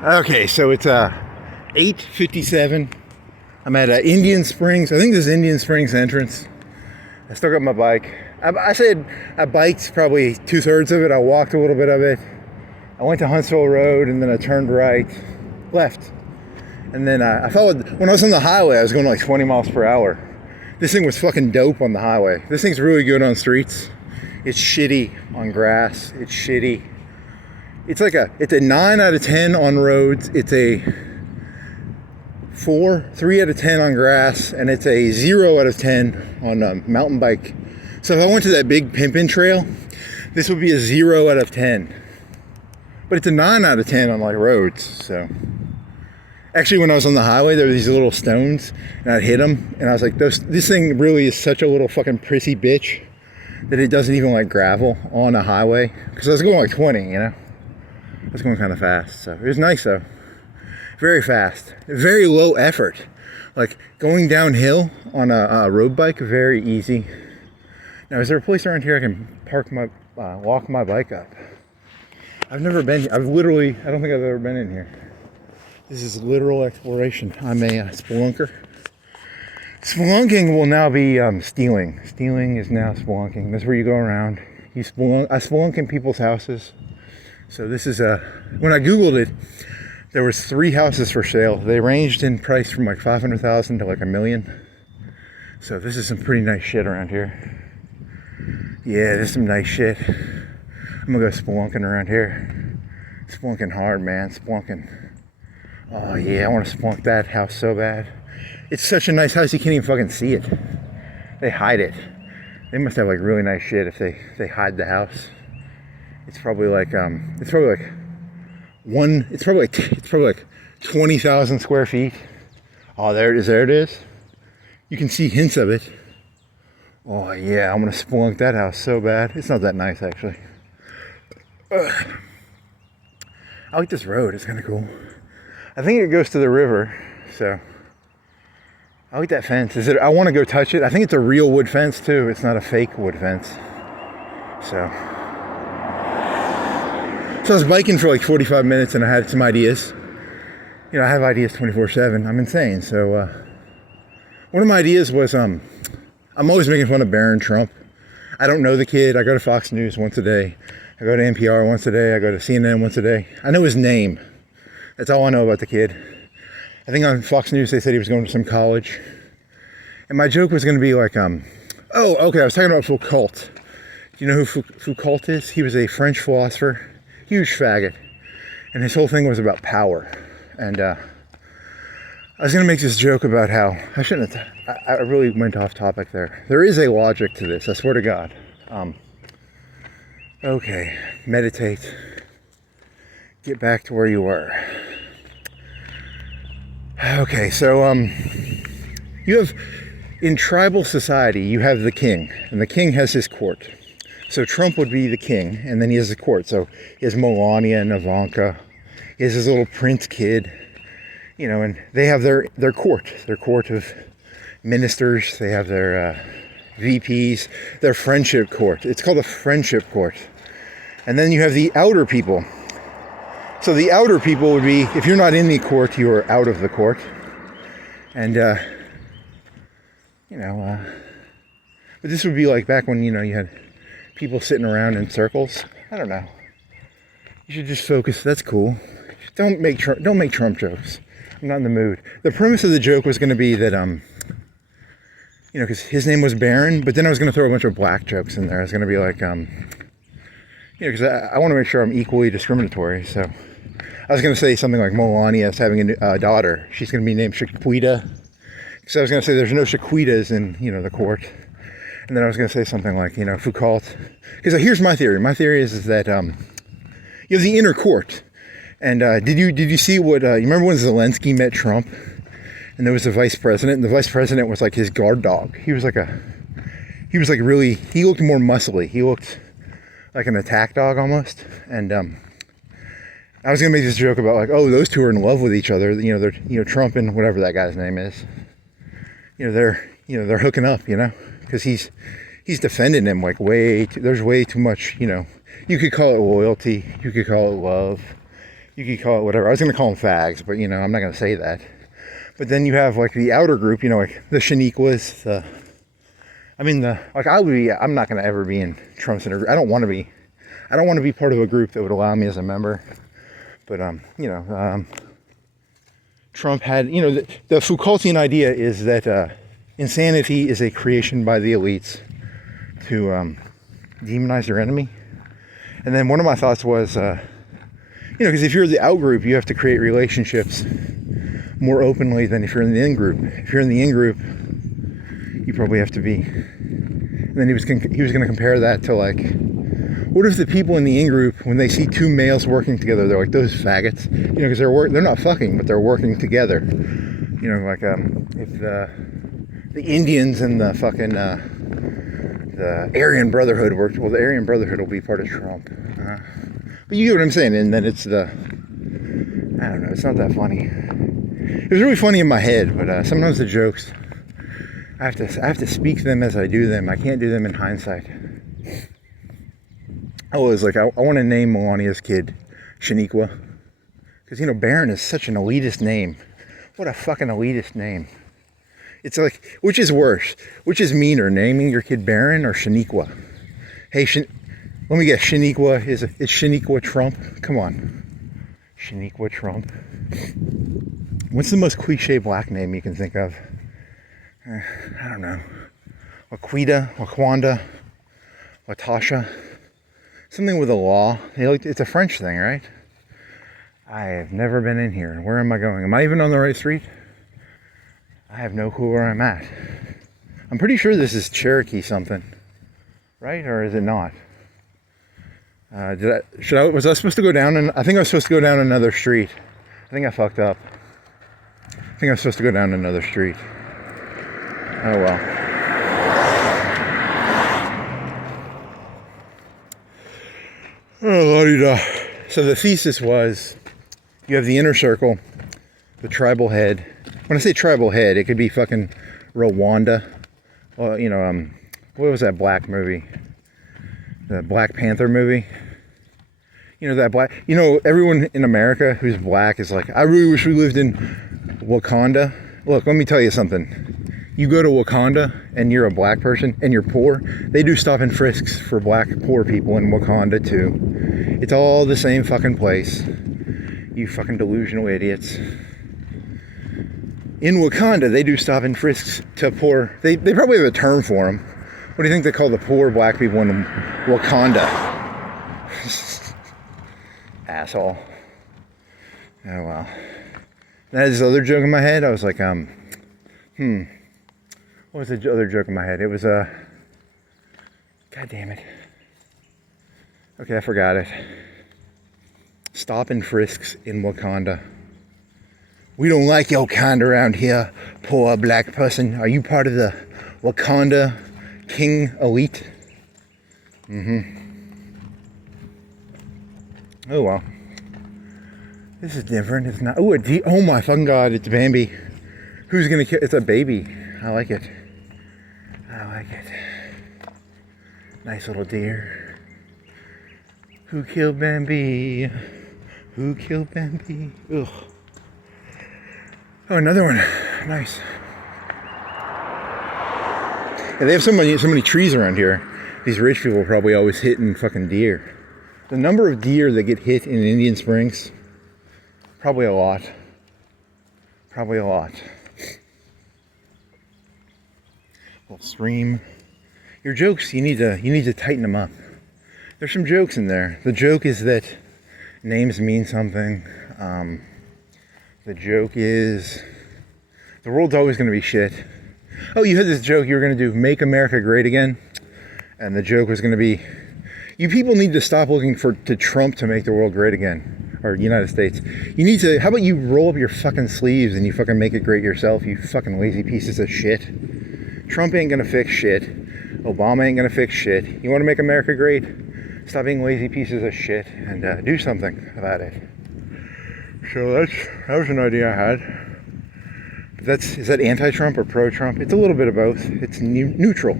Okay, so it's 8:57. I'm at Indian Springs. I think this is Indian Springs entrance. I still got my bike. I said I biked probably 2/3 of it. I walked a little bit of it. I went to Huntsville Road and then I turned left. And then I followed, when I was on the highway, I was going like 20 miles per hour. This thing was fucking dope on the highway. This thing's really good on streets. It's shitty on grass. It's shitty. It's a 9 out of 10 on roads. It's a 3 out of 10 on grass, and it's a 0 out of 10 on a mountain bike. So if I went to that big pimpin' trail, this would be a 0 out of 10. But it's a 9 out of 10 on like roads. So actually, when I was on the highway, there were these little stones, and I'd hit them, and I was like, this thing really is such a little fucking prissy bitch that it doesn't even like gravel on a highway. Because I was going like 20, you know? I was going kind of fast, so it was nice though. Very fast, very low effort. Like going downhill on a road bike, very easy. Now, is there a place around here I can walk my bike up? I've never been here. I don't think I've ever been in here. This is literal exploration. I'm a spelunker. Spelunking will now be stealing. Stealing is now spelunking. That's where you go around. I spelunk in people's houses. So this is when I Googled it, there was 3 houses for sale. They ranged in price from like $500,000 to like $1 million. So this is some pretty nice shit around here. Yeah, this is some nice shit. I'm gonna go spelunking around here. Spelunking hard, man, spelunking. Oh yeah, I want to spelunk that house so bad. It's such a nice house, you can't even fucking see it. They hide it. They must have like really nice shit if they hide the house. It's probably like 20,000 square feet. Oh, there it is. You can see hints of it. Oh yeah, I'm gonna spelunk that house so bad. It's not that nice actually. I like this road, it's kind of cool. I think it goes to the river, so I like that fence. I want to go touch it. I think it's a real wood fence too. It's not a fake wood fence. So I was biking for like 45 minutes and I had some ideas. You know, I have ideas 24/7. I'm insane. So one of my ideas was I'm always making fun of Barron Trump. I don't know the kid. I go to Fox News once a day. I go to NPR once a day. I go to CNN once a day. I know his name. That's all I know about the kid. I think on Fox News they said he was going to some college. And my joke was going to be like, I was talking about Foucault. Do you know who Foucault is? He was a French philosopher. Huge faggot, and his whole thing was about power. And I was gonna make this joke about how I really went off topic there. There is a logic to this, I swear to God. Okay, meditate, get back to where you were. Okay, so you have, in tribal society, you have the king, and the king has his court. So Trump would be the king, and then he has the court. So he has Melania and Ivanka. He has his little prince kid, you know, and they have their court of ministers. They have their VPs, their friendship court. It's called a friendship court. And then you have the outer people. So the outer people would be, if you're not in the court, you are out of the court. And, but this would be like back when, you know, you had people sitting around in circles. I don't know. You should just focus. That's cool. Don't make Trump jokes. I'm not in the mood. The premise of the joke was going to be that because his name was Barron, but then I was going to throw a bunch of black jokes in there. I was going to be like, because I want to make sure I'm equally discriminatory. So I was going to say something like Melania is having a daughter. She's going to be named Shaquita. Because I was going to say there's no Shaquitas in the court. And then I was going to say something like, Foucault. Because here's my theory. My theory is that you have the inner court. And did you see what, you remember when Zelensky met Trump? And there was a vice president, and the vice president was like his guard dog. He looked more muscly. He looked like an attack dog almost. And I was going to make this joke about like, oh, those two are in love with each other. They're, Trump and whatever that guy's name is. They're hooking up, because he's defending him like there's way too much, you could call it loyalty, you could call it love, You could call it whatever. I was going to call them fags, but you know, I'm not going to say that. But then you have like the outer group, you know, like the Shaniquas, I'm not going to ever be in Trump's inner. I don't want to be part of a group that would allow me as a member. But, Trump had, you know, the Foucaultian idea is that insanity is a creation by the elites to demonize their enemy. And then one of my thoughts was, because if you're the out group, you have to create relationships more openly than if you're in the in group. If you're in the in group, you probably have to be. And then he was going to compare that to like, what if the people in the in group, when they see two males working together, they're like, those faggots, you know, because they're not fucking, but they're working together. You know, like if the Indians and the fucking the Aryan Brotherhood worked, well, the Aryan Brotherhood will be part of Trump. But you get what I'm saying, and then it's I don't know, it's not that funny. It was really funny in my head, but sometimes the jokes, I have to speak them as I do them. I can't do them in hindsight. I was like, I want to name Melania's kid Shaniqua, because, you know, Barron is such an elitist name. What a fucking elitist name. It's like, which is worse? Which is meaner, naming your kid Barron or Shaniqua? Hey, let me guess, Shaniqua, is Shaniqua Trump? Come on. Shaniqua Trump. What's the most cliche black name you can think of? I don't know. Laquanda, Latasha. Something with a law. It's a French thing, right? I have never been in here. Where am I going? Am I even on the right street? I have no clue where I'm at. I'm pretty sure this is Cherokee something, right? Or is it not? Was I supposed to go down? I think I was supposed to go down another street. I think I fucked up. I think I was supposed to go down another street. Oh well. Oh, la-di-da. So the thesis was, you have the inner circle, the tribal head. When I say tribal head, it could be fucking Rwanda. Well, you know, what was that black movie? The Black Panther movie. You know, everyone in America who's black is like, I really wish we lived in Wakanda. Look, let me tell you something. You go to Wakanda and you're a black person and you're poor, they do stop and frisks for black poor people in Wakanda too. It's all the same fucking place. You fucking delusional idiots. In Wakanda, they do stop and frisks to poor, they probably have a term for them. What do you think they call the poor black people in Wakanda? Asshole. Oh well. And I had this other joke in my head. I was like, what was the other joke in my head? It was, God damn it. Okay, I forgot it. Stop and frisks in Wakanda. We don't like your kind around here, poor black person. Are you part of the Wakanda king elite? Oh well. This is different. It's not. Oh my fucking god! It's Bambi. Who's gonna kill? It's a baby. I like it. I like it. Nice little deer. Who killed Bambi? Who killed Bambi? Ugh. Oh, another one. Nice. Yeah, they have so many trees around here. These rich people are probably always hitting fucking deer. The number of deer that get hit in Indian Springs, probably a lot. Probably a lot. Little stream. Your jokes, you need to tighten them up. There's some jokes in there. The joke is that names mean something. The joke is the world's always going to be shit. Oh, you had this joke you were going to do, make America great again. And the joke was going to be, you people need to stop looking to Trump to make the world great again. Or United States. You need to, how about you roll up your fucking sleeves and you fucking make it great yourself, you fucking lazy pieces of shit. Trump ain't going to fix shit. Obama ain't going to fix shit. You want to make America great? Stop being lazy pieces of shit and do something about it. So that was an idea I had. Is that anti-Trump or pro-Trump? It's a little bit of both. It's neutral.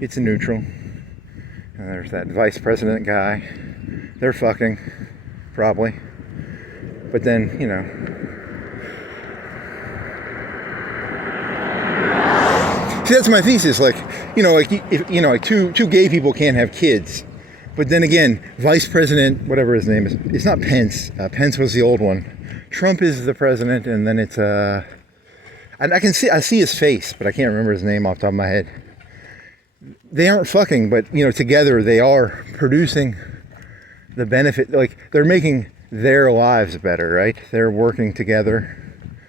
It's a neutral. And there's that vice president guy. They're fucking, probably. But then, you know, see, that's my thesis. Like, you know, like if, you know, like two gay people can't have kids. But then again, Vice President, whatever his name is, it's not Pence. Pence was the old one. Trump is the president, and then it's I see his face, but I can't remember his name off the top of my head. They aren't fucking, but you know, together they are producing the benefit. Like, they're making their lives better, right? They're working together,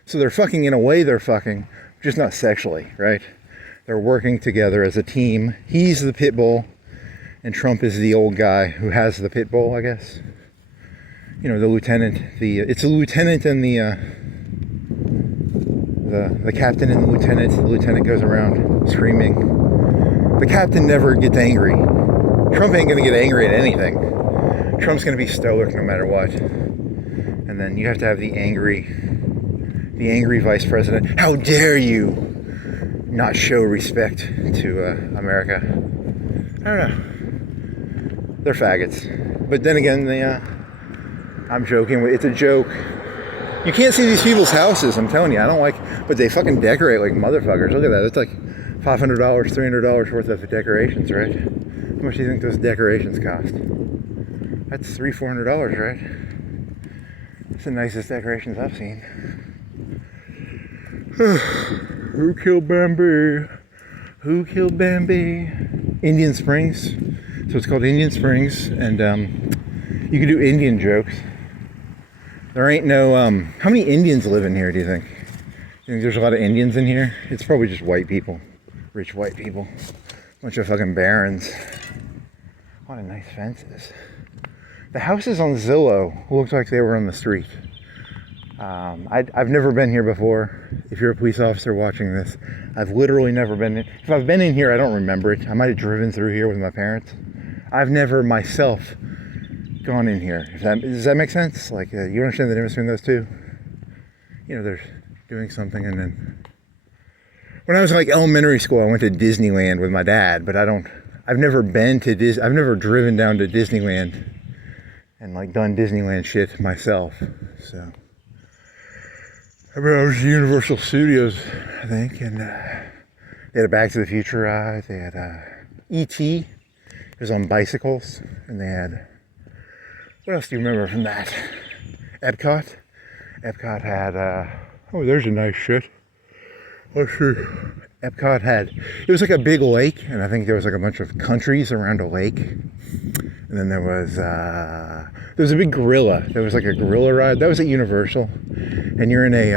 so they're fucking in a way. They're fucking, just not sexually, right? They're working together as a team. He's the pit bull, and Trump is the old guy who has the pit bull, I guess. You know, the lieutenant. It's the lieutenant and the captain and the lieutenant. The lieutenant goes around screaming. The captain never gets angry. Trump ain't gonna get angry at anything. Trump's gonna be stoic no matter what. And then you have to have the angry vice president. How dare you not show respect to America? I don't know. They're faggots. But then again, I'm joking. It's a joke. You can't see these people's houses, I'm telling you. I don't like, but they fucking decorate like motherfuckers. Look at that. It's like $500, $300 worth of decorations, right? How much do you think those decorations cost? That's $300-$400, right? It's the nicest decorations I've seen. Who killed Bambi? Who killed Bambi? Indian Springs. So it's called Indian Springs, and you can do Indian jokes. There ain't no, how many Indians live in here, do you think? You think there's a lot of Indians in here? It's probably just white people. Rich white people. Bunch of fucking barons. What a nice fences. The houses on Zillow looked like they were on the street. I've never been here before. If you're a police officer watching this, I've literally never been in. If I've been in here, I don't remember it. I might have driven through here with my parents. I've never myself gone in here. Does that make sense? Like, you understand the difference between those two? You know, they're doing something, and then when I was like elementary school, I went to Disneyland with my dad, but I've never been to I've never driven down to Disneyland and like done Disneyland shit myself. So I remember I was at Universal Studios, I think, and they had a Back to the Future ride. They had E.T. It was on bicycles, and they had, what else do you remember from that? Epcot. Epcot had, oh, there's a nice shit. Let's see. Epcot had, it was like a big lake, and I think there was like a bunch of countries around a lake. And then there was a big gorilla. There was like a gorilla ride. That was at Universal. And you're in a,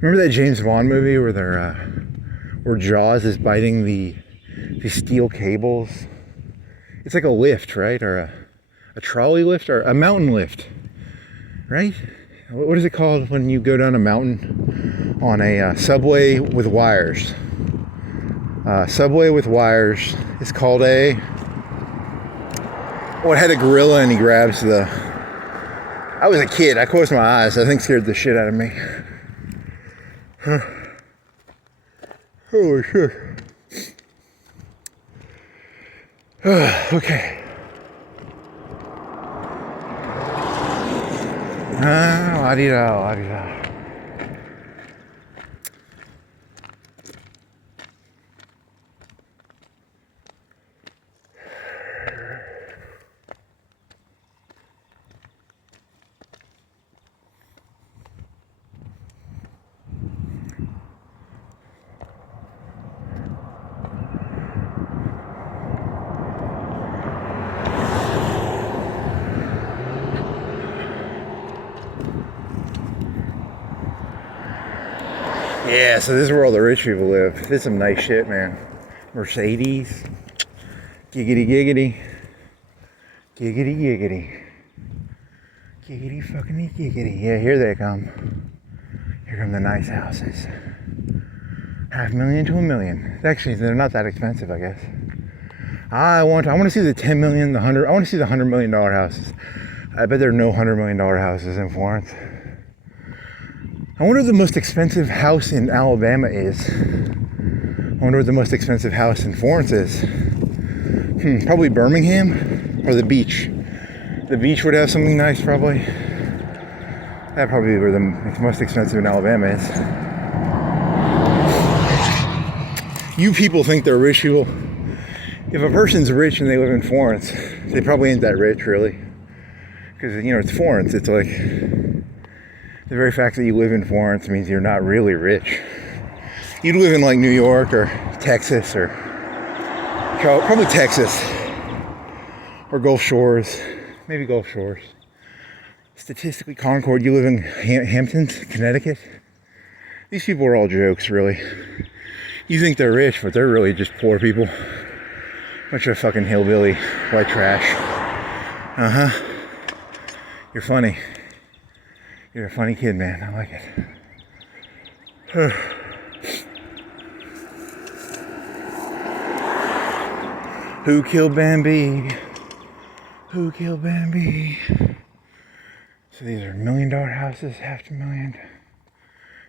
remember that James Bond movie where Jaws is biting the steel cables? It's like a lift, right? Or a trolley lift, or a mountain lift, right? What is it called when you go down a mountain on a subway with wires? Subway with wires. It's called a, well, it had a gorilla and he grabs the, I was a kid, I closed my eyes, I think scared the shit out of me. Holy shit. Okay. La-di-da, la-di-da. Yeah, so this is where all the rich people live. This is some nice shit, man. Mercedes. Giggity giggity. Giggity giggity. Giggity fucking giggity. Yeah, here they come. Here come the nice houses. $500,000 to $1 million. Actually, they're not that expensive, I guess. I want to see the 10 million, the 100. I want to see the $100 million houses. I bet there are no $100 million houses in Florence. I wonder what the most expensive house in Alabama is. I wonder what the most expensive house in Florence is. Probably Birmingham or the beach. The beach would have something nice, probably. That'd probably be where the most expensive in Alabama is. You people think they're rich people. If a person's rich and they live in Florence, they probably ain't that rich, really. Because, you know, it's Florence. It's like, the very fact that you live in Florence means you're not really rich. You'd live in, like, New York or Texas or probably Texas or Gulf Shores. Maybe Gulf Shores. Statistically, Concord. You live in Hamptons, Connecticut. These people are all jokes, really. You think they're rich, but they're really just poor people. Bunch of fucking hillbilly white trash. You're funny. You're a funny kid, man. I like it. Who killed Bambi? Who killed Bambi? So these are $1 million houses, $500,000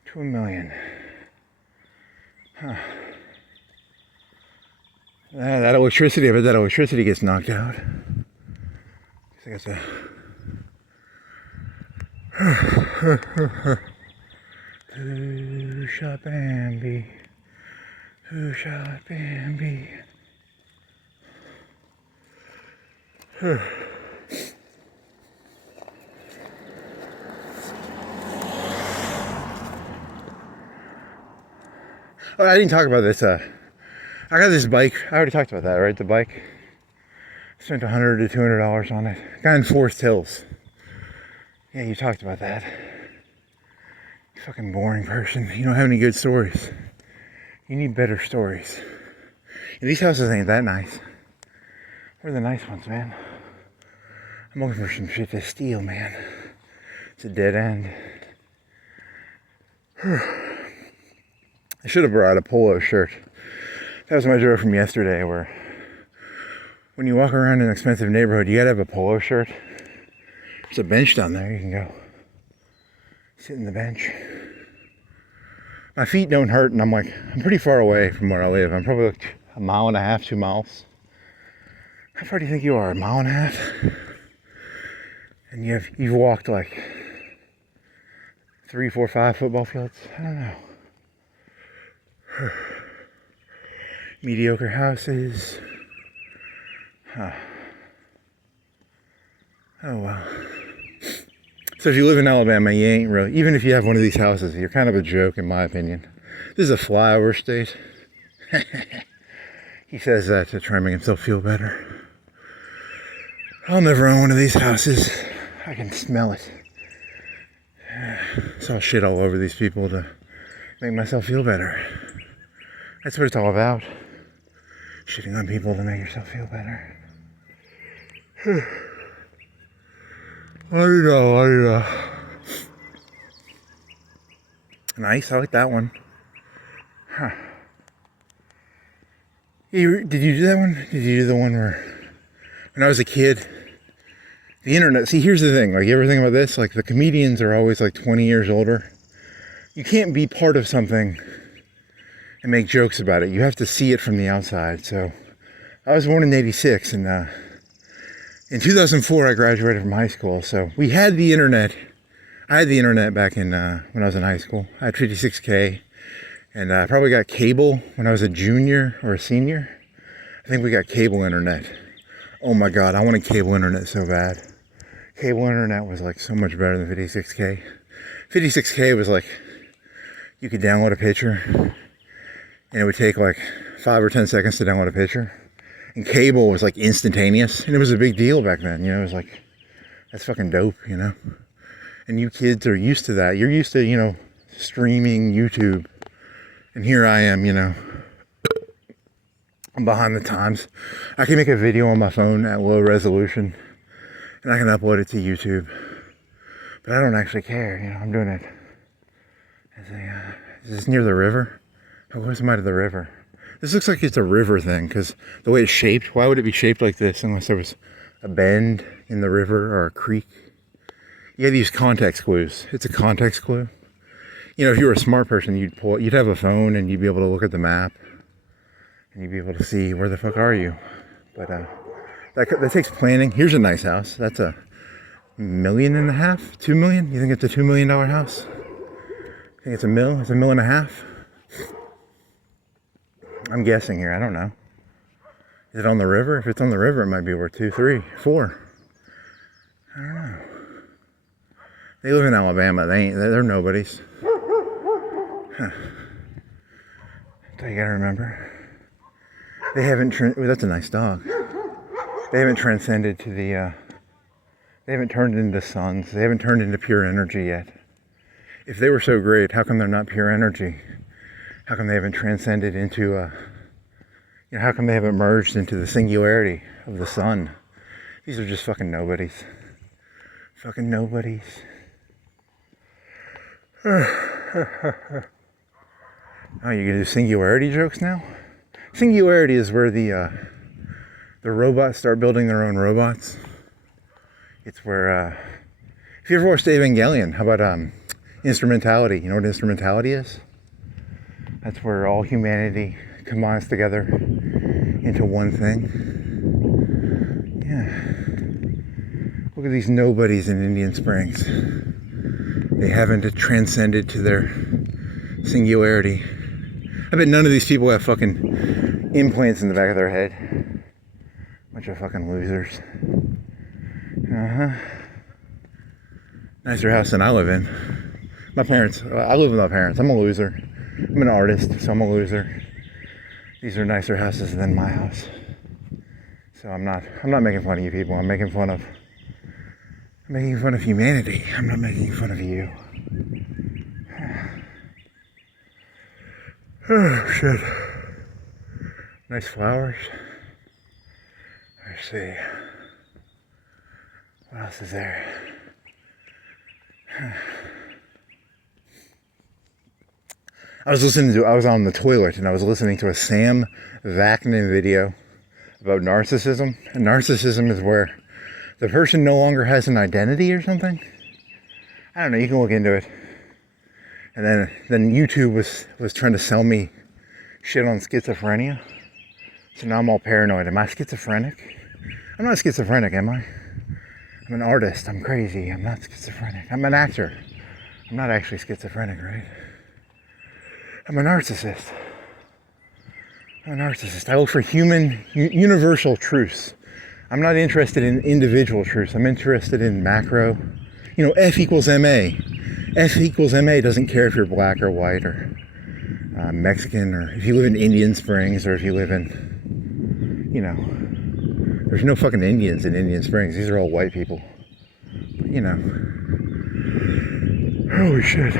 to $1 million. Huh. That electricity, I bet that electricity gets knocked out. I guess I got Who shot Bambi? Who shot Bambi? Oh, I didn't talk about this. I got this bike. I already talked about that, right? The bike. Spent $100 to $200 on it. Got in Forest Hills. Yeah, you talked about that. You fucking boring person. You don't have any good stories. You need better stories. And these houses ain't that nice. Where are the nice ones, man? I'm looking for some shit to steal, man. It's a dead end. I should have brought a polo shirt. That was my joke from yesterday, where when you walk around in an expensive neighborhood, you gotta have a polo shirt. There's a bench down there, you can go sit in the bench. My feet don't hurt, and I'm pretty far away from where I live. I'm probably like 1.5 miles, 2 miles. How far do you think you are? 1.5 miles? And you've walked like 3, 4, 5 football fields? I don't know. Mediocre houses. Huh. Oh well. So if you live in Alabama, you ain't really, even if you have one of these houses, you're kind of a joke in my opinion. This is a flyover state. He says that to try and make himself feel better. I'll never own one of these houses. I can smell it. So I'll shit all over these people to make myself feel better. That's what it's all about. Shitting on people to make yourself feel better. I know. Nice, I like that one. Huh. Did you do that one? Did you do the one where, when I was a kid, the internet, see here's the thing, like you ever think about this? Like the comedians are always like 20 years older. You can't be part of something and make jokes about it. You have to see it from the outside. So I was born in 86, and in 2004 I graduated from high school. So we had the internet. I had the internet back in when I was in high school. I had 56K, and I probably got cable when I was a junior or a senior. I think we got cable internet. Oh my God, I wanted cable internet so bad. Cable internet was like so much better than 56K. 56K was like, you could download a picture, and it would take like 5 or 10 seconds to download a picture. And cable was like instantaneous, and it was a big deal back then. You know, it was like, that's fucking dope, you know? And you kids are used to that. You're used to, you know, streaming YouTube. And here I am, you know, I'm behind the times. I can make a video on my phone at low resolution, and I can upload it to YouTube. But I don't actually care, you know, I'm doing it as a, is this near the river? How close am I to the river? This looks like it's a river thing, because the way it's shaped, why would it be shaped like this unless there was a bend in the river or a creek? You gotta use context clues. It's a context clue. You know, if you were a smart person, you'd have a phone and you'd be able to look at the map and you'd be able to see where the fuck are you. But that takes planning. Here's a nice house. That's a million and a half, 2 million. You think it's a $2 million house? I think it's a mill. It's a $1.5 million. I'm guessing here. I don't know. Is it on the river? If it's on the river, it might be worth 2, 3, 4. I don't know. They live in Alabama. They're nobodies. Huh. So you gotta remember, they haven't. That's a nice dog. They haven't transcended to the. They haven't turned into suns. They haven't turned into pure energy yet. If they were so great, how come they're not pure energy? How come they haven't transcended into? How come they haven't merged into the singularity of the sun? These are just fucking nobodies. Fucking nobodies. Oh, you gonna do singularity jokes now? Singularity is where the robots start building their own robots. It's where, if you ever watched Evangelion, how about instrumentality? You know what instrumentality is? That's where all humanity combines together into one thing. Yeah. Look at these nobodies in Indian Springs. They haven't transcended to their singularity. I bet none of these people have fucking implants in the back of their head. Bunch of fucking losers. Nicer house than I live in. My parents, I live with my parents. I'm a loser. I'm an artist, so I'm a loser. These are nicer houses than my house. So I'm not making fun of you people. I'm making fun of humanity. I'm not making fun of you. Oh, shit. Nice flowers. Let's see. What else is there? I was on the toilet and I was listening to a Sam Vaknin video about narcissism. And narcissism is where the person no longer has an identity or something. I don't know, you can look into it. And then YouTube was trying to sell me shit on schizophrenia. So now I'm all paranoid. Am I schizophrenic? I'm not schizophrenic, am I? I'm an artist. I'm crazy. I'm not schizophrenic. I'm an actor. I'm not actually schizophrenic, right? I'm a narcissist. I'm a narcissist. I look for human, universal truths. I'm not interested in individual truths. I'm interested in macro. F equals MA. F equals MA doesn't care if you're black or white or Mexican, or if you live in Indian Springs, or if you live in, there's no fucking Indians in Indian Springs. These are all white people. But, holy shit.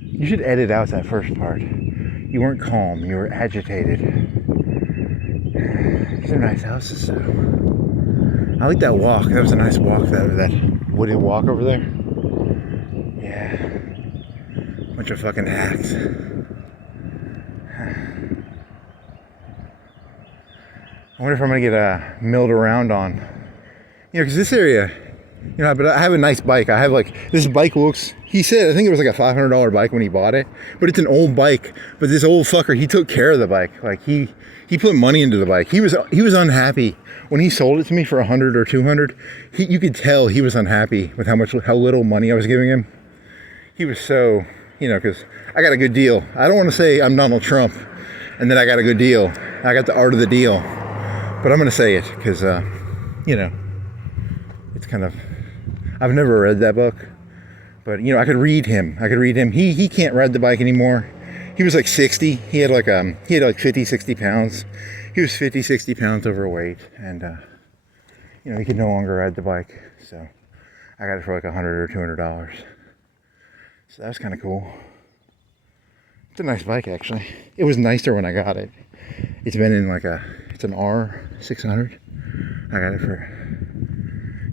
You should edit out that first part. You weren't calm, you were agitated. These are nice houses, though. I like that walk. That was a nice walk, that wooded walk over there. Yeah. Bunch of fucking hacks. I wonder if I'm gonna get milled around on. Because this area, but I have a nice bike. I have this bike looks, he said, I think it was like a $500 bike when he bought it, but it's an old bike. But this old fucker, he took care of the bike. He put money into the bike. He was unhappy when he sold it to me for $100 or $200. You could tell he was unhappy with how little money I was giving him. He was so, because I got a good deal. I don't want to say I'm Donald Trump and then I got a good deal. I got the art of the deal, but I'm going to say it because, it's kind of, I've never read that book, but I could read him. He can't ride the bike anymore. He was like 60. He had like 50, 60 pounds. He was 50, 60 pounds overweight, and he could no longer ride the bike. So I got it for like $100 or $200. So that was kind of cool. It's a nice bike, actually. It was nicer when I got it. It's been in it's an R600. I got it for,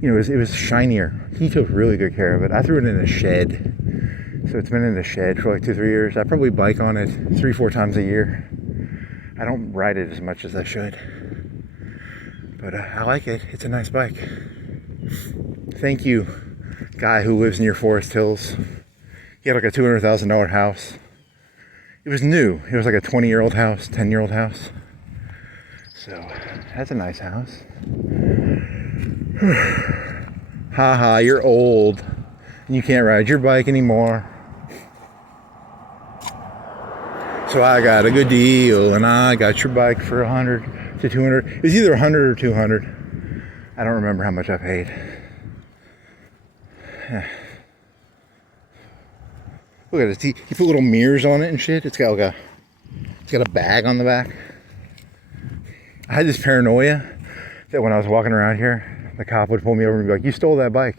it was shinier. He took really good care of it. I threw it in a shed. So it's been in the shed for like 2-3 years. I probably bike on it 3-4 times a year. I don't ride it as much as I should. But I like it. It's a nice bike. Thank you, guy who lives near Forest Hills. He had like a $200,000 house. It was new. It was like a 20-year-old house, 10-year-old house. So that's a nice house. Haha, you're old. And you can't ride your bike anymore. So I got a good deal, and I got your bike for 100 to 200. It was either 100 or 200. I don't remember how much I paid. Look at this. He put little mirrors on it and shit. It's got a bag on the back. I had this paranoia that when I was walking around here, the cop would pull me over and be like, "You stole that bike."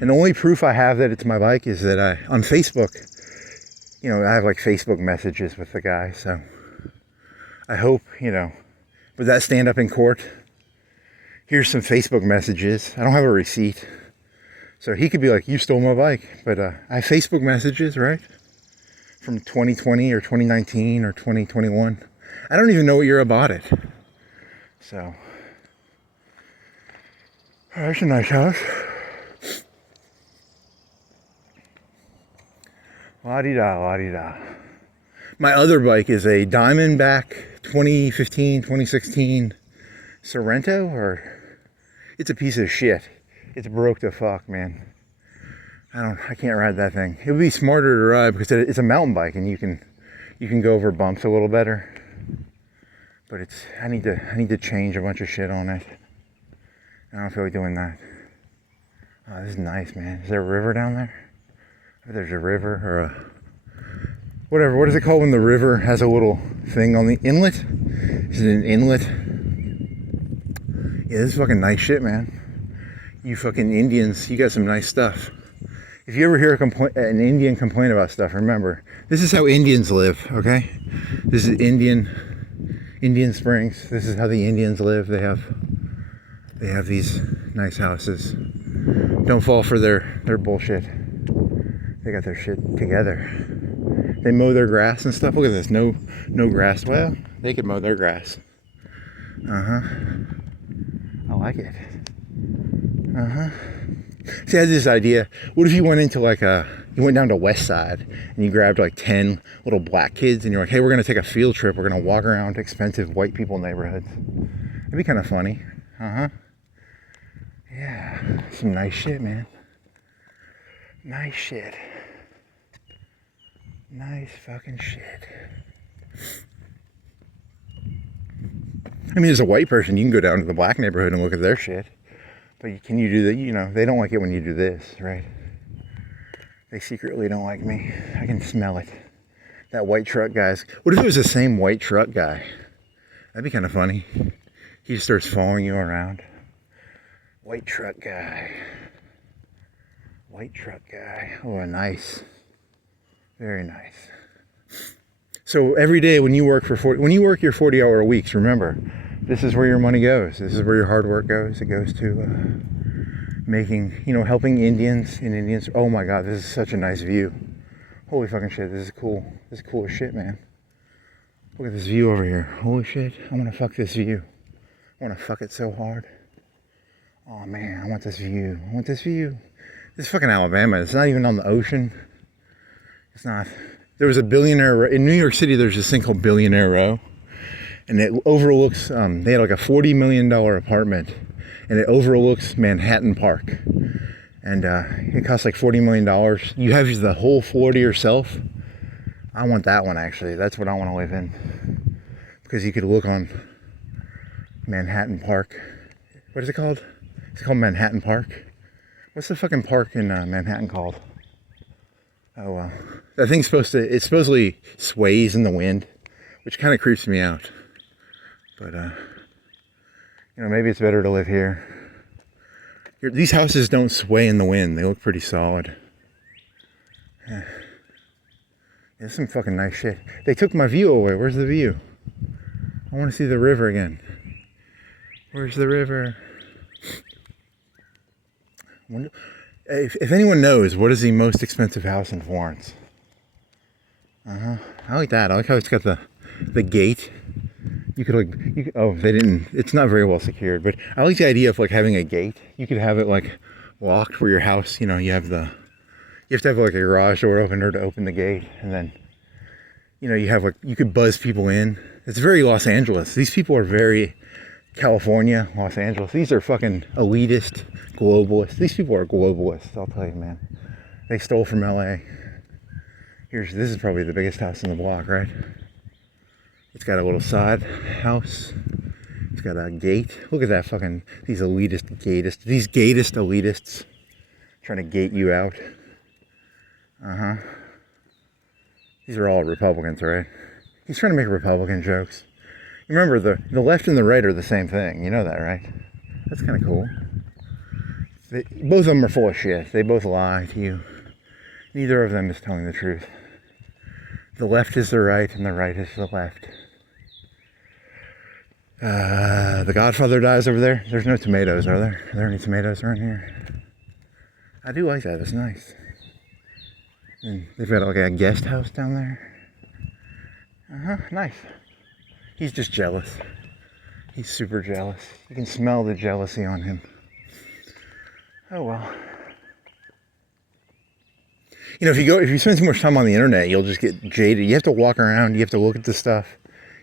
And the only proof I have that it's my bike is that on Facebook, you know, I have like Facebook messages with the guy. So I hope, you know, would that stand up in court? Here's some Facebook messages. I don't have a receipt. So he could be like, "You stole my bike." But I have Facebook messages, right? From 2020 or 2019 or 2021. I don't even know what year I bought it. So, that's a nice house. La-di-da, la-di-da. My other bike is a Diamondback 2015, 2016 Sorrento, or it's a piece of shit. It's broke the fuck, man. I can't ride that thing. It would be smarter to ride because it's a mountain bike and you can go over bumps a little better. But I need to change a bunch of shit on it. I don't feel like doing that. Oh, this is nice, man. Is there a river down there? If there's a river or a whatever. What is it called when the river has a little thing on the inlet? Is it an inlet? Yeah, this is fucking nice shit, man. You fucking Indians, you got some nice stuff. If you ever hear an Indian complain about stuff, remember, this is how Indians live, okay? This is Indian Springs. This is how the Indians live. They have these nice houses. Don't fall for their bullshit. They got their shit together. They mow their grass and stuff. Look at this. No grass. Well, they could mow their grass. I like it. See, I had this idea. What if you went into you went down to West Side and you grabbed like 10 little black kids and you're like, "Hey, we're going to take a field trip. We're going to walk around expensive white people neighborhoods." That'd be kind of funny. Yeah. Some nice shit, man. Nice shit. Nice fucking shit. I mean, as a white person, you can go down to the black neighborhood and look at their shit. But can you do that? You know, they don't like it when you do this, right? They secretly don't like me. I can smell it. That white truck guy's. What if it was the same white truck guy? That'd be kind of funny. He just starts following you around. White truck guy. White truck guy. Oh, nice. Very nice. So every day when you work your 40-hour weeks, remember, this is where your money goes. This is where your hard work goes. It goes to helping Indians in Indians. Oh my God, this is such a nice view. Holy fucking shit, this is cool. This is cool as shit, man. Look at this view over here. Holy shit, I want to fuck this view. I want to fuck it so hard. Oh man, I want this view. I want this view. This is fucking Alabama. It's not even on the ocean. It's not. There was a billionaire in New York City. There's this thing called Billionaire Row, and it overlooks. They had like a $40 million apartment, and it overlooks Manhattan Park, and it costs like $40 million. You have the whole floor to yourself. I want that one actually. That's what I want to live in, because you could look on Manhattan Park. What is it called? It's called Manhattan Park. What's the fucking park in Manhattan called? Oh well, that thing's it supposedly sways in the wind, which kind of creeps me out. But maybe it's better to live here. These houses don't sway in the wind. They look pretty solid. Yeah. There's some fucking nice shit. They took my view away. Where's the view? I want to see the river again. Where's the river? If anyone knows, what is the most expensive house in Florence? I like that. I like how it's got the gate. They didn't. It's not very well secured, but I like the idea of like having a gate. You could have it like locked where your house. You have to have like a garage door opener to open the gate, and then you have like you could buzz people in. It's very Los Angeles. These people are very California, Los Angeles. These are fucking elitist globalists. These people are globalists, I'll tell you, man. They stole from LA. This is probably the biggest house in the block, right? It's got a little side house. It's got a gate. Look at that fucking, these gatist elitists trying to gate you out. These are all Republicans, right? He's trying to make Republican jokes. You remember the left and the right are the same thing. You know that, right? That's kind of cool. Both of them are full of shit. They both lie to you. Neither of them is telling the truth. The left is the right and the right is the left. The Godfather dies over there. There's no tomatoes, are there? Are there any tomatoes around here? I do like that. It's nice. And they've got like a guest house down there. Nice. He's just jealous. He's super jealous. You can smell the jealousy on him. Oh well. You know, if you spend too much time on the internet, you'll just get jaded. You have to walk around. You have to look at the stuff.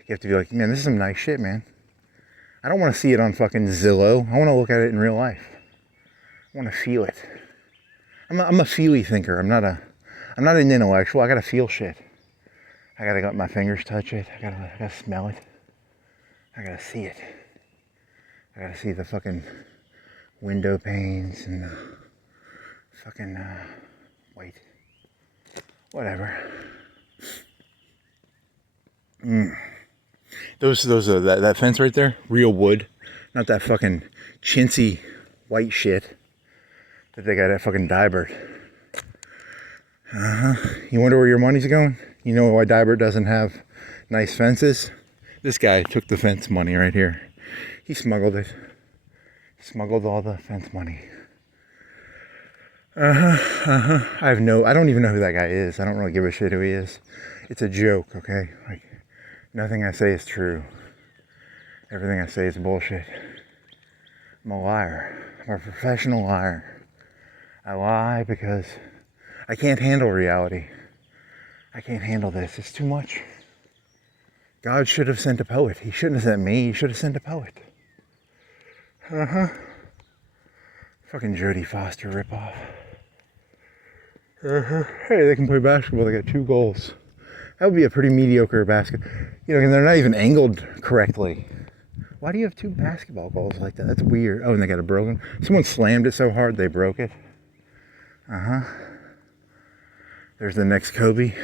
You have to be like, man, this is some nice shit, man. I don't want to see it on fucking Zillow. I want to look at it in real life. I want to feel it. I'm a feely thinker. I'm not an intellectual. I gotta feel shit. I gotta let my fingers touch it. I gotta smell it. I gotta see it. I gotta see the fucking window panes and the fucking wait. Whatever. That fence right there, real wood, not that fucking chintzy white shit that they got at fucking Dybert. You wonder where your money's going? You know why Dybert doesn't have nice fences? This guy took the fence money right here. He smuggled it. Smuggled all the fence money. I don't even know who that guy is. I don't really give a shit who he is. It's a joke, okay? Like, nothing I say is true. Everything I say is bullshit. I'm a liar. I'm a professional liar. I lie because I can't handle reality. I can't handle this. It's too much. God should have sent a poet. He shouldn't have sent me. He should have sent a poet. Fucking Jodie Foster ripoff. Hey, they can play basketball. They got 2 goals. That would be a pretty mediocre basket. You know, and they're not even angled correctly. Why do you have 2 basketball goals like that? That's weird. Oh, and they got a broken. Someone slammed it so hard they broke it. There's the next Kobe.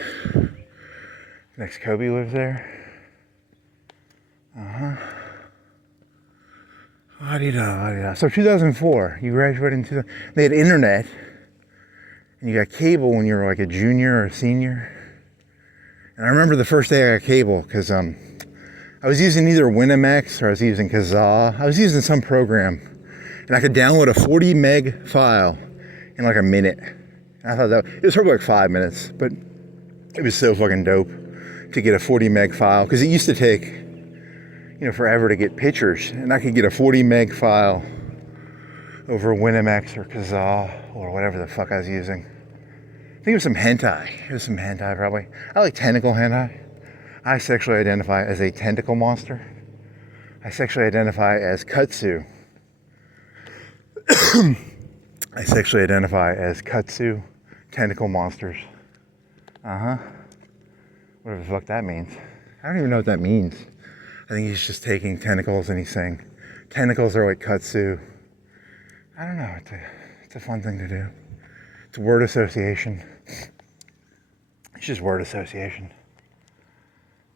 Next Kobe lives there. So 2004, you graduated in 2000. They had internet, and you got cable when you were like a junior or a senior. And I remember the first day I got cable because I was using either Winamax or I was using Kazaa. I was using some program, and I could download a 40 meg file in like a minute. And I thought it was probably like 5 minutes, but it was so fucking dope to get a 40 meg file because it used to take, forever to get pictures, and I could get a 40 meg file over Winamax or Kazaa or whatever the fuck I was using. I think it was some hentai. It was some hentai probably. I like tentacle hentai. I sexually identify as a tentacle monster. I sexually identify as kutsu. I sexually identify as kutsu tentacle monsters. Whatever the fuck that means. I don't even know what that means. I think he's just taking tentacles and he's saying tentacles are like kutsu. I don't know. It's a fun thing to do. It's word association. It's just word association.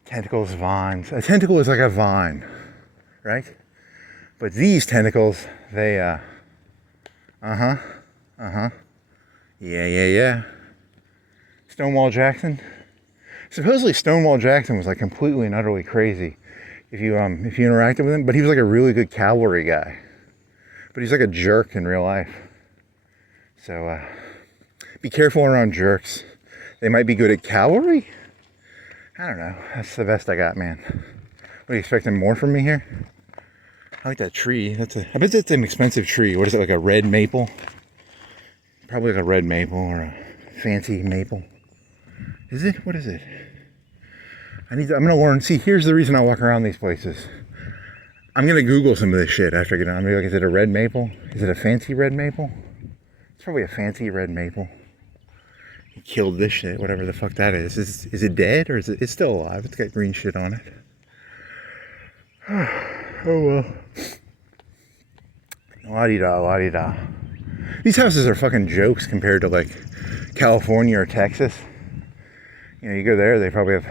Tentacles, vines. A tentacle is like a vine, right? But these tentacles, they, Yeah. Stonewall Jackson. Supposedly Stonewall Jackson was like completely and utterly crazy if you interacted with him, but he was like a really good cavalry guy. But he's like a jerk in real life. So be careful around jerks. They might be good at cavalry. I don't know. That's the best I got, man. What are you expecting more from me here? I like that tree. I bet that's an expensive tree. What is it, like a red maple? Probably like a red maple or a fancy maple. Is it? What is it? I'm gonna learn. See, here's the reason I walk around these places. I'm gonna Google some of this shit after I get on. Maybe like, is it a red maple? Is it a fancy red maple? It's probably a fancy red maple. He killed this shit, whatever the fuck that is. Is it dead or is it? It's still alive. It's got green shit on it. Oh well. La-di-da, la-di-da. These houses are fucking jokes compared to like California or Texas. You know, you go there, they probably have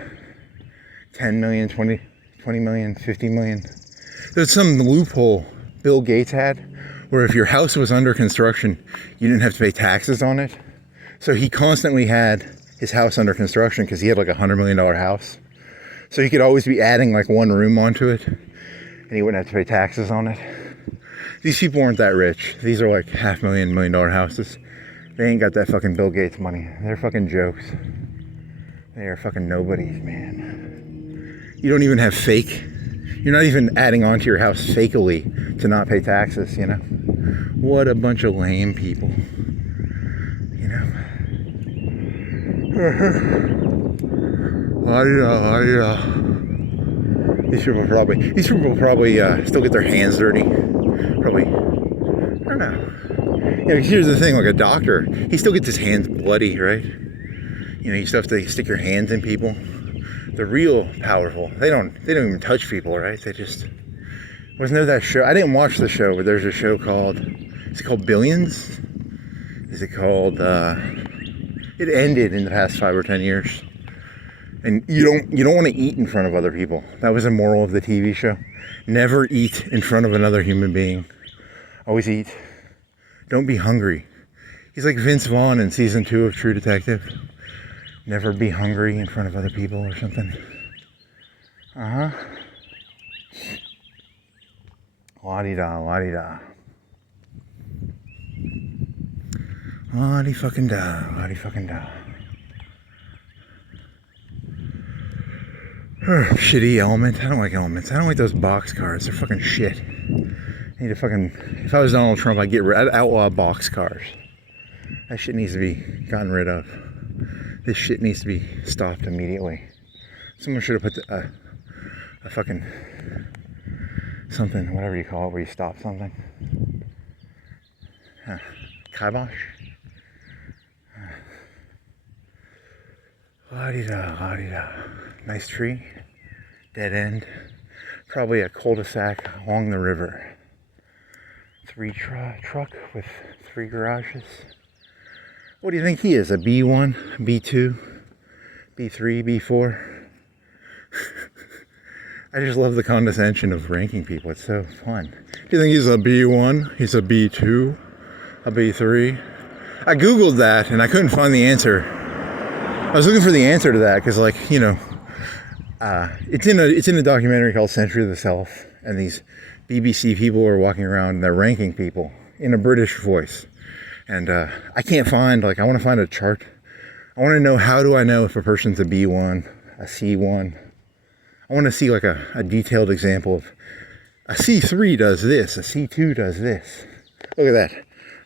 10 million, 20 million, 50 million. There's some loophole Bill Gates had where if your house was under construction, you didn't have to pay taxes on it. So he constantly had his house under construction because he had like $100 million house. So he could always be adding like one room onto it and he wouldn't have to pay taxes on it. These people aren't that rich. These are like $500,000, $1 million houses. They ain't got that fucking Bill Gates money. They're fucking jokes. They are fucking nobodies, man. You don't even have fake. You're not even adding onto your house fakely to not pay taxes, you know? What a bunch of lame people. You know? These people probably still get their hands dirty. Probably, I don't know. You know, here's the thing, like a doctor, he still gets his hands bloody, right? You know, you still have to stick your hands in people. The real powerful, they don't even touch people, right? They just, wasn't there that show? I didn't watch the show, but there's a show called, is it called Billions? Is it called, it ended in the past 5 or 10 years. And you don't want to eat in front of other people. That was a moral of the TV show. Never eat in front of another human being. Always eat. Don't be hungry. He's like Vince Vaughn in season 2 of True Detective. Never be hungry in front of other people or something. Uh-huh. La-di-da, la-di-da. La-di-fucking-da, la-di-fucking-da. Shitty element. I don't like elements. I don't like those box cars. They're fucking shit. I need to fucking... If I was Donald Trump, I'd outlaw box cars. That shit needs to be gotten rid of. This shit needs to be stopped immediately. Someone should have put a fucking... something, whatever you call it, where you stop something. Kibosh? La-di-da, la-di-da. Nice tree. Dead end. Probably a cul-de-sac along the river. 3 truck with 3 garages. What do you think he is? A B1, B2, B3, B4? I just love the condescension of ranking people. It's so fun. Do you think he's a B1? He's a B2? A B3? I Googled that and I couldn't find the answer. I was looking for the answer to that because, like, you know, it's in a documentary called Century of the Self, and these BBC people are walking around and they're ranking people in a British voice. And I can't find, like, I want to find a chart. I want to know, how do I know if a person's a B1, a C1? I want to see like a detailed example of a C3 does this, a C2 does this. Look at that.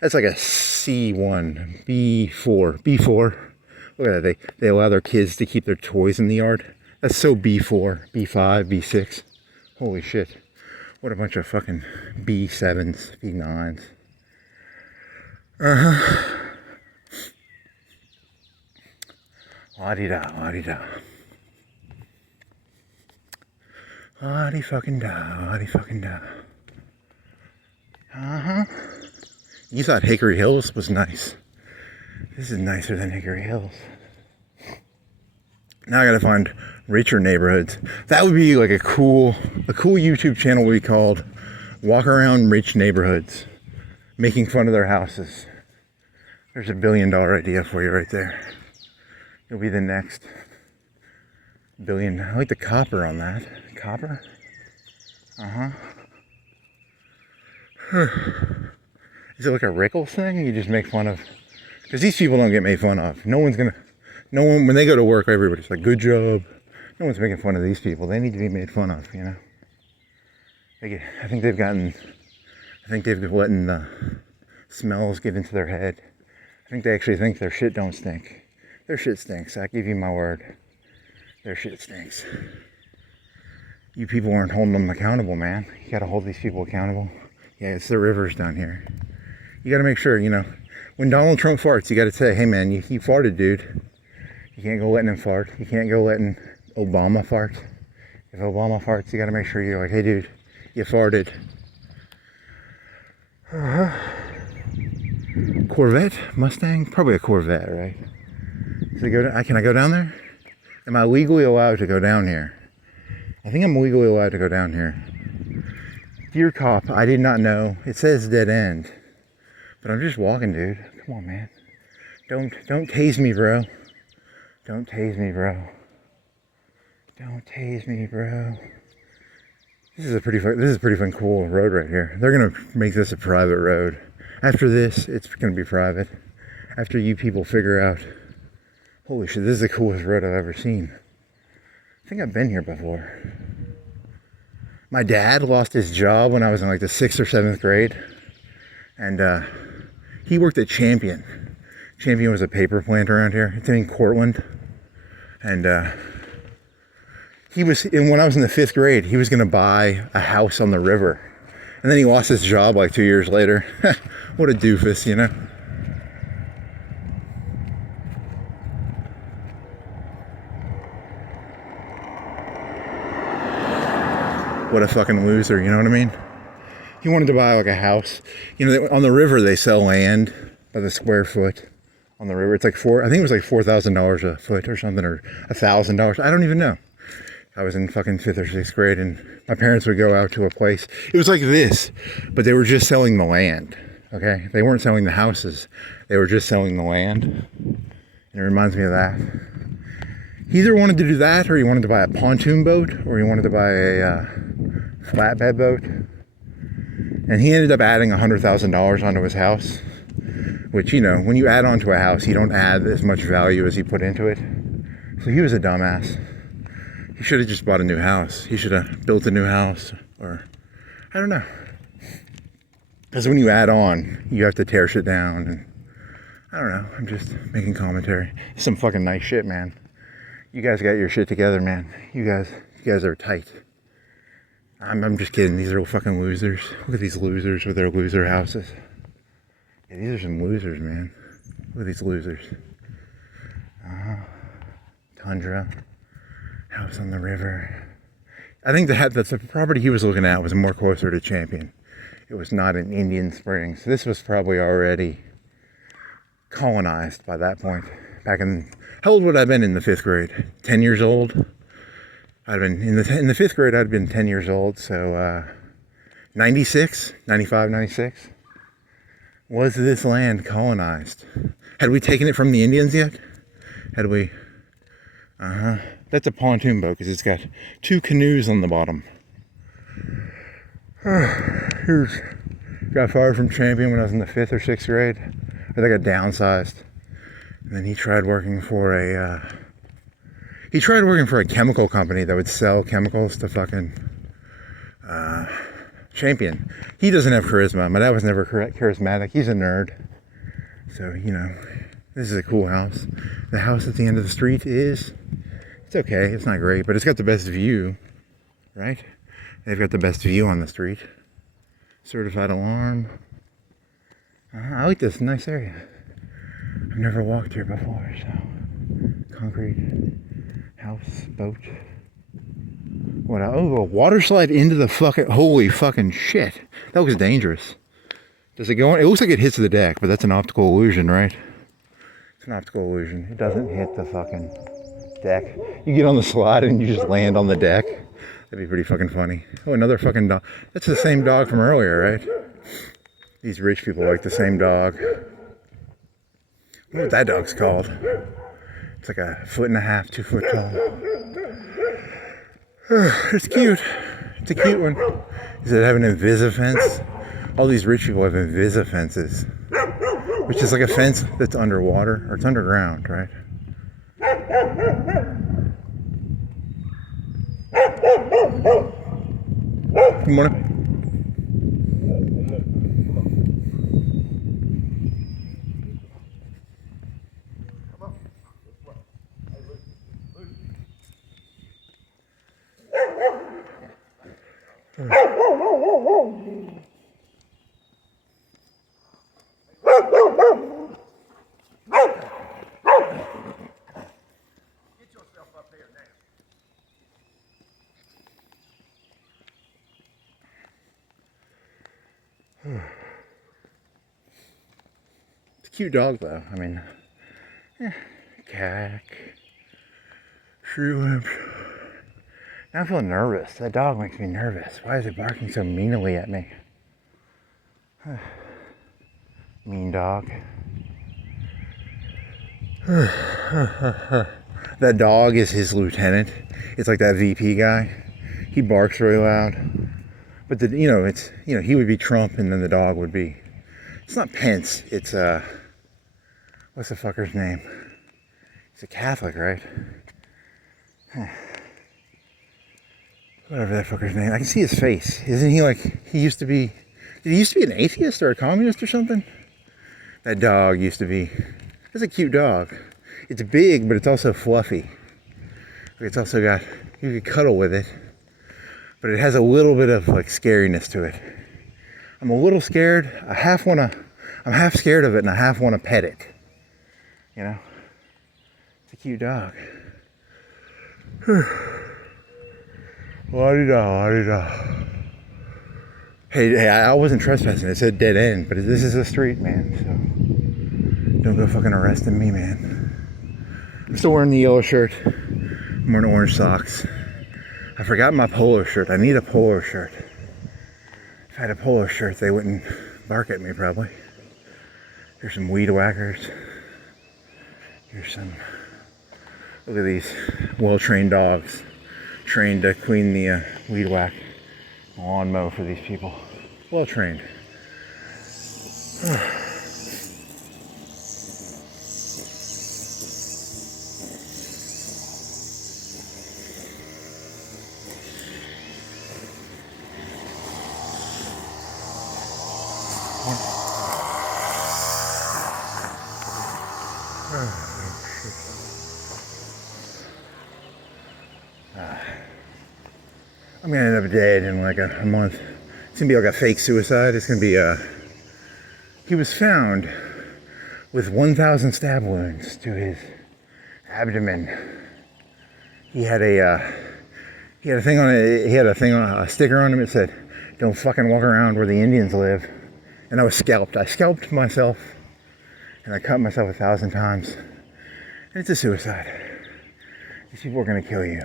That's like a C1, B4. Look at that, they allow their kids to keep their toys in the yard. That's so B4, B5, B6. Holy shit. What a bunch of fucking B7s, B9s. Uh-huh. La-di-da, la-di-da. La-di-fucking-da, la-di-fucking-da. Uh-huh. You thought Hickory Hills was nice. This is nicer than Hickory Hills. Now I gotta find richer neighborhoods. That would be like a cool YouTube channel would be called Walk Around Rich Neighborhoods, making fun of their houses. There's $1 billion idea for you right there. You'll be the next billion. I like the copper on that. Copper? Uh-huh. Is it like a Rickles thing? You just make fun of... Because these people don't get made fun of. No one, when they go to work, everybody's like, good job. No one's making fun of these people. They need to be made fun of, you know? I think they've letting the smells get into their head. I think they actually think their shit don't stink. Their shit stinks. I give you my word. Their shit stinks. You people aren't holding them accountable, man. You gotta hold these people accountable. Yeah, it's the rivers down here. You gotta make sure, you know, when Donald Trump farts, you gotta say, hey man, you farted, dude. You can't go letting him fart. You can't go letting Obama fart. If Obama farts, you gotta make sure you're like, hey dude, you farted. Corvette? Mustang? Probably a Corvette, right? So can I go down there? Am I legally allowed to go down here? I think I'm legally allowed to go down here. Dear cop, I did not know. It says dead end. But I'm just walking, dude. Come on, man. Don't tase me, bro. Don't tase me, bro. Don't tase me, bro. This is a pretty fun, cool road right here. They're gonna make this a private road. After this, it's gonna be private. After you people figure out, holy shit, this is the coolest road I've ever seen. I think I've been here before. My dad lost his job when I was in like the 6th or 7th grade. And he worked at Champion. Champion was a paper plant around here. It's in Cortland. And when I was in the 5th grade, he was gonna buy a house on the river. And then he lost his job like 2 years later. What a doofus, you know? What a fucking loser, you know what I mean? He wanted to buy like a house. You know, on the river they sell land by the square foot. On the river, it's like I think it was like $4,000 a foot or something, or $1,000. I don't even know. I was in fucking 5th or 6th grade, and my parents would go out to a place. It was like this, but they were just selling the land. Okay, they weren't selling the houses. They were just selling the land. And it reminds me of that. He either wanted to do that, or he wanted to buy a pontoon boat, or he wanted to buy a flatbed boat. And he ended up adding $100,000 onto his house, which, you know, when you add onto a house, you don't add as much value as you put into it. So he was a dumbass. He should have just bought a new house. He should have built a new house, or I don't know. Because when you add on, you have to tear shit down, and I don't know. I'm just making commentary. Some fucking nice shit, man. You guys got your shit together, man. You guys are tight. I'm just kidding. These are all fucking losers. Look at these losers with their loser houses. Yeah, these are some losers, man. Look at these losers. Tundra. House on the river. I think the property he was looking at was more closer to Champion. It was not in Indian Springs. This was probably already colonized by that point. How old would I have been in the 5th grade? 10 years old? I'd been in the 5th grade. I'd been 10 years old. So 95, 96. Was this land colonized? Had we taken it from the Indians yet? Had we? That's a pontoon boat because it's got 2 canoes on the bottom. Got fired from Champion when I was in the 5th or 6th grade. I think I downsized. And then he tried working for a chemical company that would sell chemicals to fucking Champion. He doesn't have charisma. My dad was never charismatic. He's a nerd. So, you know, this is a cool house. The house at the end of the street it's okay. It's not great, but it's got the best view, right? They've got the best view on the street. Certified alarm. I like this nice area. I've never walked here before, so concrete house, boat. What? Oh, a water slide into the fucking, holy fucking shit. That looks dangerous. Does it go on? It looks like it hits the deck, but that's an optical illusion, right? It's an optical illusion. It doesn't hit the fucking deck. You get on the slide and you just land on the deck. That'd be pretty fucking funny. Oh, another fucking dog. That's the same dog from earlier, right? These rich people like the same dog. I wonder what that dog's called. It's like 1.5 feet, 2 foot tall. It's cute. It's a cute one. Does it have an invisifence? All these rich people have invisifences, which is like a fence that's underwater, or it's underground, right? Good morning. It's a cute dog, though. I mean, cack, shrimp. Now I feel nervous. That dog makes me nervous. Why is it barking so meanly at me? Mean dog. That dog is his lieutenant. It's like that VP guy. He barks really loud. But he would be Trump, and then the dog would be. It's not Pence. It's what's the fucker's name? He's a Catholic, right? Whatever that fucker's name. I can see his face. Isn't he like? He used to be. Did he used to be an atheist or a communist or something? That dog used to be. It's a cute dog. It's big, but it's also fluffy. It's also got. You could cuddle with it. But it has a little bit of like scariness to it. I'm a little scared. I'm half scared of it and I half want to pet it. You know? It's a cute dog. La-di-da. Hey, I wasn't trespassing. It said dead end, but this is a street, man. So don't go fucking arresting me, man. I'm still wearing the yellow shirt. I'm wearing orange socks. I forgot my polo shirt. I need a polo shirt. If I had a polo shirt, they wouldn't bark at me, probably. Here's some weed whackers. Here's some... Look at these well-trained dogs. Trained to clean the weed whack. Lawn mow for these people. Well-trained. I'm gonna end up dead in like a month. It's gonna be like a fake suicide. It's gonna be he was found with 1,000 stab wounds to his abdomen. He had a thing on it. He had a sticker on him that said, "Don't fucking walk around where the Indians live." And I was scalped. I scalped myself, and I cut myself 1,000 times. And it's a suicide. These people are gonna kill you.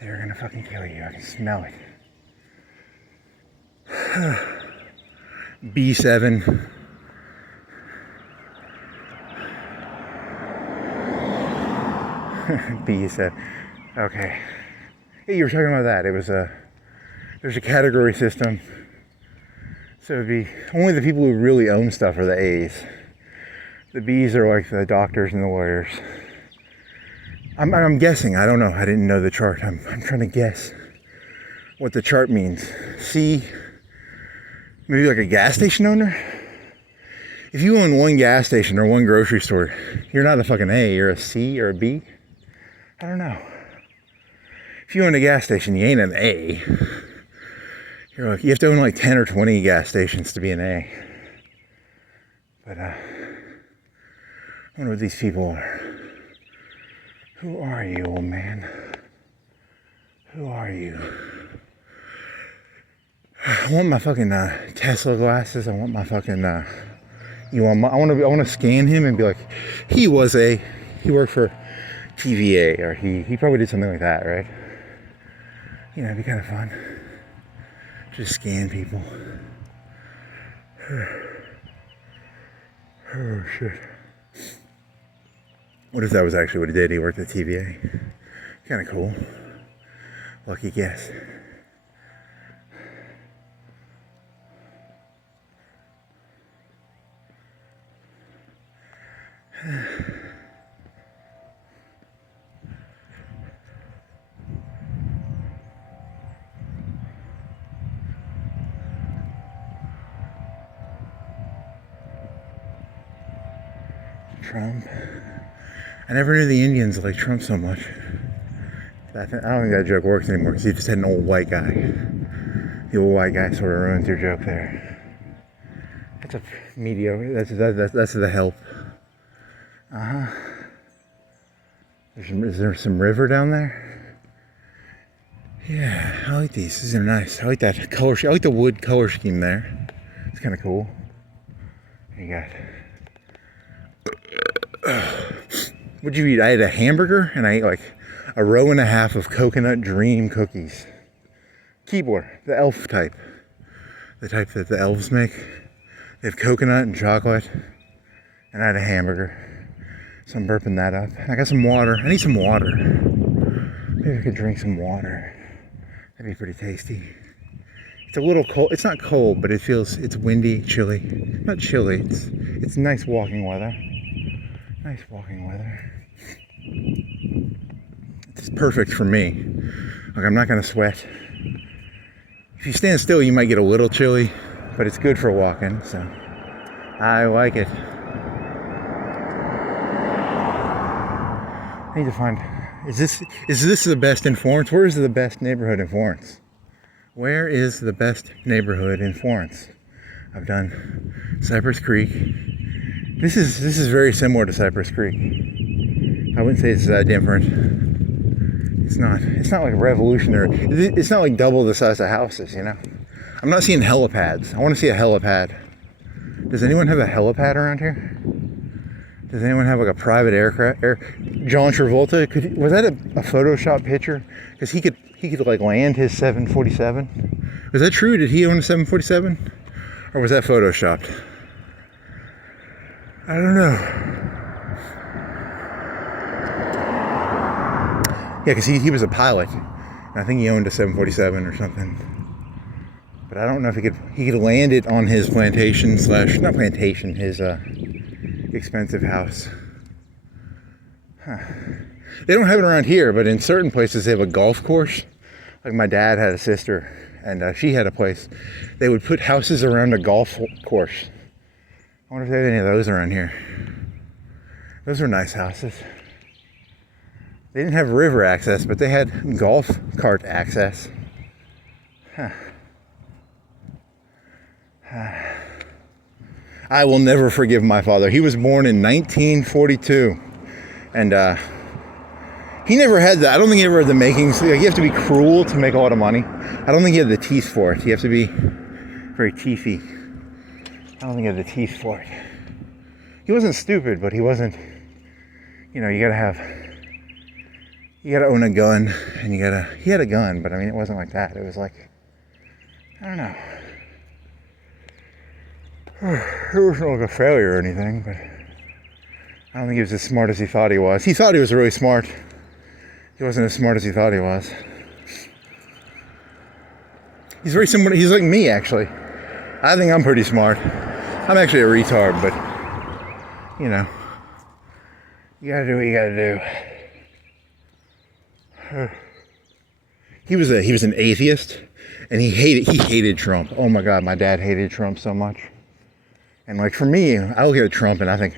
They're gonna fucking kill you. I can smell it. B7. B7. Okay. Hey, you were talking about that. It was there's a category system. So it'd be only the people who really own stuff are the A's. The B's are like the doctors and the lawyers. I'm guessing. I don't know. I didn't know the chart. I'm trying to guess what the chart means. C, maybe like a gas station owner. If you own one gas station or one grocery store, you're not a fucking A. You're a C or a B. I don't know. If you own a gas station, you ain't an A. You're like, you have to own like 10 or 20 gas stations to be an A. But I wonder what these people are. Who are you, old man? Who are you? I want my fucking Tesla glasses. I want my fucking I want to scan him and be like, he worked for TVA, or he probably did something like that, right? You know, it'd be kind of fun. Just scan people. Oh shit. What if that was actually what he did? He worked at TVA. Kind of cool. Lucky guess. Trump. I never knew the Indians liked Trump so much. I don't think that joke works anymore because you just had an old white guy. The old white guy sort of ruins your joke there. That's a mediocre. That's the help. Is there some river down there? Yeah, I like these. These are nice. I like that color. I like the wood color scheme there. It's kind of cool. You got. What'd you eat? I had a hamburger and I ate like a row and a half of coconut dream cookies. Keebler, the elf type. The type that the elves make. They have coconut and chocolate. And I had a hamburger. So I'm burping that up. I got some water. I need some water. Maybe I could drink some water. That'd be pretty tasty. It's a little cold. It's not cold, but it's windy, chilly. Not chilly. It's nice walking weather. Nice walking weather. It's perfect for me. Like, I'm not gonna sweat. If you stand still, you might get a little chilly, but it's good for walking, so I like it. I need to find, is this the best in Florence? Where is the best neighborhood in Florence? Where is the best neighborhood in Florence? I've done Cypress Creek. This is very similar to Cypress Creek. I wouldn't say it's that different. It's not like revolutionary. It's not like double the size of houses, you know? I'm not seeing helipads. I want to see a helipad. Does anyone have a helipad around here? Does anyone have like a private aircraft? John Travolta, was that a Photoshop picture? Because he could like land his 747. Was that true? Did he own a 747? Or was that photoshopped? I don't know. Yeah, because he was a pilot. And I think he owned a 747 or something. But I don't know if he could land it on his plantation not plantation, his expensive house. Huh. They don't have it around here, but in certain places they have a golf course. Like my dad had a sister, and she had a place. They would put houses around a golf course. I wonder if they have any of those around here. Those are nice houses. They didn't have river access, but they had golf cart access. Huh. I will never forgive my father. He was born in 1942, and he never had that. I don't think he ever had the makings. Like, you have to be cruel to make a lot of money. I don't think he had the teeth for it. You have to be very teethy. I don't think he had the teeth for it. He wasn't stupid, but he wasn't, you know, you gotta own a gun, and he had a gun, but I mean, it wasn't like that. It was like, I don't know. It wasn't like a failure or anything, but I don't think he was as smart as he thought he was. He thought he was really smart. He wasn't as smart as he thought he was. He's very similar. He's like me, actually. I think I'm pretty smart. I'm actually a retard, but you know, you gotta do what you gotta do. He was an atheist, and he hated Trump. Oh my God, my dad hated Trump so much. And like for me, I look at Trump and I think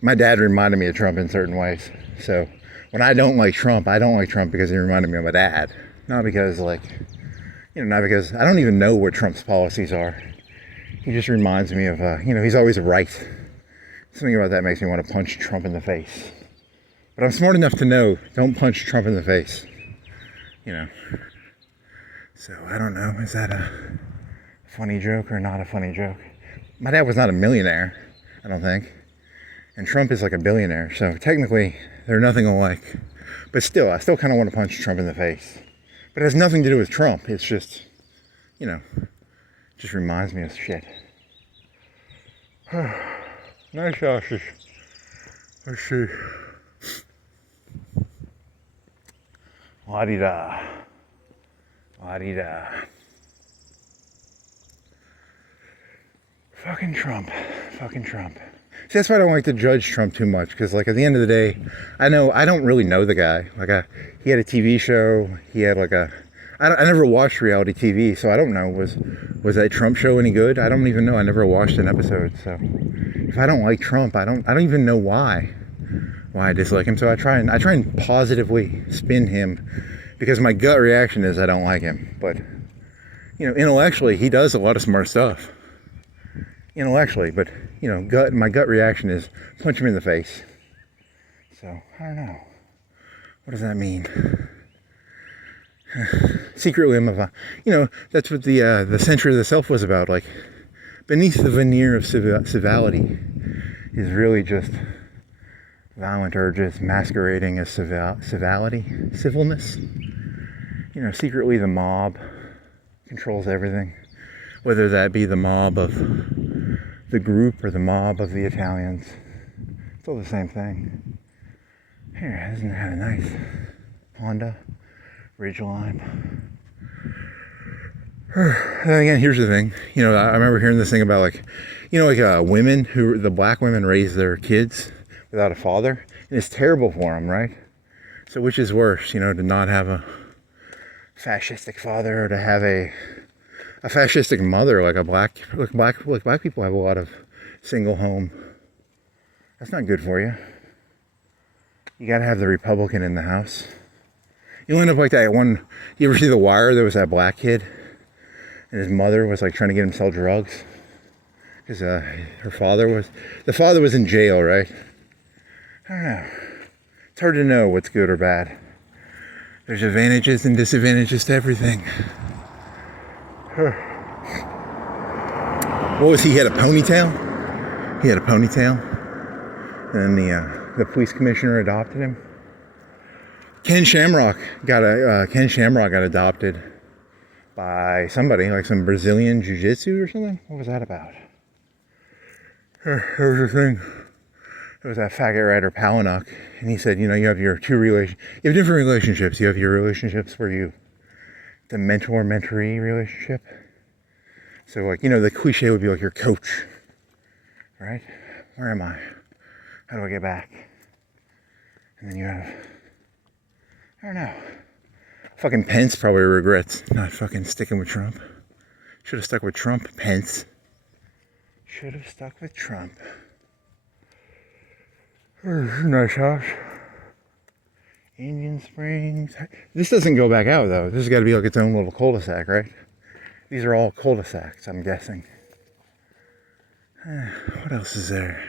my dad reminded me of Trump in certain ways. So when I don't like Trump because he reminded me of my dad. Not because not because I don't even know what Trump's policies are. He just reminds me of, he's always right. Something about that makes me want to punch Trump in the face. But I'm smart enough to know, don't punch Trump in the face. You know. So I don't know, is that a funny joke or not a funny joke? My dad was not a millionaire, I don't think. And Trump is like a billionaire, so technically they're nothing alike. But still, I still kind of want to punch Trump in the face. But it has nothing to do with Trump. It's just, just reminds me of shit. Nice houses. Let's see. La-di-da. La-di-da. Fucking Trump. See, that's why I don't like to judge Trump too much, because like at the end of the day, I don't really know the guy. Like he had a TV show, he had like I never watched reality TV, so I don't know, was that Trump show any good? I don't even know, I never watched an episode, so if I don't like Trump, I don't even know why I dislike him, so I try and positively spin him because my gut reaction is I don't like him. But, you know, intellectually, he does a lot of smart stuff. Intellectually, but, you know, my gut reaction is punch him in the face. So, I don't know. What does that mean? Secretly, you know, that's what the Center of the Self was about. Like, beneath the veneer of civility is really just violent urges masquerading as civilness. You know, secretly the mob controls everything, whether that be the mob of the group or the mob of the Italians. It's all the same thing. Here, isn't that a nice Honda Ridgeline? Then again, here's the thing. You know, I remember hearing this thing about, like, you know, like women the black women raise their kids without a father, and it's terrible for them, right? So which is worse, you know, to not have a fascistic father or to have a fascistic mother, like black people have a lot of single home. That's not good for you. You gotta have the Republican in the house. You'll end up like that one. You ever see The Wire? There was that black kid, and his mother was like trying to get him to sell drugs because the father was in jail, right? I don't know. It's hard to know what's good or bad. There's advantages and disadvantages to everything. What was he had a ponytail? He had a ponytail, and then the police commissioner adopted him. Ken Shamrock got adopted by somebody, like some Brazilian jiu-jitsu or something. What was that about? There was a thing. There was that faggot writer Palinuk, and he said, you know, you have different relationships. You have your relationships where the mentor-mentee relationship. So, like, you know, the cliche would be like your coach, right? Where am I? How do I get back? And then you have, I don't know. Fucking Pence probably regrets not fucking sticking with Trump. Should have stuck with Trump, Pence. Should have stuck with Trump. Nice house. Indian Springs. This doesn't go back out, though. This has got to be like its own little cul-de-sac, right? These are all cul-de-sacs, I'm guessing. What else is there?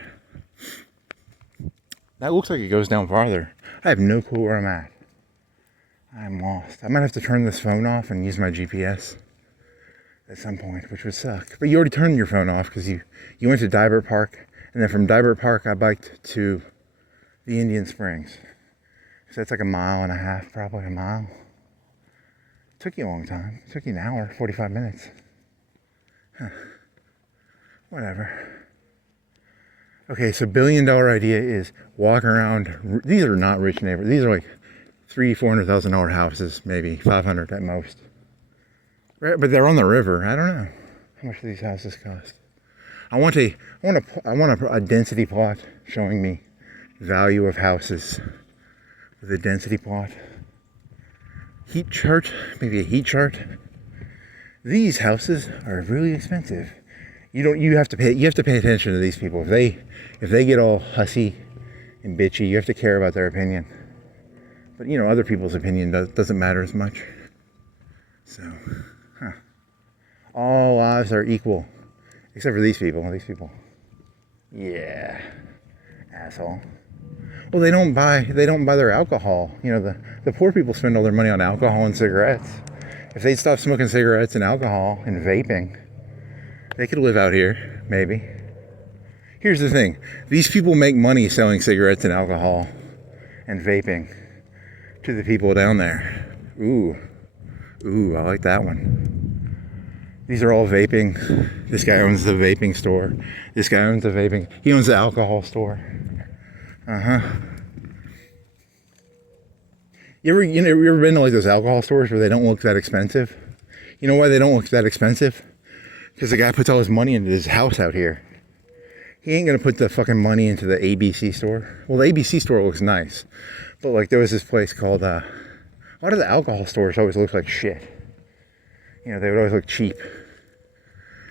That looks like it goes down farther. I have no clue where I'm at. I'm lost. I might have to turn this phone off and use my GPS at some point, which would suck. But you already turned your phone off because you went to Dibert Park, and then from Dibert Park I biked to the Indian Springs. So that's like a mile and a half, probably a mile. It took you a long time. It took you an hour, 45 minutes. Huh. Whatever. Okay, so $1 billion idea is walk around. These are not rich neighborhoods. These are like $300,000-$400,000 houses, maybe 500 at most. Right, but they're on the river. I don't know how much do these houses cost. I want a density plot showing me value of houses with a density plot. Heat chart, maybe a heat chart. These houses are really expensive. You have to pay attention to these people. If they get all hussy and bitchy, you have to care about their opinion. But you know, other people's opinion doesn't matter as much. So, all lives are equal, except for these people. Yeah, asshole. Well, they don't buy their alcohol. You know, the poor people spend all their money on alcohol and cigarettes. If they'd stop smoking cigarettes and alcohol and vaping, they could live out here, maybe. Here's the thing. These people make money selling cigarettes and alcohol and vaping to the people down there. Ooh, I like that one. These are all vaping. This guy owns the vaping store. This guy owns the vaping. He owns the alcohol store. You ever been to like those alcohol stores where they don't look that expensive? You know why they don't look that expensive? Because the guy puts all his money into his house out here. He ain't gonna put the fucking money into the ABC store. Well, the ABC store looks nice, but like there was this place called, why do the alcohol stores always look like shit? You know, they would always look cheap.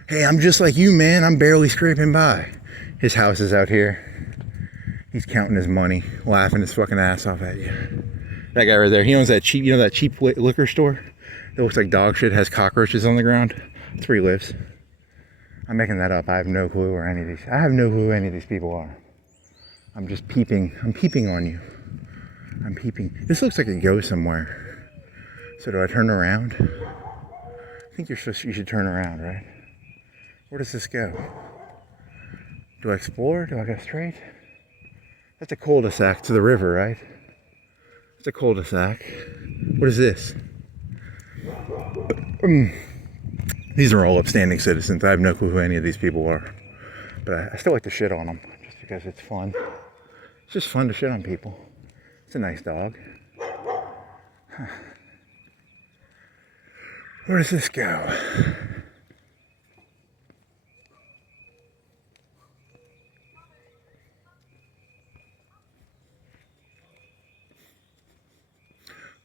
Hey, I'm just like you, man. I'm barely scraping by. His house is out here. He's counting his money, laughing his fucking ass off at you. That guy right there, he owns that cheap, that cheap liquor store that looks like dog shit, has cockroaches on the ground. That's where he lives. I'm making that up. I have no clue where any of these, I have no clue who any of these people are. I'm just peeping. I'm peeping on you. I'm peeping. This looks like it goes somewhere. So do I turn around? I think you should turn around, right? Where does this go? Do I explore? Do I go straight? That's a cul-de-sac to the river, right? It's a cul-de-sac. What is this? These are all upstanding citizens. I have no clue who any of these people are. But I still like to shit on them, just because it's fun. It's just fun to shit on people. It's a nice dog. Huh. Where does this go?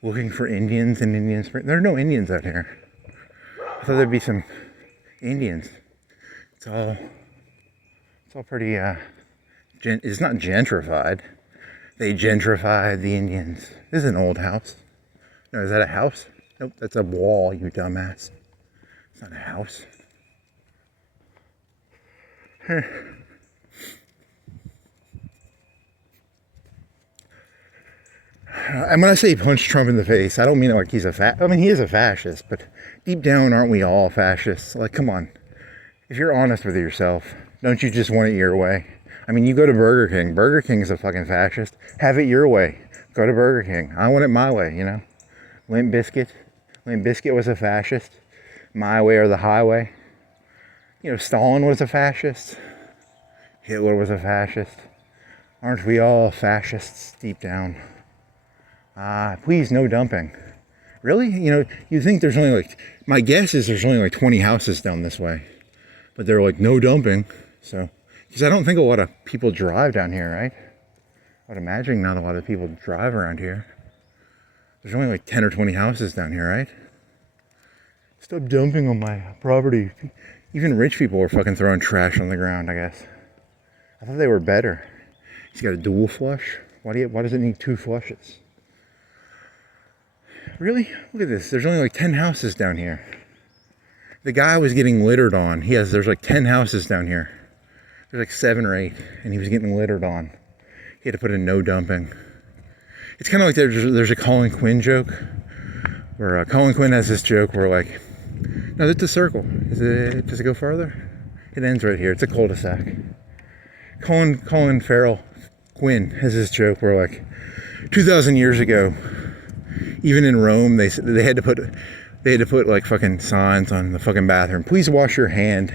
Looking for Indians in Indian Spring. There are no Indians out here. I thought there'd be some Indians. It's all pretty, it's not gentrified. They gentrified the Indians. This is an old house. No, is that a house? Nope, that's a wall, you dumbass. It's not a house. And when I say punch Trump in the face, I don't mean it like he's I mean, he is a fascist, but deep down, aren't we all fascists? Like, come on. If you're honest with yourself, don't you just want it your way? I mean, you go to Burger King. Burger King's a fucking fascist. Have it your way. Go to Burger King. I want it my way, you know? Limp Bizkit. Limp Bizkit was a fascist. My way or the highway. You know, Stalin was a fascist. Hitler was a fascist. Aren't we all fascists deep down? Please, no dumping. Really? You know, you think there's only like, my guess is there's only like 20 houses down this way. But they're like, no dumping. So, because I don't think a lot of people drive down here, right? I would imagine not a lot of people drive around here. There's only like 10 or 20 houses down here, right? Stop dumping on my property. Even rich people are fucking throwing trash on the ground, I guess. I thought they were better. He's got a dual flush. Why does it need 2 flushes? Really? Look at this. There's only like 10 houses down here. The guy was getting littered on. There's like 10 houses down here. There's like 7 or 8, and he was getting littered on. He had to put in no dumping. It's kind of like there's a Colin Quinn joke, where Colin Quinn has this joke where like, no, that's a circle. Does it go farther? It ends right here. It's a cul-de-sac. Colin Farrell Quinn has this joke where like 2,000 years ago, even in Rome, they had to put like fucking signs on the fucking bathroom. Please wash your hands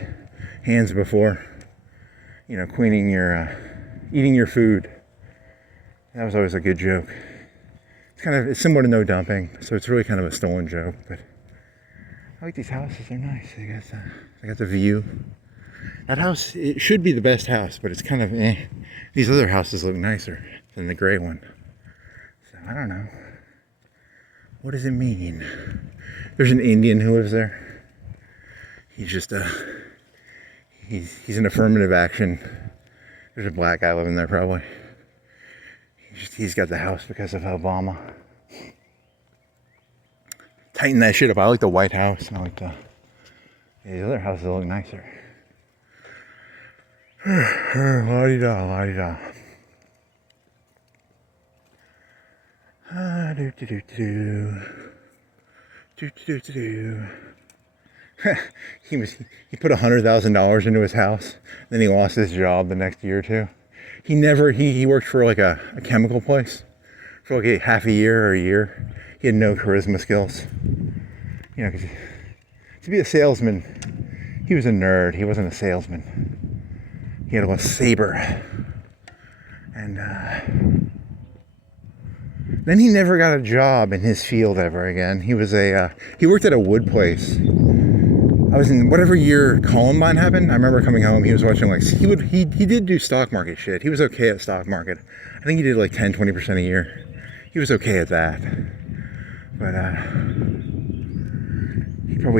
before, you know, cleaning eating your food. That was always a good joke. It's similar to no dumping, so it's really kind of a stolen joke. But I like these houses. They're nice. They got the view. That house, it should be the best house, but it's kind of eh. These other houses look nicer than the gray one. So I don't know. What does it mean? There's an Indian who lives there. He's just he's an affirmative action. There's a black guy living there probably. He's got the house because of Obama. Tighten that shit up. I like the White House, and I like these other houses look nicer. La-di-da, la-di-da. He put $100,000 into his house, then he lost his job the next year or two. He worked for like a chemical place for like half a year or a year. He had no charisma skills. You know, because to be a salesman, he was a nerd. He wasn't a salesman. He had a saber. And then he never got a job in his field ever again. He worked at a wood place. I was in whatever year Columbine happened. I remember coming home. He was watching like he did do stock market shit. He was okay at stock market. I think he did like 10-20% a year. He was okay at that. But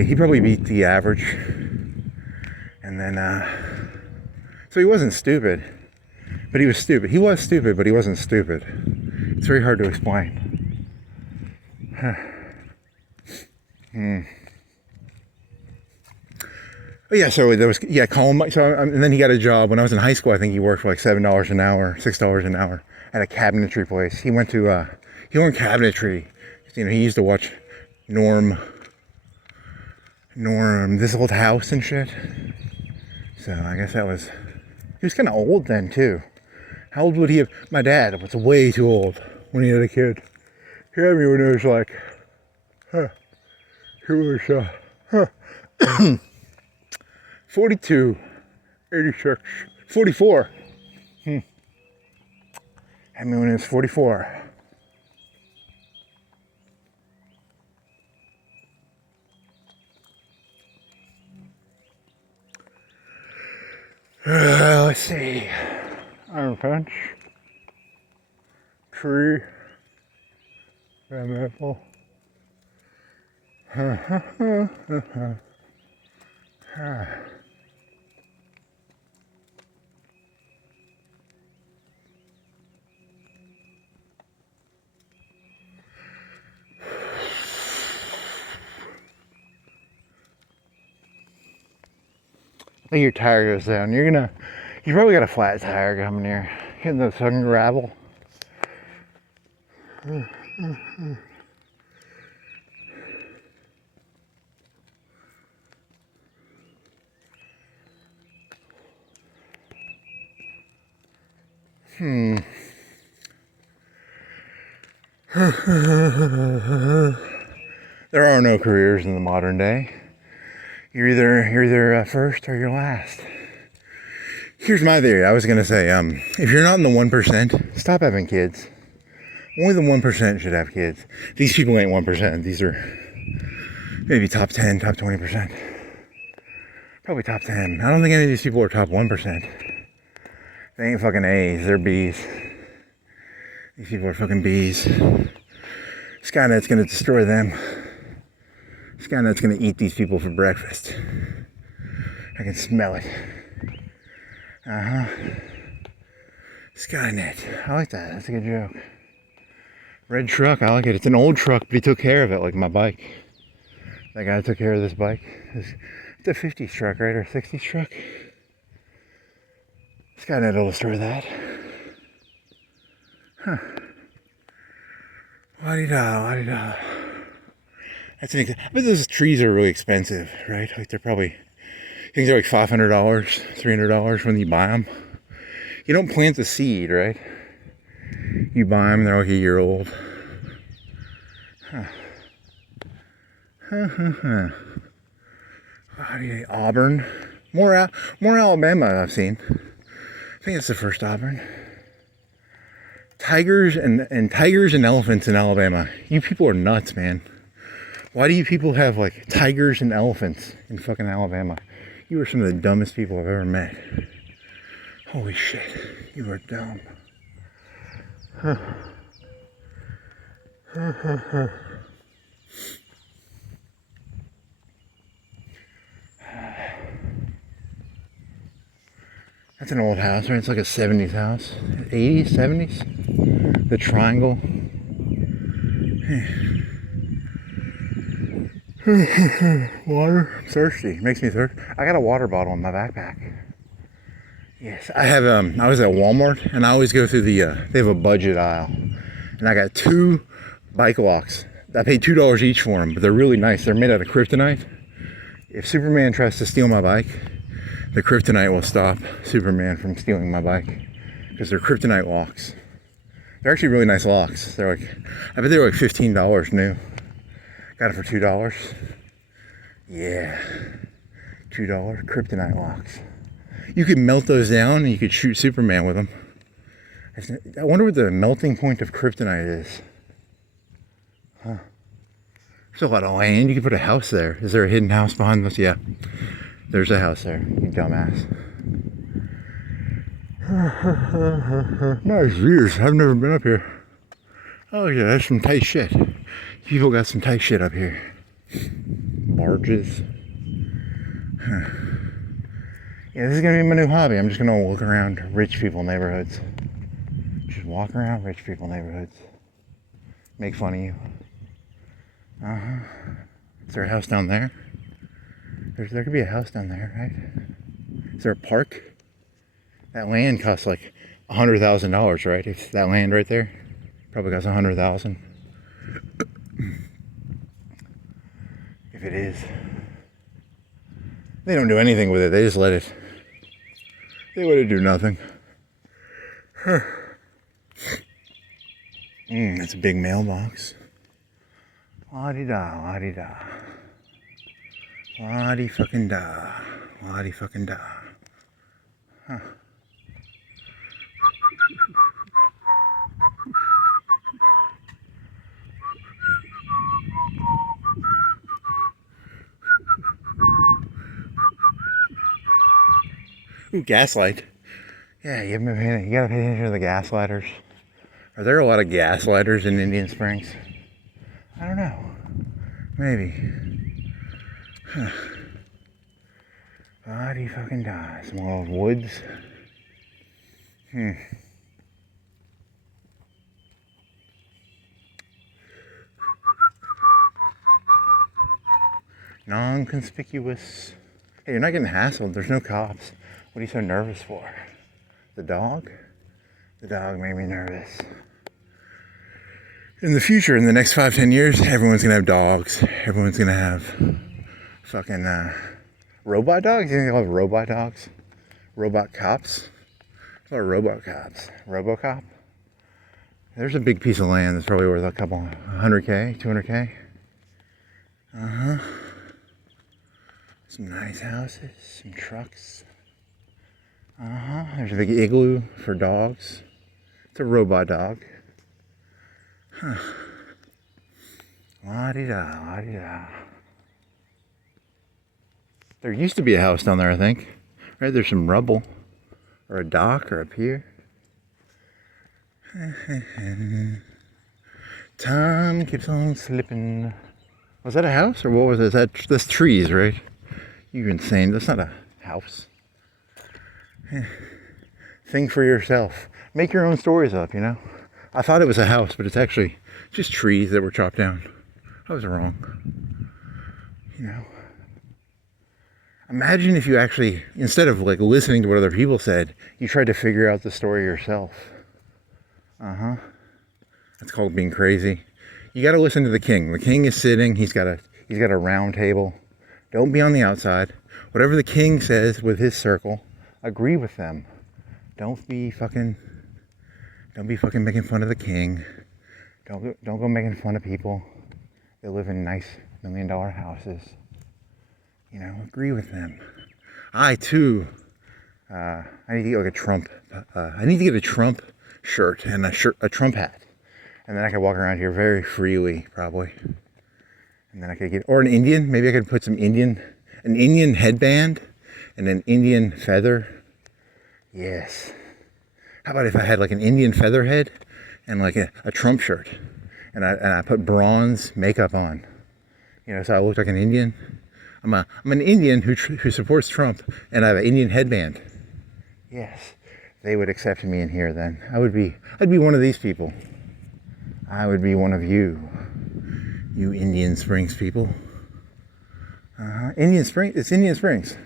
he probably beat the average. And then so he wasn't stupid, but he was stupid. He was stupid, but he wasn't stupid. It's very hard to explain. Oh, yeah, so there was, yeah, Columbine. So, and then he got a job when I was in high school. I think he worked for like $7 an hour, $6 an hour at a cabinetry place. He went to, he learned cabinetry. You know, he used to watch Norm, This Old House and shit. So I guess that was, he was kind of old then too. How old would he have? My dad was way too old when he had a kid. He had me when he was like, he was, 42, 86, 44. Had me when he was 44. Let's see. Iron fence. Tree. Apple. I think your tire goes down. You probably got a flat tire coming here. Hitting the fucking gravel. There are no careers in the modern day. You're either first or you're last. Here's my theory. I was gonna say, if you're not in the 1%, stop having kids. Only the 1% should have kids. These people ain't 1%. These are maybe top 10, top 20%. Probably top 10. I don't think any of these people are top 1%. They ain't fucking A's. They're B's. These people are fucking B's. Skynet's gonna destroy them. Skynet's gonna eat these people for breakfast. I can smell it. Skynet. I like that. That's a good joke. Red truck. I like it. It's an old truck, but he took care of it, like my bike. That guy took care of this bike. It's a 50s truck, right? Or 60s truck. Skynet will destroy that. Huh. La-di-da. That's an example. I bet those trees are really expensive, right? Like they're probably, things are like $500, $300 when you buy them. You don't plant the seed, right? You buy them, they're like a year old. Auburn. More Alabama I've seen. I think it's the first Auburn. Tigers and elephants in Alabama. You people are nuts, man. Why do you people have like tigers and elephants in fucking Alabama? You are some of the dumbest people I've ever met. Holy shit, you are dumb. That's an old house, right? It's like a 70s house. 80s, 70s? The triangle. Water. I'm thirsty. Makes me thirsty. I got a water bottle in my backpack. Yes, I have. I was at Walmart, and I always go through the. They have a budget aisle, and I got 2 bike locks. I paid $2 each for them, but they're really nice. They're made out of kryptonite. If Superman tries to steal my bike, the kryptonite will stop Superman from stealing my bike because they're kryptonite locks. They're actually really nice locks. They're like, I bet they were like $15 new. Got it for $2. Yeah, $2 kryptonite locks. You could melt those down and you could shoot Superman with them. I wonder what the melting point of kryptonite is. Huh. There's a lot of land. You could put a house there. Is there a hidden house behind this? Yeah. There's a house there, you dumbass. Nice views. I've never been up here. Oh yeah, that's some tight shit. People got some tight shit up here. Barges. Huh. Yeah, this is gonna be my new hobby. I'm just gonna look around rich people neighborhoods. Just walk around rich people neighborhoods. Make fun of you. Is there a house down there? There could be a house down there, right? Is there a park? That land costs like $100,000, right? If that land right there probably costs $100,000. If it is, they don't do anything with it. They just let it. They let it do nothing. That's a big mailbox. La-di-da, la-di-da. La-di-fucking-da. La-di-fucking-da. Huh. Ooh, gaslight. Yeah, you gotta pay attention to the gaslighters. Are there a lot of gaslighters in Indian Springs? I don't know. Maybe. Huh. Body fucking die. Some old woods. Non-conspicuous. Hey, you're not getting hassled. There's no cops. What are you so nervous for? The dog? The dog made me nervous. In the future, in the next 5-10 years, everyone's gonna have dogs. Everyone's gonna have fucking robot dogs. You think they'll have robot dogs? Robot cops? What are robot cops? Robocop? There's a big piece of land that's probably worth a couple 100K, 200K. Some nice houses, some trucks. There's a big igloo for dogs. It's a robot dog. La-di-da, la-di-da. There used to be a house down there, I think. Right, there's some rubble. Or a dock or a pier. Time keeps on slipping. Was that a house or what was it? That's trees, right? You're insane. That's not a house. Think for yourself. Make your own stories up, you know? I thought it was a house, but it's actually just trees that were chopped down. I was wrong. You know? Imagine if you actually, instead of like listening to what other people said, you tried to figure out the story yourself. That's called being crazy. You got to listen to the king. The king is sitting. He's got a round table. Don't be on the outside. Whatever the king says with his circle, agree with them. Don't be fucking making fun of the king. Don't go making fun of people that live in nice $1 million houses. You know, agree with them. I too, I need to get like a Trump. I need to get a Trump shirt and a Trump hat, and then I could walk around here very freely, probably. And then I could get, or an Indian. Maybe I could put an Indian headband, and an Indian feather. Yes. How about if I had like an Indian feather head and like a Trump shirt, and I put bronze makeup on. You know, so I look like an Indian. I'm an Indian who supports Trump, and I have an Indian headband. Yes, they would accept me in here then. I'd be one of these people. I would be one of you Indian Springs people. Indian Springs, it's Indian Springs,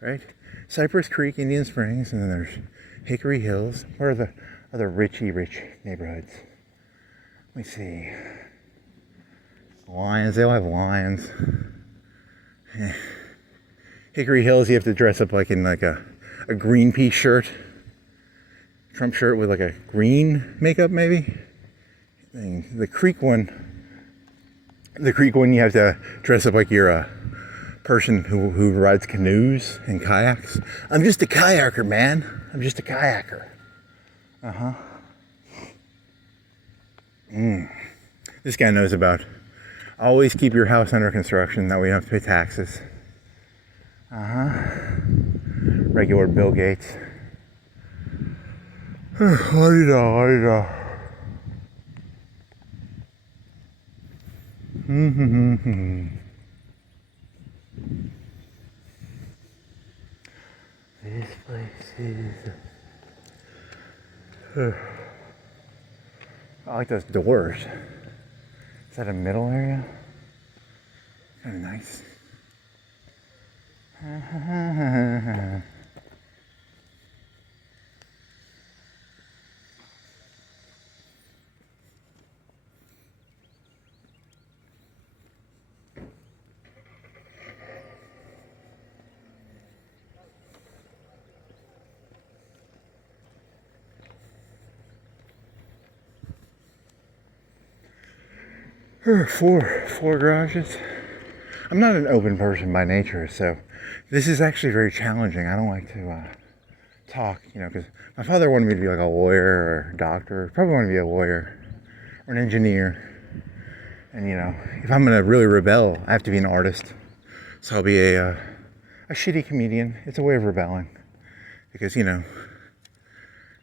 right? Cypress Creek, Indian Springs, and then there's Hickory Hills. Where are the other rich neighborhoods? Let me see. Lions, they all have lions. Hickory Hills, you have to dress up like in like a Greenpeace shirt. Trump shirt with like a green makeup maybe. And the creek one, you have to dress up like you're a person who rides canoes and kayaks. I'm just a kayaker, man. I'm just a kayaker. This guy knows about always keep your house under construction, that way you don't have to pay taxes. Regular Bill Gates. La-di-da. This place is... I like those doors. Is that a middle area? kind of nice. Four garages. I'm not an open person by nature, so this is actually very challenging. I don't like to talk, because my father wanted me to be like a lawyer or a doctor. Probably want to be a lawyer or an engineer. And if I'm gonna really rebel, I have to be an artist. So I'll be a shitty comedian. It's a way of rebelling, because what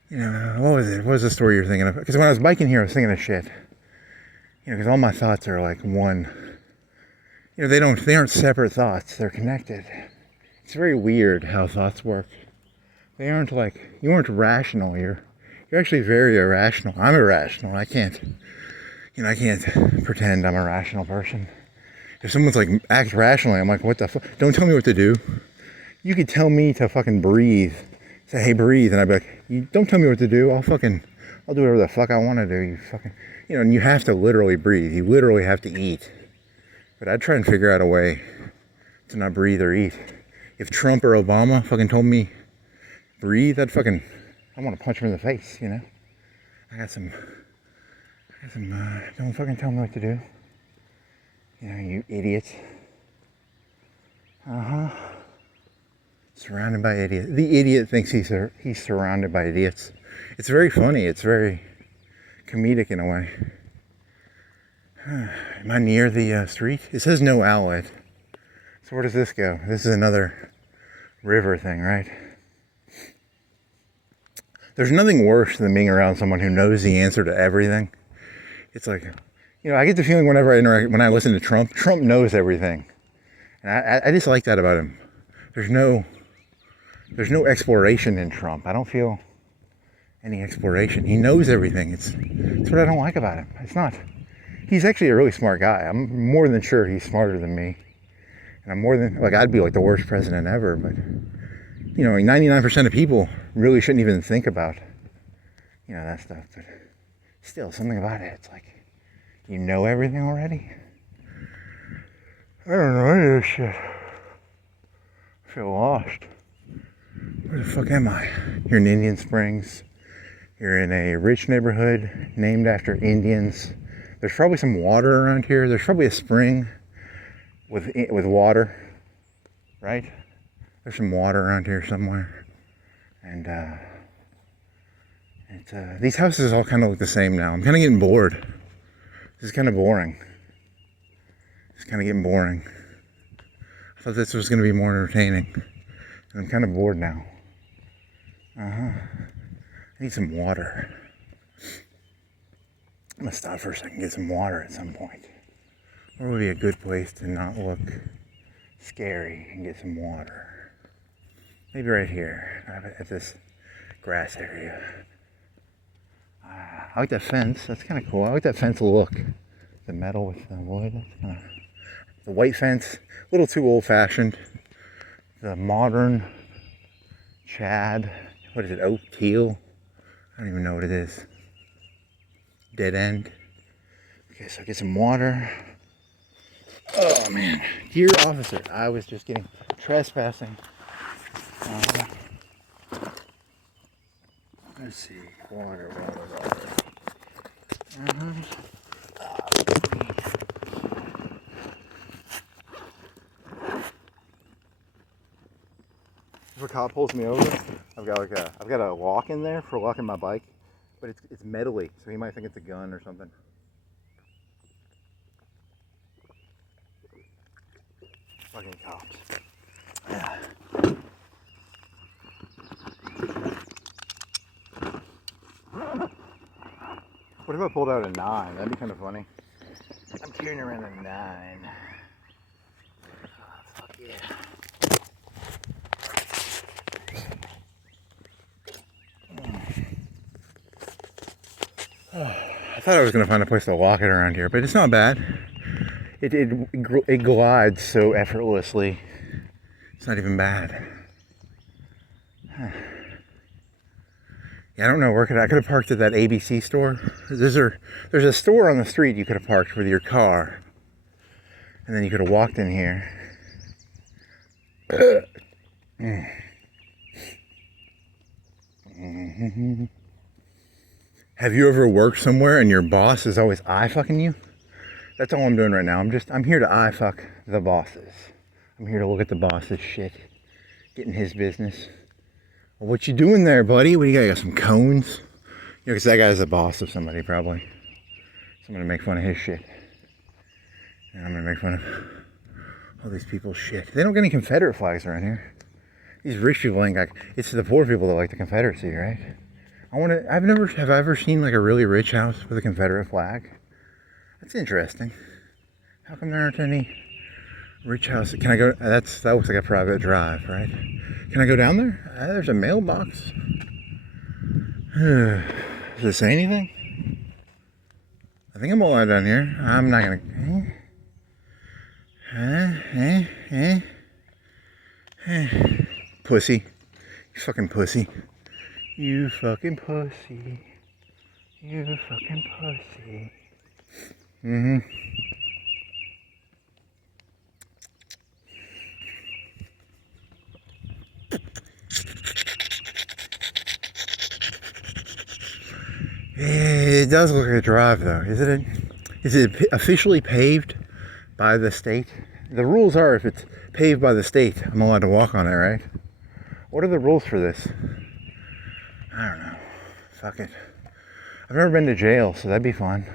was it? What was the story you're thinking of? Because when I was biking here, I was thinking of shit. Because all my thoughts are like one. They aren't separate thoughts. They're connected. It's very weird how thoughts work. They aren't you aren't rational. You're actually very irrational. I'm irrational. I can't pretend I'm a rational person. If someone's like, act rationally, I'm like, what the fuck? Don't tell me what to do. You could tell me to fucking breathe. Say, hey, breathe. And I'd be like, you don't tell me what to do. I'll do whatever the fuck I want to do. You fucking, and you have to literally breathe. You literally have to eat. But I'd try and figure out a way to not breathe or eat. If Trump or Obama fucking told me breathe, I want to punch him in the face, I got some, don't fucking tell me what to do. You idiots. Surrounded by idiots. The idiot thinks he's surrounded by idiots. It's very funny. It's very comedic in a way. Am I near the street? It says no outlet. So where does this go? This is another river thing, right? There's nothing worse than being around someone who knows the answer to everything. It's like, I get the feeling when I listen to Trump knows everything. And I just like that about him. There's no exploration in Trump. I don't feel any exploration. He knows everything. It's what I don't like about him. He's actually a really smart guy. I'm more than sure he's smarter than me. And I'm more than, I'd be like the worst president ever, but 99% of people really shouldn't even think about, that stuff. But still, something about it, it's like, you know everything already? I don't know any of this shit. I feel lost. Where the fuck am I? You're in Indian Springs. You're in a rich neighborhood named after Indians. There's probably some water around here. There's probably a spring with water, right? There's some water around here somewhere. And these houses all kind of look the same now. I'm kind of getting bored. This is kind of boring. It's kind of getting boring. I thought this was going to be more entertaining. And I'm kind of bored now. I need some water. I'm going to stop for a second and get some water at some point. Where would be a good place to not look scary and get some water? Maybe right here, at this grass area. I like that fence. That's kind of cool. I like that fence look. The metal with the wood. That's kind of, the white fence, a little too old-fashioned. The modern Chad. What is it? Oak teal? I don't even know what it is. Dead end. Okay, so get some water. Oh man, dear officer, I was just getting trespassing. Let's see, water. If a cop pulls me over, I've got a lock in there for locking my bike, but it's metally, so he might think it's a gun or something. Fucking cops. Yeah. What if I pulled out a 9? That'd be kind of funny. I'm carrying around a 9. Oh, fuck yeah. I thought I was going to find a place to lock it around here, but it's not bad. It glides so effortlessly. It's not even bad. Huh. Yeah, I don't know where I could have parked at that ABC store. There's a store on the street you could have parked with your car, and then you could have walked in here. Have you ever worked somewhere and your boss is always eye fucking you? That's all I'm doing right now. I'm here to eye fuck the bosses. I'm here to look at the boss's shit, get in his business. Well, what you doing there, buddy? What do you got? You got some cones? You know, because that guy's the boss of somebody, probably. So I'm going to make fun of his shit. And I'm going to make fun of all these people's shit. They don't get any Confederate flags around here. These rich people ain't got... It's the poor people that like the Confederacy, right? Have I ever seen like a really rich house with a Confederate flag? That's interesting. How come there aren't any rich houses? Can I go... That looks like a private drive, right? Can I go down there? There's a mailbox. Does it say anything? I think I'm allowed down here. I'm not gonna... Pussy. You fucking pussy. You fucking pussy. You fucking pussy. Mm-hmm. It does look like a drive, though. Is it officially paved by the state? The rules are if it's paved by the state, I'm allowed to walk on it, right? What are the rules for this? I don't know. Fuck it. I've never been to jail, so that'd be fun.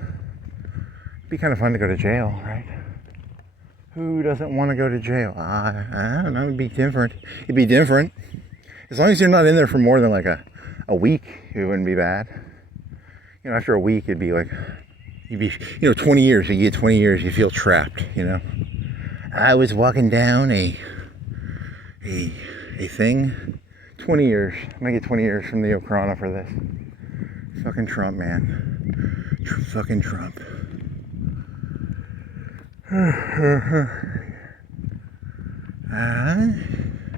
It'd be kind of fun to go to jail, right? Who doesn't want to go to jail? I don't know. It'd be different. It'd be different. As long as you're not in there for more than like a week, it wouldn't be bad. You know, after a week, it'd be like, 20 years. You get 20 years, you feel trapped, you know? I was walking down a thing. 20 years. I'm gonna get 20 years from the Ochrana for this. Fucking Trump, man. Fucking Trump.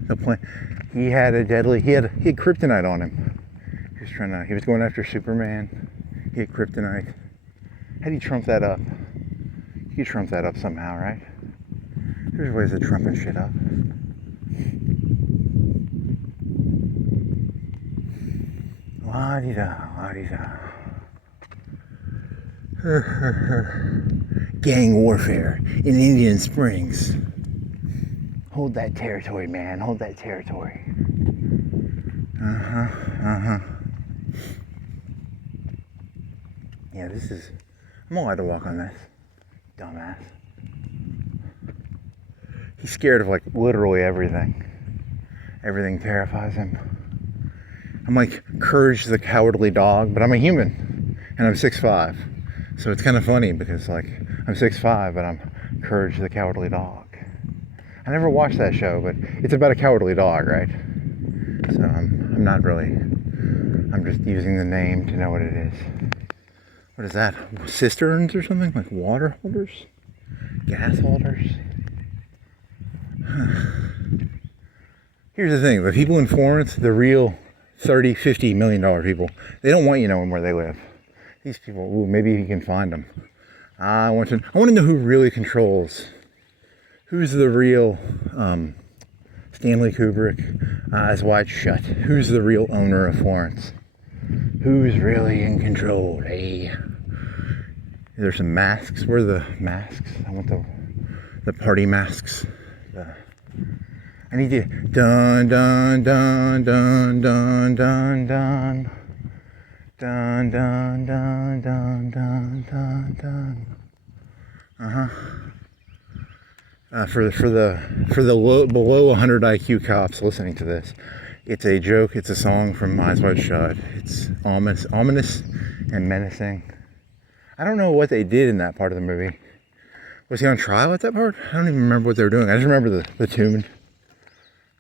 The plan. He had kryptonite on him. He was going after Superman. He had kryptonite. How do you trump that up? You trump that up somehow, right? There's ways of trumping shit up. La-di-da, la-di-da. Gang warfare in Indian Springs. Hold that territory, man. Hold that territory. Yeah, I'm allowed to walk on this. Dumbass. He's scared of like literally everything. Everything terrifies him. I'm like Courage the Cowardly Dog, but I'm a human and I'm 6'5". So it's kind of funny because like I'm 6'5", but I'm Courage the Cowardly Dog. I never watched that show, but it's about a cowardly dog, right? So I'm not really, I'm just using the name to know what it is. What is that? Cisterns or something? Like water holders? Gas holders? Here's the thing, the people in Florence, the real $30, $50 million people, they don't want you knowing where they live. These people, ooh, maybe you can find them. I want to know who really controls. Who's the real Stanley Kubrick, Eyes Wide Shut? Who's the real owner of Florence? Who's really in control? Hey, there's some masks. Where are the masks? I want the party masks. I need to dun dun dun dun dun dun dun dun dun dun dun dun dun. For the below 100 IQ cops listening to this, it's a joke. It's a song from Eyes Wide Shut. It's ominous and menacing. I don't know what they did in that part of the movie. Was he on trial at that part? I don't even remember what they were doing. I just remember the tune.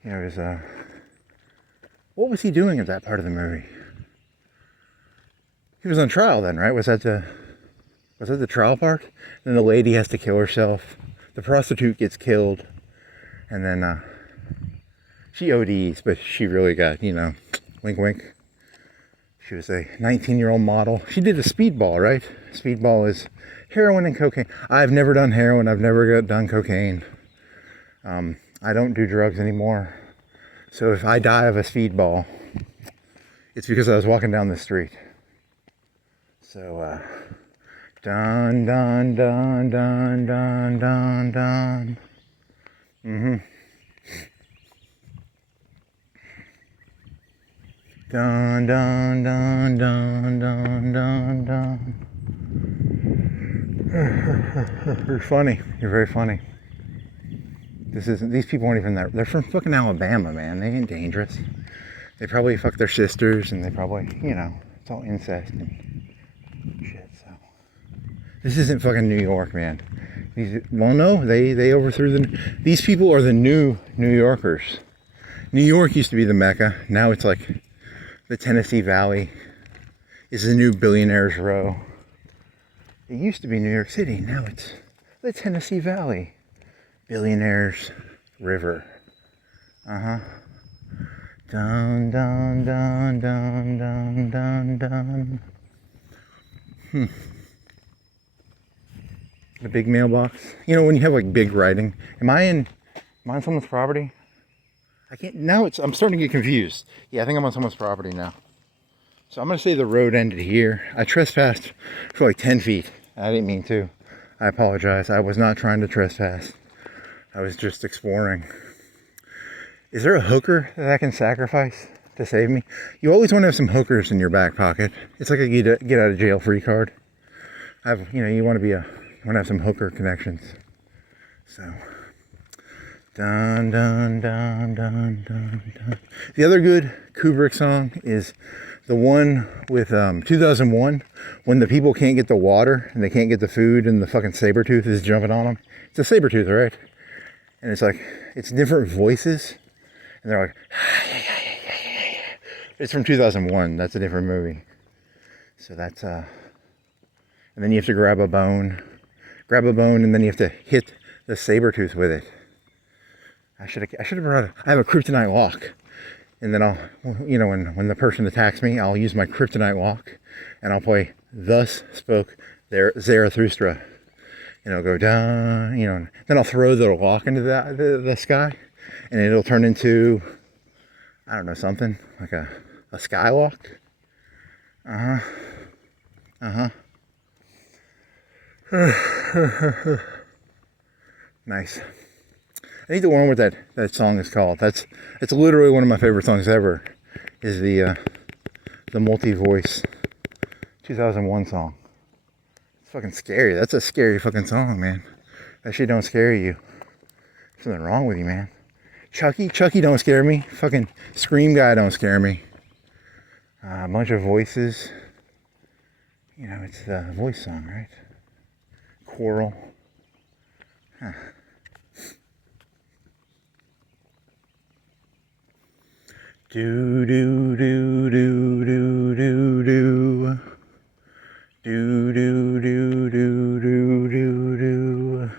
You know, it was, what was he doing at that part of the movie? He was on trial then, right? Was Was that the trial part? Then the lady has to kill herself. The prostitute gets killed. And then she ODs, but she really got, you know, wink wink. She was a 19-year-old model. She did a speedball, right? Speedball is heroin and cocaine. I've never done heroin. I've never done cocaine. I don't do drugs anymore. So if I die of a speedball, it's because I was walking down the street. So, dun dun dun dun dun dun dun. Dun dun dun dun dun dun dun. You're funny. You're very funny. These people aren't even that. They're from fucking Alabama, man. They ain't dangerous. They probably fuck their sisters, and they probably, you know, it's all incest and shit. So this isn't fucking New York, man. Well, no, they overthrew these people are the new New Yorkers. New York used to be the Mecca. Now it's like the Tennessee Valley is the new billionaires row. It used to be New York City. Now it's the Tennessee Valley. Billionaires River. Dun dun dun dun dun dun dun. The big mailbox. You know when you have like big writing. Am I on someone's property? I can't. Now I'm starting to get confused. Yeah, I think I'm on someone's property now. So I'm gonna say the road ended here. I trespassed for like 10 feet. I didn't mean to. I apologize. I was not trying to trespass. I was just exploring. Is there a hooker that I can sacrifice to save me? You always want to have some hookers in your back pocket. It's like a get out of jail free card. You want to have some hooker connections. So, dun dun dun dun dun dun. The other good Kubrick song is the one with 2001, when the people can't get the water and they can't get the food and the fucking saber tooth is jumping on them. It's a saber tooth, right? And it's like, it's different voices. And they're like, it's from 2001. That's a different movie. So that's, and then you have to grab a bone, and then you have to hit the saber tooth with it. I should have brought I have a kryptonite lock. And then I'll, you know, when the person attacks me, I'll use my kryptonite lock and I'll play Thus Spoke Zarathustra. And it'll go down, you know, then I'll throw the lock into the sky and it'll turn into, I don't know, something like a skylock. Nice. I need to learn what that song is called. It's literally one of my favorite songs ever. Is the multi-voice 2001 song. It's fucking scary. That's a scary fucking song, man. That shit don't scare you. There's something wrong with you, man. Chucky don't scare me. Fucking Scream Guy don't scare me. A bunch of voices. You know, it's the voice song, right? Choral. Huh. Do do do do do do do do do do do do do do.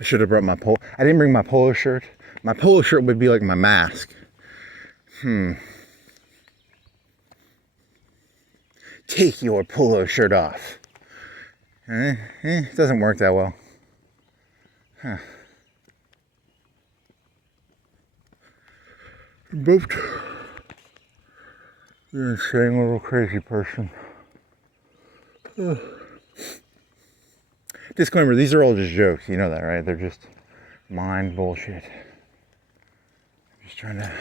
I should have brought my polo. I didn't bring my polo shirt. My polo shirt would be like my mask. Take your polo shirt off. It doesn't work that well. Huh. Booped. You're an insane little crazy person. Disclaimer, these are all just jokes. You know that, right? They're just mind bullshit. I'm just trying to...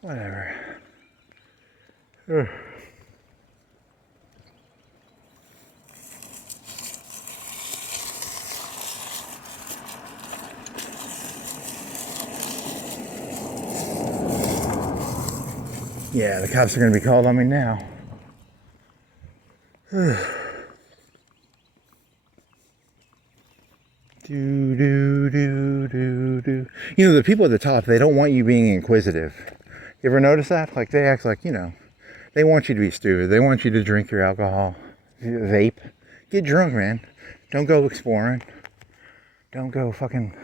Whatever. Yeah, the cops are going to be called on me now. Do, do, do, do, do. You know, the people at the top, they don't want you being inquisitive. You ever notice that? Like, they act like, you know, They want you to be stupid. They want you to drink your alcohol, vape, get drunk, man. Don't go exploring. Don't go fucking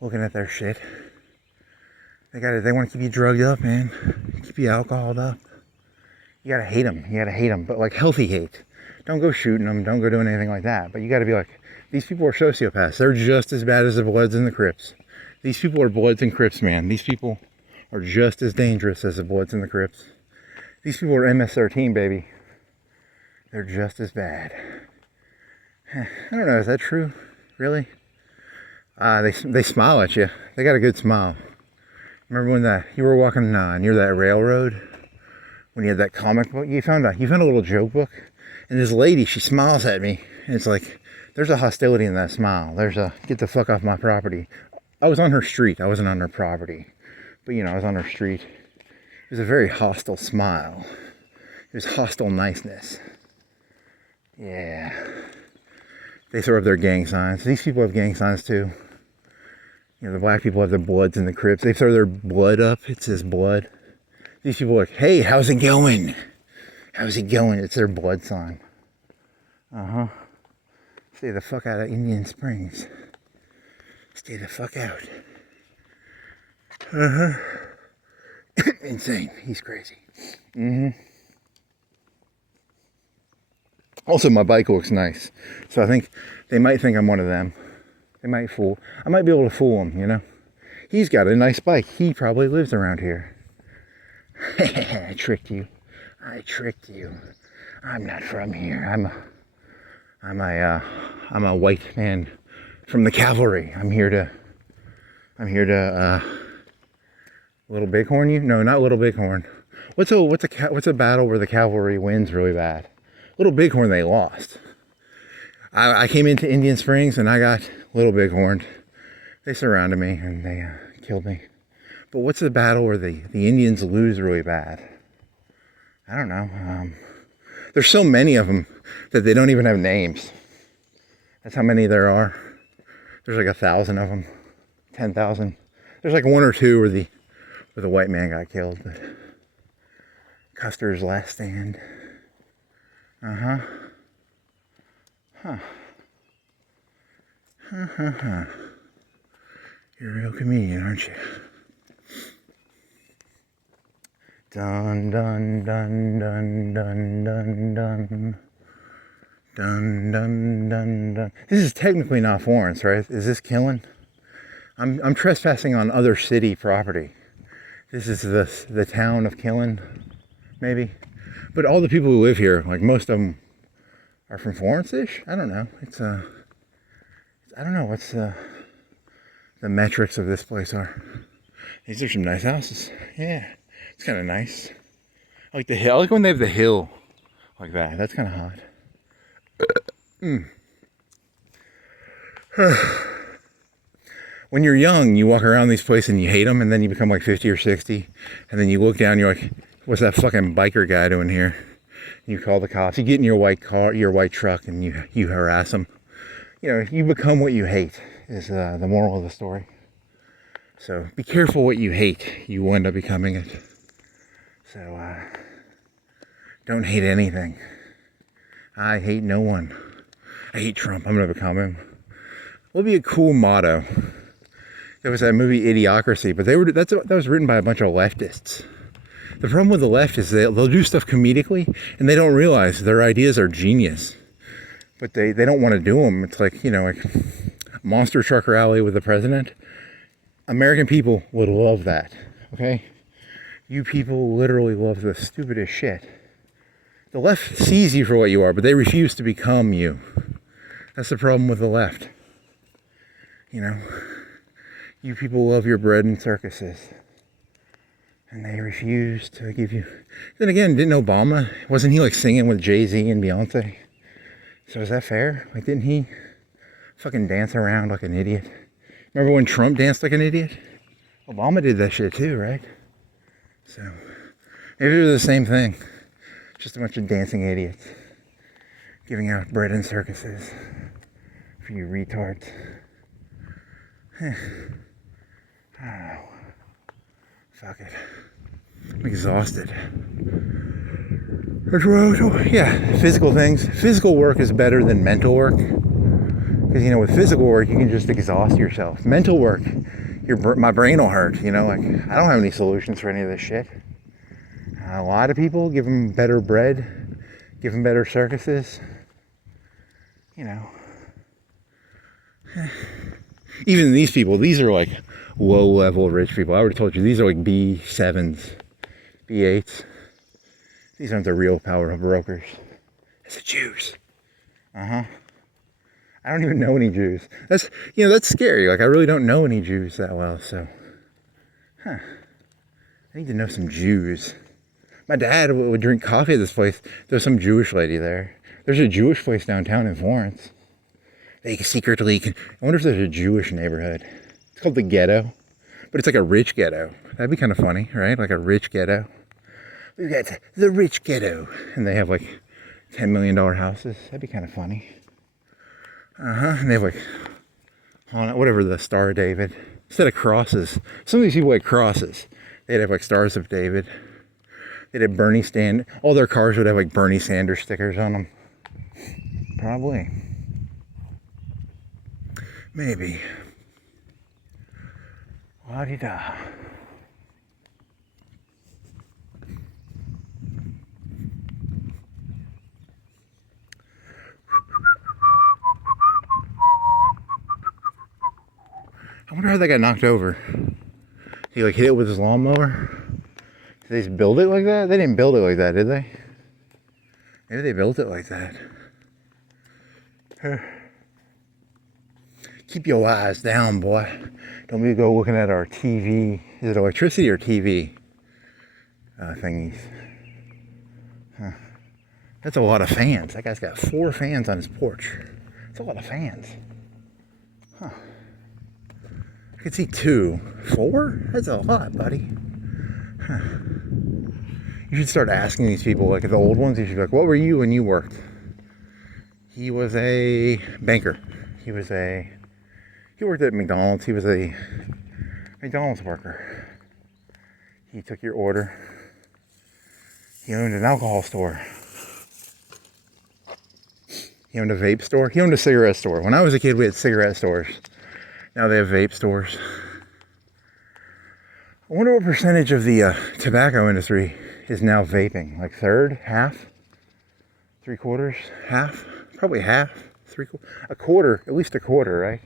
looking at their shit. They want to keep you drugged up, man. Keep you alcoholed up. You gotta hate them. You gotta hate them, but like healthy hate. Don't go shooting them. Don't go doing anything like that. But you gotta be like, these people are sociopaths. They're just as bad as the Bloods and the Crips. These people are Bloods and Crips, man. These people are just as dangerous as the Bloods and the Crips. These people are MS-13, baby. They're just as bad. I don't know, is that true? Really? They smile at you. They got a good smile. Remember when you were walking near that railroad? When you had that comic book? You found a little joke book? And this lady, she smiles at me. And it's like, there's a hostility in that smile. There's a, get the fuck off my property. I was on her street. I wasn't on her property. But, I was on her street. It was a very hostile smile. It was hostile niceness. Yeah. They throw up their gang signs. These people have gang signs too. The black people have the Bloods and the Crips. They throw their blood up. It says blood. These people are like, hey, how's it going? How's it going? It's their blood sign. Stay the fuck out of Indian Springs. Stay the fuck out. Insane. He's crazy. Also, my bike looks nice. So I think they might think I'm one of them. They might I might be able to fool him, He's got a nice bike. He probably lives around here. I tricked you. I'm not from here. I'm a white man from the cavalry. I'm here to Little Bighorn you? No, not Little Bighorn. What's a battle where the cavalry wins really bad? Little Bighorn, they lost. I came into Indian Springs and I got Little Bighorn. They surrounded me and they killed me. But what's the battle where the Indians lose really bad? I don't know. There's so many of them that they don't even have names. That's how many there are. There's like 1,000 of them, 10,000. There's like one or two where the white man got killed. But Custer's last stand. You're a real comedian, aren't you? Dun dun dun dun dun dun dun. Dun dun dun dun. This is technically not Florence, right? Is this Killen? I'm trespassing on other city property. This is the town of Killen, maybe. But all the people who live here, like most of them, are from Florence-ish. I don't know. I don't know what's the metrics of this place are. These are some nice houses. Yeah, it's kind of nice. I like the hill. I like when they have the hill like that. That's kind of hot. When you're young, you walk around these places and you hate them, and then you become like 50 or 60, and then you look down and you're like, what's that fucking biker guy doing here? And you call the cops. You get in your white car, your white truck, and you harass them. You become what you hate is the moral of the story. So be careful what you hate. You will end up becoming it. So don't hate anything. I hate no one. I hate Trump. I'm going to become him. What would be a cool motto? There was that movie Idiocracy, but that was written by a bunch of leftists. The problem with the left is they'll do stuff comedically, and they don't realize their ideas are genius. But they don't want to do them. It's like, like monster truck rally with the president. American people would love that, okay? You people literally love the stupidest shit. The left sees you for what you are, but they refuse to become you. That's the problem with the left. You people love your bread and circuses. And they refuse to give you... Then again, didn't Obama... Wasn't he like singing with Jay-Z and Beyonce? So is that fair? Like, didn't he fucking dance around like an idiot? Remember when Trump danced like an idiot? Obama did that shit too, right? So, maybe it was the same thing. Just a bunch of dancing idiots. Giving out bread and circuses. For you retards. I don't know. Fuck it. I'm exhausted. Yeah, physical things. Physical work is better than mental work. Because, you know, with physical work, you can just exhaust yourself. Mental work, my brain will hurt, you know? Like, I don't have any solutions for any of this shit. A lot of people, give them better bread, give them better circuses, you know. Even these people, these are like low-level rich people. I already told you, these are like B7s, B8s. These aren't the real power brokers. It's the Jews. I don't even know any Jews. That's scary. Like, I really don't know any Jews that well, so. I need to know some Jews. My dad would drink coffee at this place. There's some Jewish lady there. There's a Jewish place downtown in Florence. They secretly I wonder if there's a Jewish neighborhood. It's called the Ghetto. But it's like a rich ghetto. That'd be kind of funny, right? Like a rich ghetto. We've got the rich ghetto. And they have like $10 million houses. That'd be kind of funny. And they have like, whatever, the Star of David. Instead of crosses. Some of these people like crosses. They'd have like Stars of David. They'd have Bernie Sanders. All their cars would have like Bernie Sanders stickers on them. Probably. Maybe. La-di-da. I wonder how that got knocked over. He like hit it with his lawnmower. Did they just build it like that? They didn't build it like that, did they? Maybe they built it like that. Keep your eyes down, boy. Don't be go looking at our TV. Is it electricity or TV? Thingies. That's a lot of fans. That guy's got 4 fans on his porch. That's a lot of fans. I could see 2. 4? That's a lot, buddy. You should start asking these people, like the old ones, you should be like, what were you when you worked? He was a banker. He worked at McDonald's. He was a McDonald's worker. He took your order. He owned an alcohol store. He owned a vape store. He owned a cigarette store. When I was a kid, we had cigarette stores. Now they have vape stores. I wonder what percentage of the tobacco industry is now vaping. Like third, half, 3/4, half, probably half, 3/4, a quarter, at least a quarter, right?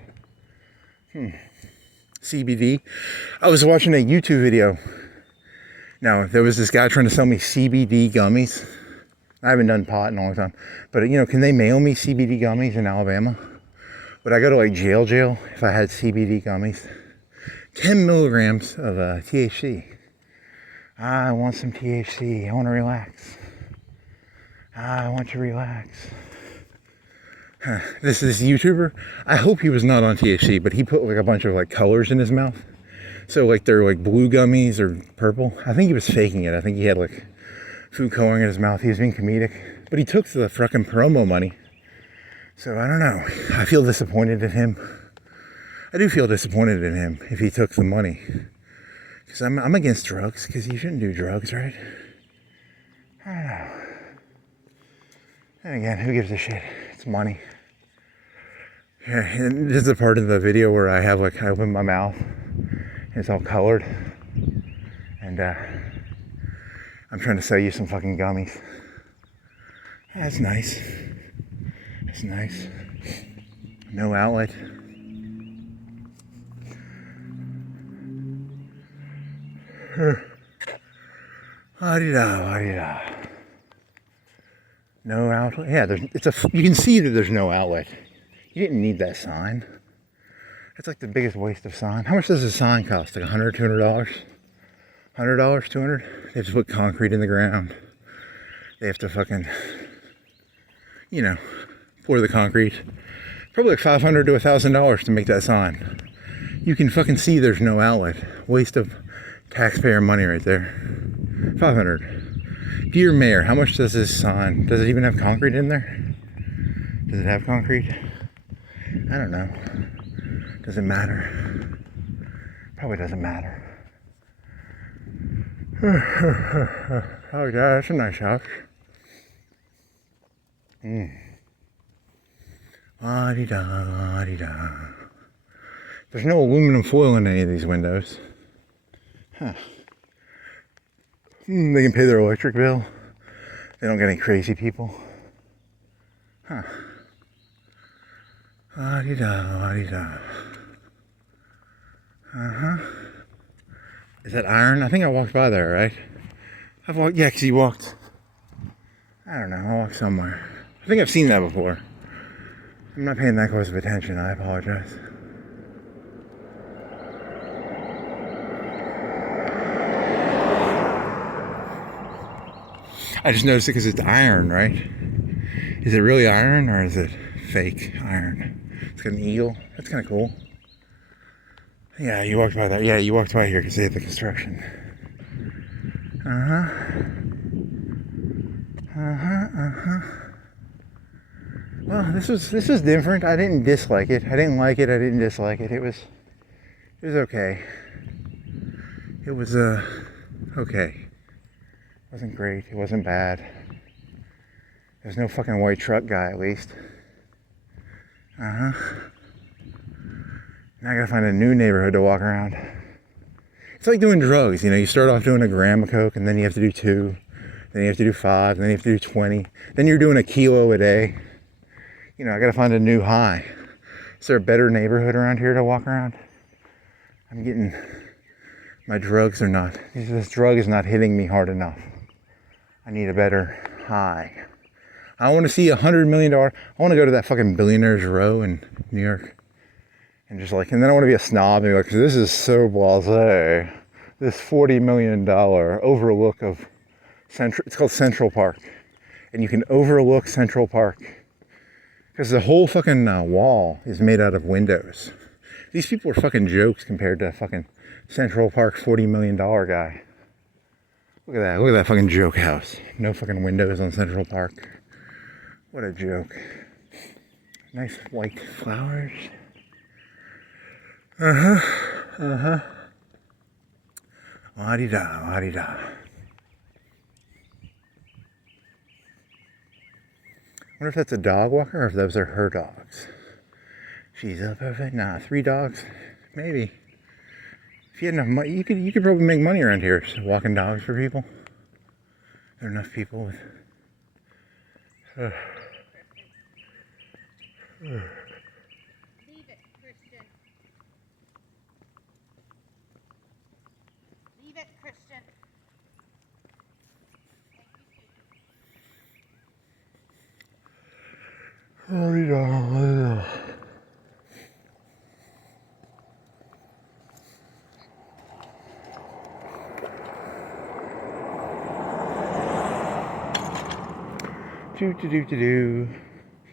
CBD. I was watching a YouTube video. Now, there was this guy trying to sell me CBD gummies. I haven't done pot in a long time. But, you know, can they mail me CBD gummies in Alabama? Would I go to, like, jail if I had CBD gummies? 10 milligrams of THC. I want some THC. I want to relax. I want to relax. This YouTuber, I hope he was not on THC, but he put like a bunch of like colors in his mouth. So like they're like blue gummies or purple. I think he was faking it. I think he had like food coloring in his mouth. He was being comedic, but he took the fucking promo money. So I don't know. I feel disappointed in him. I do feel disappointed in him if he took the money. Because I'm against drugs, because you shouldn't do drugs, right? I don't know. And again, who gives a shit? It's money. Yeah, and this is the part of the video where I open my mouth and it's all colored. And I'm trying to sell you some fucking gummies. That's nice. That's nice. No outlet. La-di-da. No outlet. Yeah, you can see that there's no outlet. You didn't need that sign. It's like the biggest waste of sign. How much does a sign cost? Like $100, $200? $100, $200? They have to put concrete in the ground. They have to fucking, pour the concrete. Probably like $500 to $1,000 to make that sign. You can fucking see there's no outlet. Waste of taxpayer money right there. $500. Dear Mayor, how much does this sign? Does it even have concrete in there? Does it have concrete? I don't know. Does it matter? Probably doesn't matter. Oh yeah, that's a nice house. La-di-da. There's no aluminum foil in any of these windows. Huh. They can pay their electric bill. They don't get any crazy people. Huh. La-di-da, la-di-da. Uh-huh. Is that iron? I think I walked by there, right? I've walked, yeah, because you walked, I don't know, I walked somewhere. I think I've seen that before. I'm not paying that close of attention, I apologize. I just noticed it because it's iron, right? Is it really iron or is it fake iron? It's got an eagle. That's kind of cool. Yeah, you walked by there. Yeah, you walked by here because they had the construction. Well, this was different. I didn't dislike it. I didn't like it. I didn't dislike it. It was okay. It was okay. It wasn't great. It wasn't bad. There's no fucking white truck guy, at least. Now I gotta find a new neighborhood to walk around. It's like doing drugs, you know. You start off doing a gram of coke, and then you have to do 2, then you have to do 5, and then you have to do 20. Then you're doing a kilo a day. You know, I gotta find a new high. Is there a better neighborhood around here to walk around? I'm getting, my drugs are not, this drug is not hitting me hard enough. I need a better high. I want to see $100 million. I want to go to that fucking Billionaires Row in New York. And just like, and then I want to be a snob and be like, this is so blasé. This $40 million overlook of Central, it's called Central Park. And you can overlook Central Park. Because the whole fucking wall is made out of windows. These people are fucking jokes compared to fucking Central Park $40 million guy. Look at that fucking joke house. No fucking windows on Central Park. What a joke. Nice white flowers. La-di-da, la-di-da. I wonder if that's a dog walker or if those are her dogs. She's a perfect, 3 dogs, maybe. If you had enough money, you could probably make money around here just walking dogs for people. There are enough people with. Leave it, Christian. Leave it, Christian.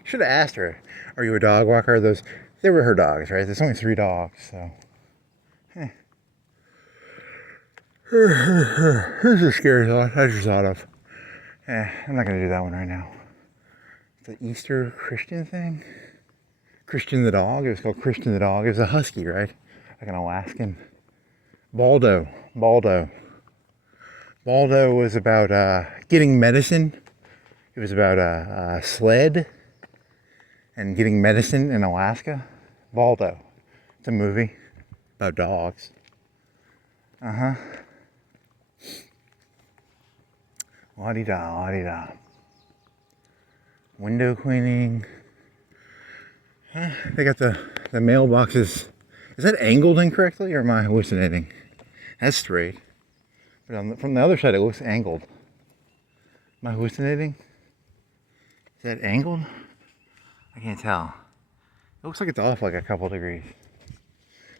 Should have asked her, are you a dog walker? They were her dogs, right? There's only 3 dogs, so. Here's a scary thought I just thought of. I'm not gonna do that one right now. The Easter Christian thing? Christian the dog? It was called Christian the dog. It was a husky, right? Like an Alaskan. Baldo was about getting medicine. It was about a sled and getting medicine in Alaska. Baldo. It's a movie about dogs. La-di-da, la-di-da. Window cleaning. They got the mailboxes. Is that angled incorrectly or am I hallucinating? That's straight. But from the other side it looks angled. Am I hallucinating? Is that angled? I can't tell. It looks like it's off like a couple degrees.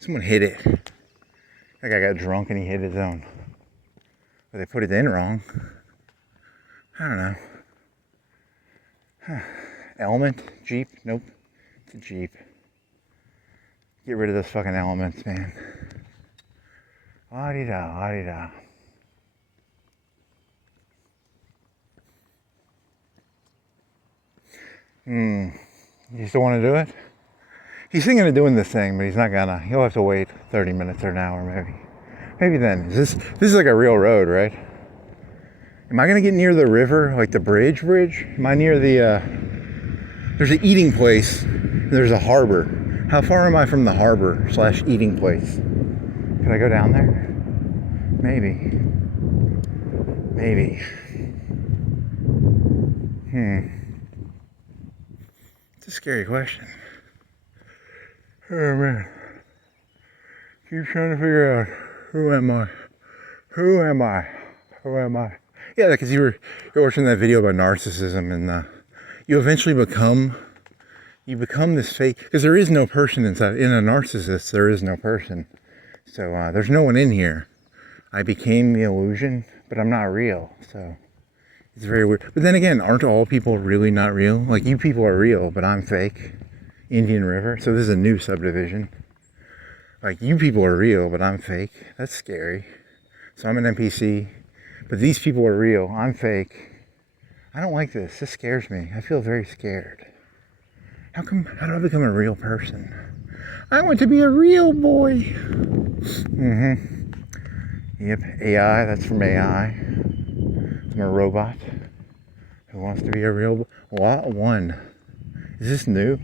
Someone hit it. That guy got drunk and he hit his own. But they put it in wrong. I don't know. Element? Jeep? Nope. It's a Jeep. Get rid of those fucking elements, man. La-di-da, la-di-da. You still want to do it? He's thinking of doing this thing, but he's not gonna. He'll have to wait 30 minutes or an hour, maybe. Maybe then. This is like a real road, right? Am I gonna get near the river, like the bridge? Am I near the There's an eating place. There's a harbor. How far am I from the harbor / eating place? Could I go down there? Maybe. Maybe. It's a scary question. Oh man. Keep trying to figure out, who am I? Who am I? Who am I? Yeah, because you're watching that video about narcissism, and you eventually become this fake, because there is no person inside. In a narcissist, there is no person. So there's no one in here. I became the illusion, but I'm not real. So it's very weird. But then again, aren't all people really not real? Like, you people are real, but I'm fake. Indian River. So this is a new subdivision. Like, you people are real, but I'm fake. That's scary. So I'm an NPC, but these people are real. I'm fake. I don't like this. This scares me. I feel very scared. How do I become a real person? I want to be a real boy. Yep, AI, that's from AI. I'm a robot who wants to be a real boy. Lot 1. Is this new?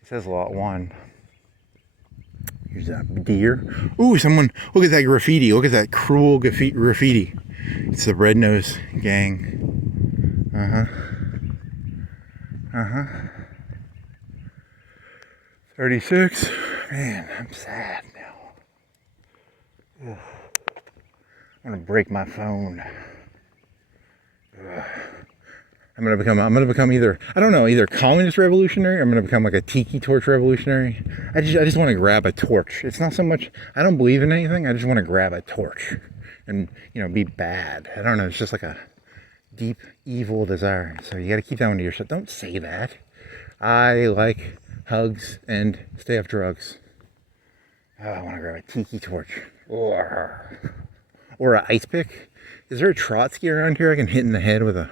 It says lot 1. Here's a deer. Ooh, someone, look at that graffiti. Look at that cruel graffiti. It's the Red Nose Gang. 36. Man, I'm sad now. Ugh. I'm gonna break my phone. Ugh. I'm gonna become either, I don't know, either communist revolutionary, or I'm gonna become like a tiki torch revolutionary. I just want to grab a torch. It's not so much, I don't believe in anything. I just want to grab a torch and, be bad. I don't know. It's just like a deep evil desire. So you got to keep that one to yourself. Don't say that. I like hugs and stay off drugs. Oh, I want to grab a tiki torch. Or an ice pick. Is there a Trotsky around here I can hit in the head with a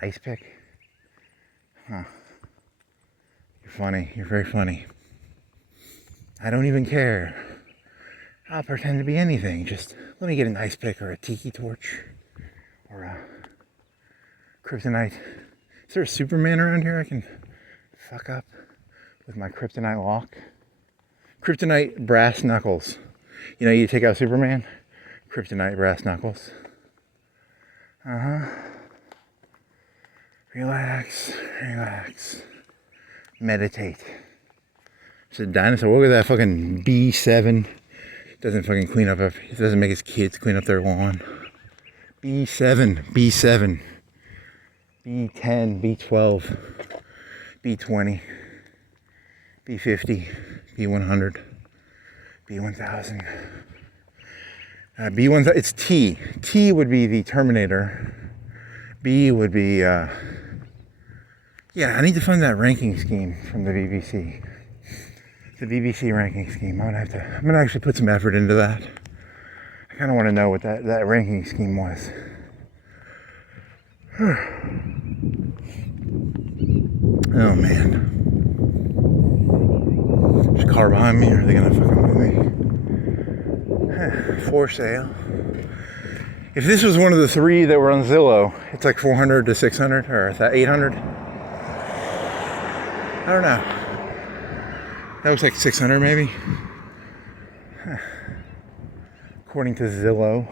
ice pick? Huh. You're funny. You're very funny. I don't even care. I'll pretend to be anything. Just let me get an ice pick or a tiki torch or a kryptonite. Is there a Superman around here I can fuck up with my kryptonite lock? Kryptonite brass knuckles. You take out Superman, kryptonite brass knuckles. Relax, relax. Meditate. It's a dinosaur. Look at that fucking B7. Doesn't fucking clean up. It doesn't make his kids clean up their lawn. B7, B7, B10, B12, B20, B50, B100, B1000. B1000. It's T. T would be the Terminator. B would be. Yeah, I need to find that ranking scheme from the BBC. The BBC ranking scheme. I'm gonna actually put some effort into that. I kind of want to know what that ranking scheme was. Oh man. There's a car behind me. Are they gonna fucking with me? For sale. If this was one of the 3 that were on Zillow, it's like 400 to 600 or 800. I don't know. That was like 600 maybe. According to Zillow.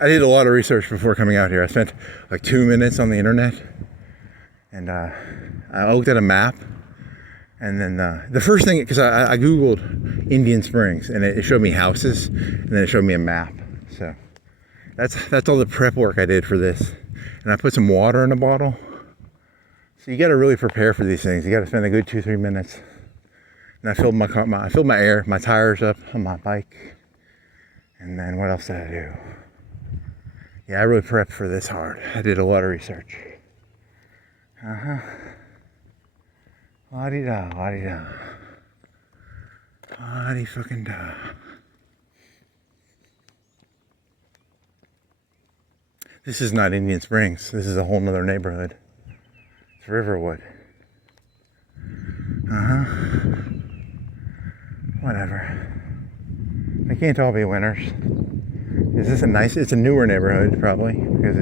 I did a lot of research before coming out here. I spent like 2 minutes on the internet, and I looked at a map, and then the first thing, because I googled Indian Springs, and it showed me houses, and then it showed me a map. So that's all the prep work I did for this. And I put some water in a bottle. So you got to really prepare for these things. You got to spend a good 2-3 minutes. And I filled my air, my tires up on my bike. And then what else did I do? Yeah, I really prepped for this hard. I did a lot of research. La-di-da, la-di-da. La-di-fucking-da. This is not Indian Springs. This is a whole nother neighborhood. It's Riverwood. Whatever. They can't all be winners. Is this it's a newer neighborhood probably, because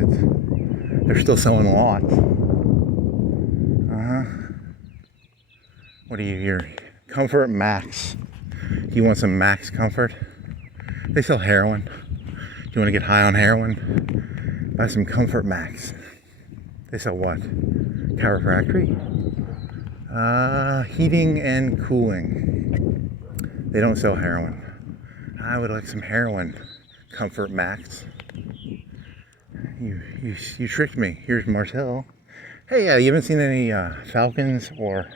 they're still selling lots. What are you here? Comfort Max. Do you want some Max Comfort? They sell heroin. Do you want to get high on heroin? Buy some Comfort Max. They sell what? Chiropractic? Heating and cooling. They don't sell heroin. I would like some heroin. Comfort Max. You tricked me. Here's Martel. Hey, you haven't seen any falcons or...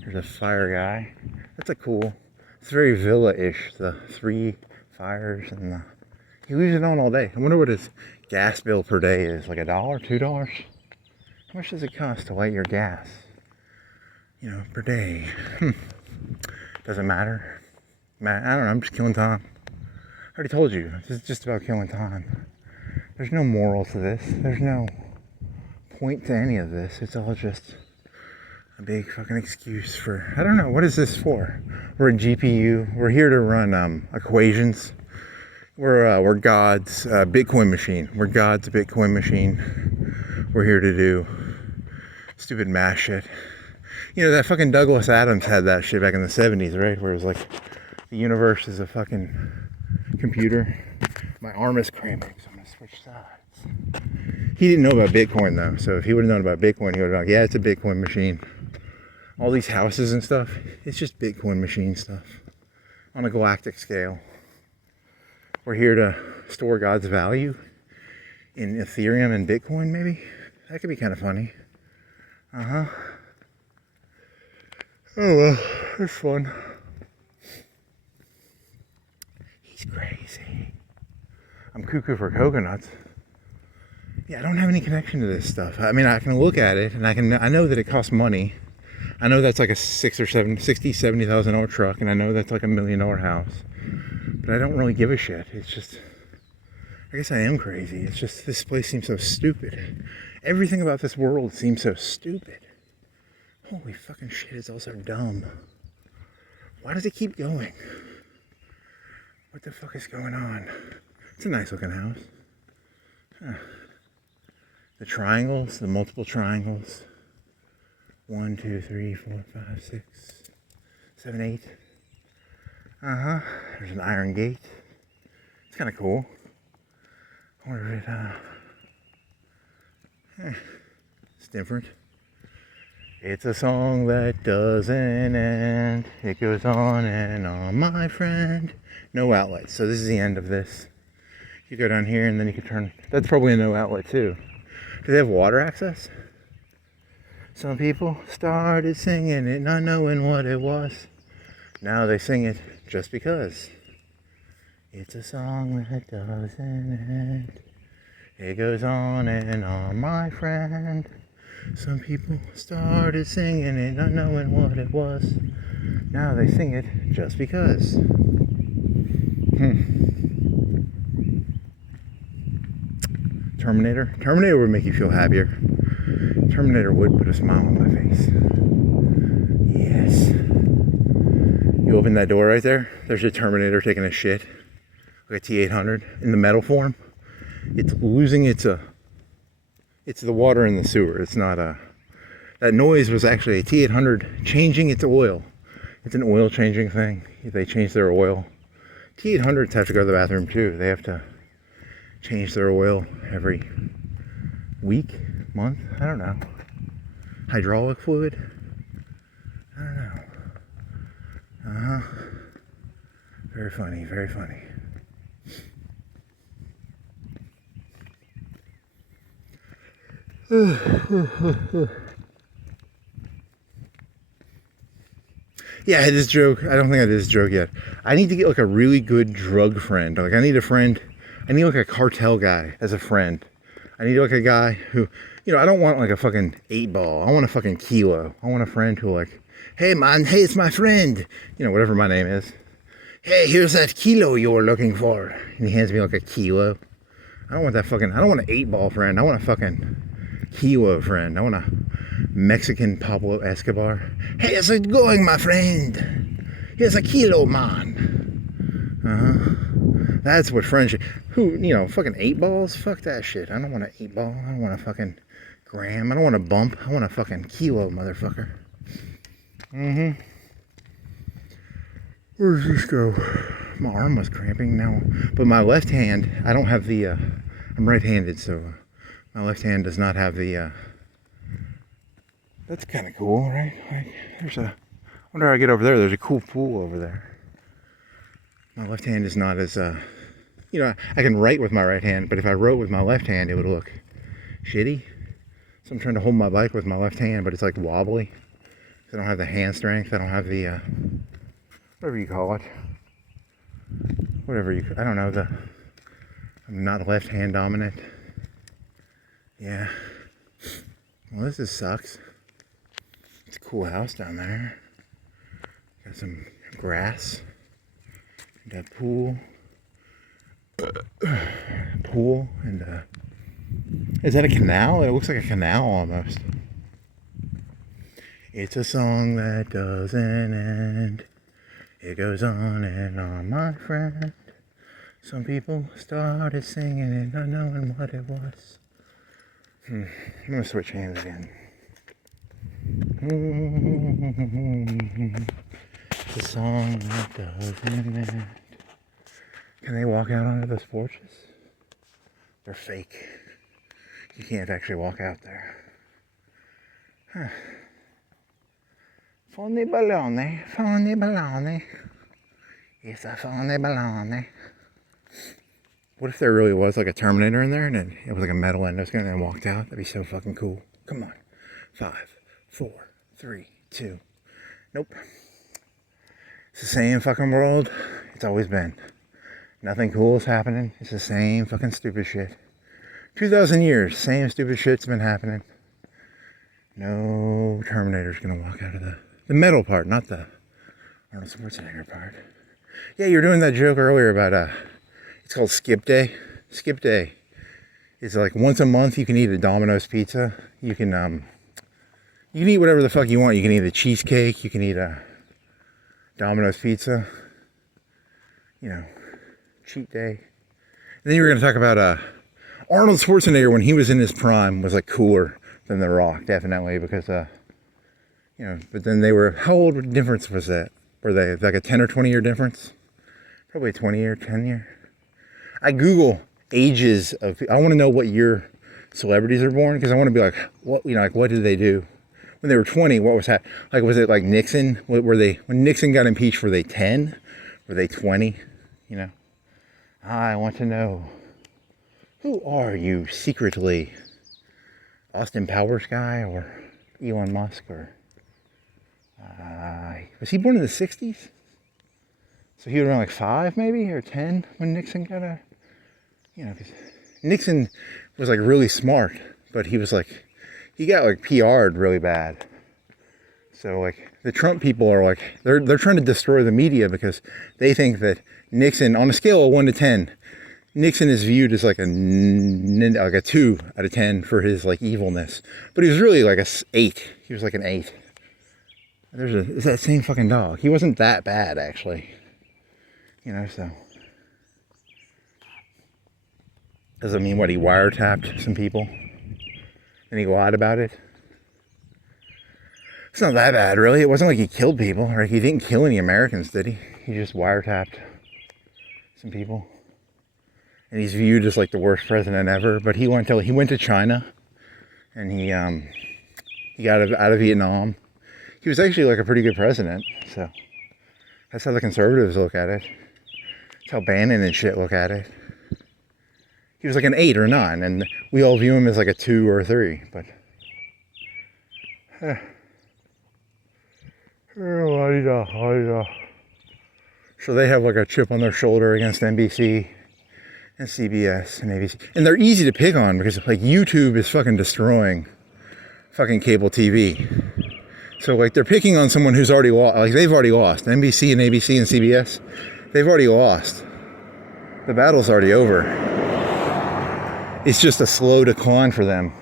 There's a fire guy. That's a cool... It's very villa-ish. The 3 fires and the... He leaves it on all day. I wonder what his gas bill per day is. Like $1, $2? How much does it cost to light your gas? You know, per day. Doesn't matter. I don't know, I'm just killing time. I already told you, this is just about killing time. There's no moral to this. There's no point to any of this. It's all just a big fucking excuse for, I don't know, what is this for? We're a GPU. We're here to run equations. We're God's Bitcoin machine. We're God's Bitcoin machine. We're here to do stupid math shit. You know, that fucking Douglas Adams had that shit back in the 70s, right? Where it was like, the universe is a fucking computer. My arm is cramping, so I'm gonna switch sides. He didn't know about Bitcoin though, so if he would have known about Bitcoin, he would have been like, yeah, it's a Bitcoin machine. All these houses and stuff, it's just Bitcoin machine stuff on a galactic scale. We're here to store God's value in Ethereum and Bitcoin, maybe? That could be kind of funny. Oh well, it's fun. He's crazy. I'm cuckoo for coconuts. Yeah, I don't have any connection to this stuff. I mean, I can look at it and I know that it costs money. I know that's like a $70,000 truck, and I know that's like $1 million house. But I don't really give a shit. It's just, I guess I am crazy. It's just, this place seems so stupid. Everything about this world seems so stupid. Holy fucking shit, it's all so dumb. Why does it keep going? What the fuck is going on? It's a nice looking house. Huh. The triangles, the multiple triangles. 1, 2, 3, 4, 5, 6, 7, 8. There's an iron gate. It's kind of cool. I wonder if it's different. It's a song that doesn't end. It goes on and on, my friend. No outlets. So this is the end of this. You go down here and then you can turn. That's probably a no outlet too. Do they have water access? Some people started singing it, not knowing what it was. Now they sing it just because. It's a song that doesn't end. It goes on and on, my friend. Some people started singing it, not knowing what it was. Now they sing it just because. Terminator? Terminator would make you feel happier. Terminator would put a smile on my face. Yes. You open that door right there, there's your Terminator taking a shit. Like a T-800 in the metal form. It's losing it's the water in the sewer. It's not that noise was actually a T-800 changing its oil. It's an oil changing thing. They change their oil. T-800s have to go to the bathroom too. They have to change their oil every week, month, I don't know. Hydraulic fluid? I don't know. Very funny, very funny. Yeah, I had this joke. I don't think I did this joke yet. I need to get like a really good drug friend. Like I need a friend. I need like a cartel guy as a friend. I need like a guy who, you know, I don't want like a fucking 8-ball. I want a fucking kilo. I want a friend who like, hey man, hey, it's my friend. You know, whatever my name is. Hey, here's that kilo you were looking for. And he hands me like a kilo. I don't want that fucking, I don't want an 8-ball friend. I want a fucking kilo friend. I want a Mexican Pablo Escobar. Hey, how's it going, my friend? Here's a kilo, man. That's what friendship. Who, you know, fucking 8-balls? Fuck that shit. I don't want an 8-ball. I don't want a fucking gram. I don't want a bump. I want a fucking kilo, motherfucker. Where does this go? My arm was cramping now, but my left hand, I don't have the, I'm right-handed, so my left hand does not have the, that's kind of cool, right? Like, there's a, I wonder how I get over there. There's a cool pool over there. My left hand is not as, you know, I can write with my right hand, but if I wrote with my left hand, it would look shitty. So I'm trying to hold my bike with my left hand, but it's like wobbly. I don't have the hand strength. I don't have the, whatever you call it. Whatever you, I don't know, I'm not left hand dominant. Yeah. Well, this sucks. It's a cool house down there. Got some grass. Got a pool. Pool and, is that a canal? It looks like a canal almost. It's a song that doesn't end. It goes on and on, my friend. Some people started singing it, not knowing what it was. I'm gonna switch hands again. It's a song that doesn't end. Can they walk out onto those porches? They're fake. You can't actually walk out there. Huh. Funny baloney, funny baloney. It's a funny baloney. What if there really was like a Terminator in there and it was like a metal endoscope and then walked out? That'd be so fucking cool. Come on. 5, 4, 3, 2. Nope. It's the same fucking world it's always been. Nothing cool is happening. It's the same fucking stupid shit. 2,000 years, same stupid shit's been happening. No Terminator's gonna walk out of the metal part, not the Arnold Schwarzenegger part. Yeah, you were doing that joke earlier about it's called Skip Day. Skip Day is like once a month you can eat a Domino's pizza. You can eat whatever the fuck you want. You can eat a cheesecake. You can eat a Domino's pizza. You know, cheat day. And then you were going to talk about Arnold Schwarzenegger when he was in his prime was like cooler than The Rock, definitely, because you know. But then they were, how old difference was that? Were they like a 10 or 20 year difference? Probably a 20 year, 10 year. I Google ages of, I want to know what year celebrities are born, because I want to be like, what, you know, like what did they do when they were 20? What was that? Like, was it like Nixon? What were they, when Nixon got impeached, were they 10? Were they 20? You know, I want to know, who are you secretly? Austin Powers guy or Elon Musk or, was he born in the 60s? So he was around like 5 maybe, or 10 when Nixon got a, you know, because Nixon was like really smart, but he was like, he got like PR'd really bad. So like the Trump people are like, they're trying to destroy the media because they think that Nixon, on a scale of 1 to 10, Nixon is viewed as like a 2 out of 10 for his like evilness, but he was really like a 8. He was like an 8. It's that same fucking dog. He wasn't that bad actually, you know. So doesn't mean what, he wiretapped some people and he lied about it. It's not that bad really. It wasn't like he killed people, or he didn't kill any Americans, did he? He just wiretapped some people. And he's viewed as like the worst president ever. But he went to China, and he got out of Vietnam. He was actually like a pretty good president. So that's how the conservatives look at it. That's how Bannon and shit look at it. He was like an 8 or a 9, and we all view him as like a 2 or a 3. But so they have like a chip on their shoulder against NBC and CBS and ABC. And they're easy to pick on because like YouTube is fucking destroying fucking cable TV. So like they're picking on someone who's already lost. Like they've already lost. NBC and ABC and CBS, they've already lost. The battle's already over. It's just a slow decline for them.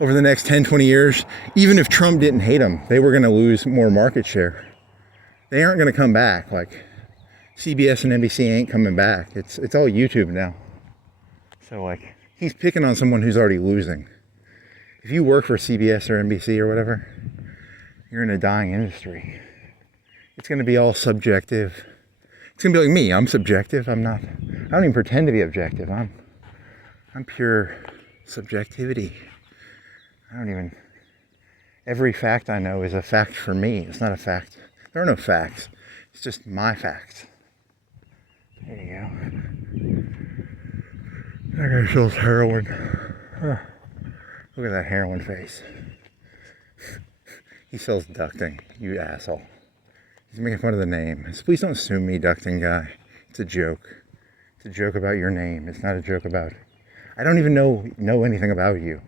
Over the next 10, 20 years, even if Trump didn't hate them, they were going to lose more market share. They aren't going to come back. Like CBS and NBC ain't coming back. It's all YouTube now. So like he's picking on someone who's already losing. If you work for CBS or NBC or whatever, you're in a dying industry. It's going to be all subjective. It's going to be like me. I'm subjective. I don't even pretend to be objective. I'm pure subjectivity. Every fact I know is a fact for me. It's not a fact. There are no facts. It's just my facts. There you go. That guy sells heroin. Huh. Look at that heroin face. He sells ducting, you asshole. He's making fun of the name. So please don't sue me, ducting guy. It's a joke. It's a joke about your name. It's not a joke about... I don't even know anything about you.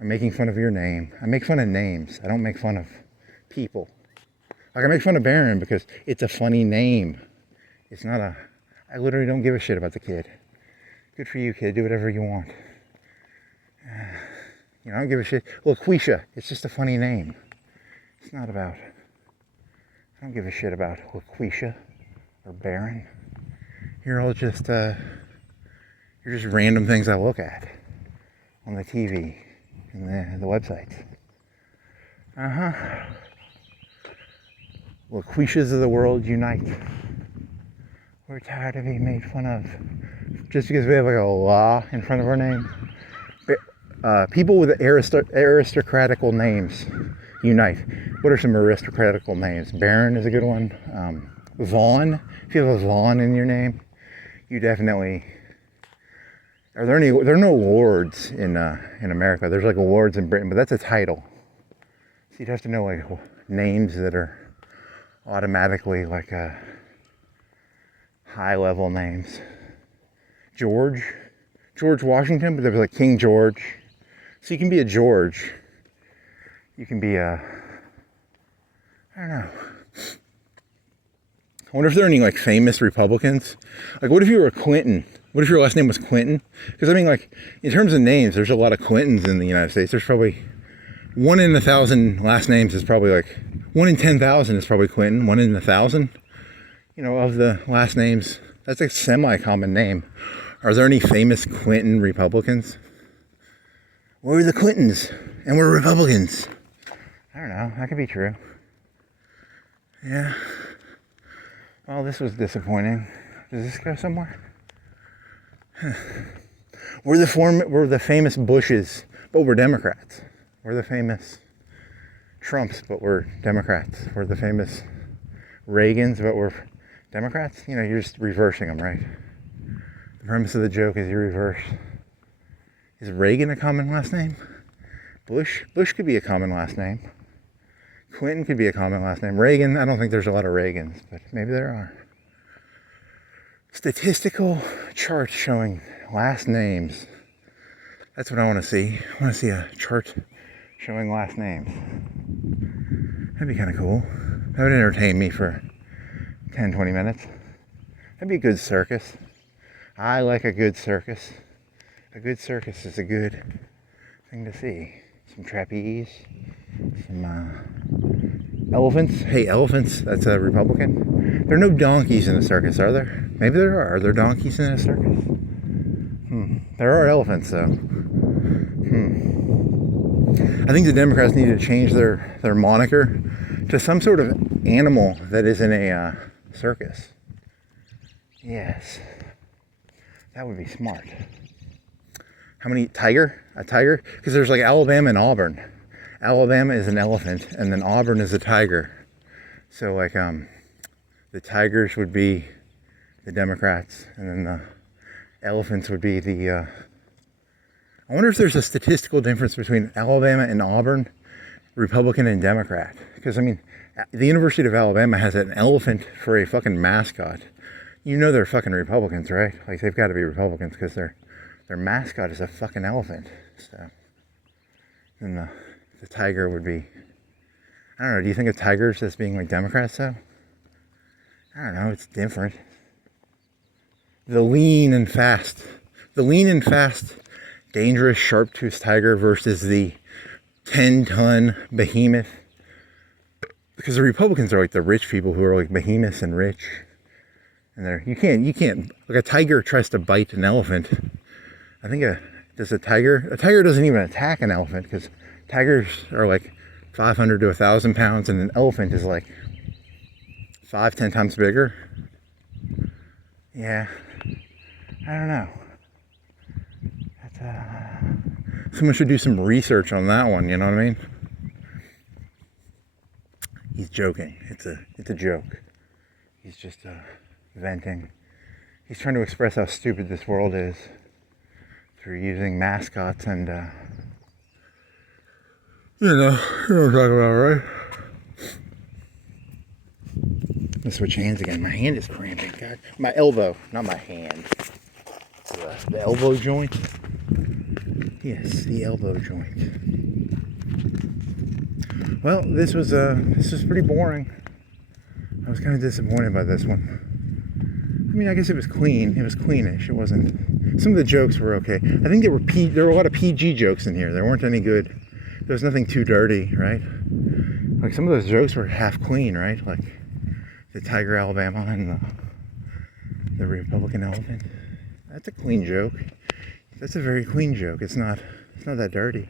I'm making fun of your name. I make fun of names. I don't make fun of people. Like I make fun of Baron because it's a funny name. It's not a... I literally don't give a shit about the kid. Good for you, kid. Do whatever you want. I don't give a shit. Well, Quisha, it's just a funny name. It's not about... I don't give a shit about Quisha or Baron. You're all just, you're just random things I look at on the TV and the websites. Well, Quishas of the world unite. We're tired of being made fun of. Just because we have like a law in front of our name. People with aristocratical names unite. What are some aristocratical names? Baron is a good one. Vaughn. If you have a Vaughn in your name, you definitely... There are no awards in America. There's like awards in Britain, but that's a title. So you'd have to know like names that are automatically like high level names. George Washington, but there was like King George. So you can be a George. You can be a... I don't know. I wonder if there are any like famous Republicans. Like what if you were a Clinton? What if your last name was Clinton? Because I mean like, in terms of names, there's a lot of Clintons in the United States. There's probably 1 in 1,000 last names is probably like, 1 in 10,000 is probably Clinton. 1 in 1,000, of the last names. That's a semi-common name. Are there any famous Clinton Republicans? We're the Clintons, and we're Republicans. I don't know, that could be true. Yeah. Well, this was disappointing. Does this go somewhere? We're the famous Bushes, but we're Democrats. We're the famous Trumps, but we're Democrats. We're the famous Reagans, but we're Democrats. You're just reversing them, right? The premise of the joke is you reverse. Is Reagan a common last name? Bush could be a common last name. Clinton could be a common last name. Reagan, I don't think there's a lot of Reagans, but maybe there are. Statistical chart showing last names. That's what I want to see. I want to see a chart showing last names. That'd be kind of cool. That would entertain me for 10, 20 minutes. That'd be a good circus. I like a good circus. A good circus is a good thing to see. Some trapeze, some elephants. Hey, elephants, that's a Republican. There are no donkeys in a circus, are there? Maybe there are. Are there donkeys in a circus? There are elephants, though. I think the Democrats need to change their moniker to some sort of animal that is in a circus. Yes. That would be smart. How many? Tiger? A tiger? Because there's like Alabama and Auburn. Alabama is an elephant, and then Auburn is a tiger. So like the tigers would be the Democrats, and then the elephants would be the... I wonder if there's a statistical difference between Alabama and Auburn, Republican and Democrat. Because, I mean, the University of Alabama has an elephant for a fucking mascot. They're fucking Republicans, right? Like, they've got to be Republicans because their mascot is a fucking elephant. So, then the tiger would be... I don't know, do you think of tigers as being like Democrats, though? I don't know, it's different. The lean and fast, dangerous sharp-toothed tiger versus the 10-ton behemoth. Because the Republicans are like the rich people who are like behemoths and rich. And you can't, like a tiger tries to bite an elephant. I think a tiger doesn't even attack an elephant because tigers are like 500 to 1,000 pounds, and an elephant is like 5-10 times bigger. Yeah, I don't know. Someone should do some research on that one, you know what I mean? He's joking. It's a joke. He's just venting. He's trying to express how stupid this world is through using mascots and you know what I'm talking about, right? Let's switch hands again. My hand is cramping. God. My elbow, not my hand. The elbow joint. Yes, the elbow joint. Well, this was pretty boring. I was kind of disappointed by this one. I mean, I guess it was clean. It was cleanish. It wasn't. Some of the jokes were okay. I think there were a lot of PG jokes in here. There weren't any good. There was nothing too dirty, right? Like some of those jokes were half clean, right? Like the Tiger Alabama and the Republican elephant. That's a clean joke. That's a very clean joke. It's not that dirty.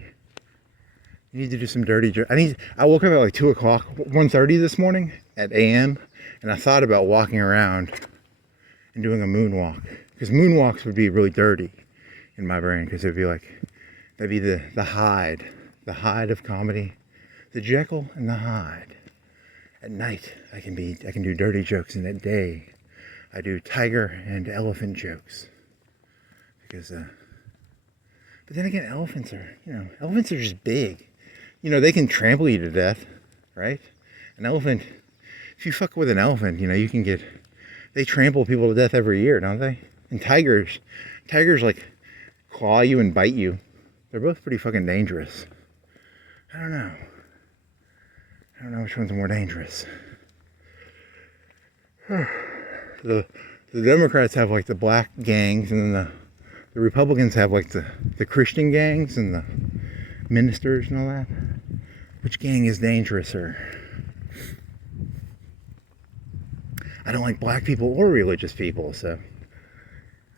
You need to do some dirty jokes. I woke up at like 2 o'clock, 1:30 this morning at AM, and I thought about walking around and doing a moonwalk. Because moonwalks would be really dirty in my brain, because it'd be like, that'd be the Hyde of comedy, the Jekyll and the Hyde. At night, I can do dirty jokes, and at day, I do tiger and elephant jokes. Because, but then again, elephants are just big. You know, they can trample you to death, right? An elephant, if you fuck with an elephant, you know, they trample people to death every year, don't they? And tigers like claw you and bite you. They're both pretty fucking dangerous. I don't know which one's more dangerous. The Democrats have like the black gangs, and then the Republicans have like the Christian gangs and the ministers and all that. Which gang is dangerouser? I don't like black people or religious people, so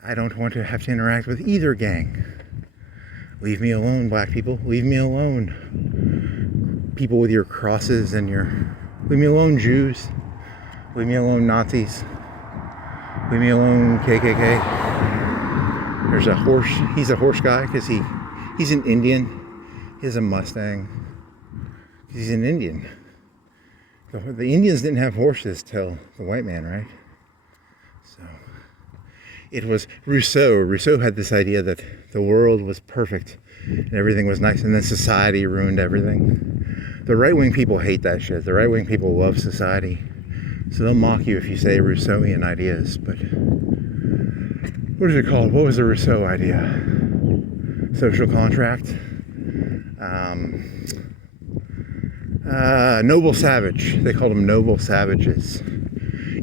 I don't want to have to interact with either gang. Leave me alone, black people. Leave me alone. People with your crosses and leave me alone, Jews. Leave me alone, Nazis. Leave me alone, KKK. There's a horse. He's a horse guy because he's an Indian. He has a Mustang. He's an Indian. The Indians didn't have horses till the white man, right? So it was Rousseau. Rousseau had this idea that the world was perfect and everything was nice, and then society ruined everything. The right-wing people hate that shit. The right-wing people love society. So they'll mock you if you say Rousseauian ideas, but what is it called? What was the Rousseau idea? Social contract? Noble savage. They called them noble savages.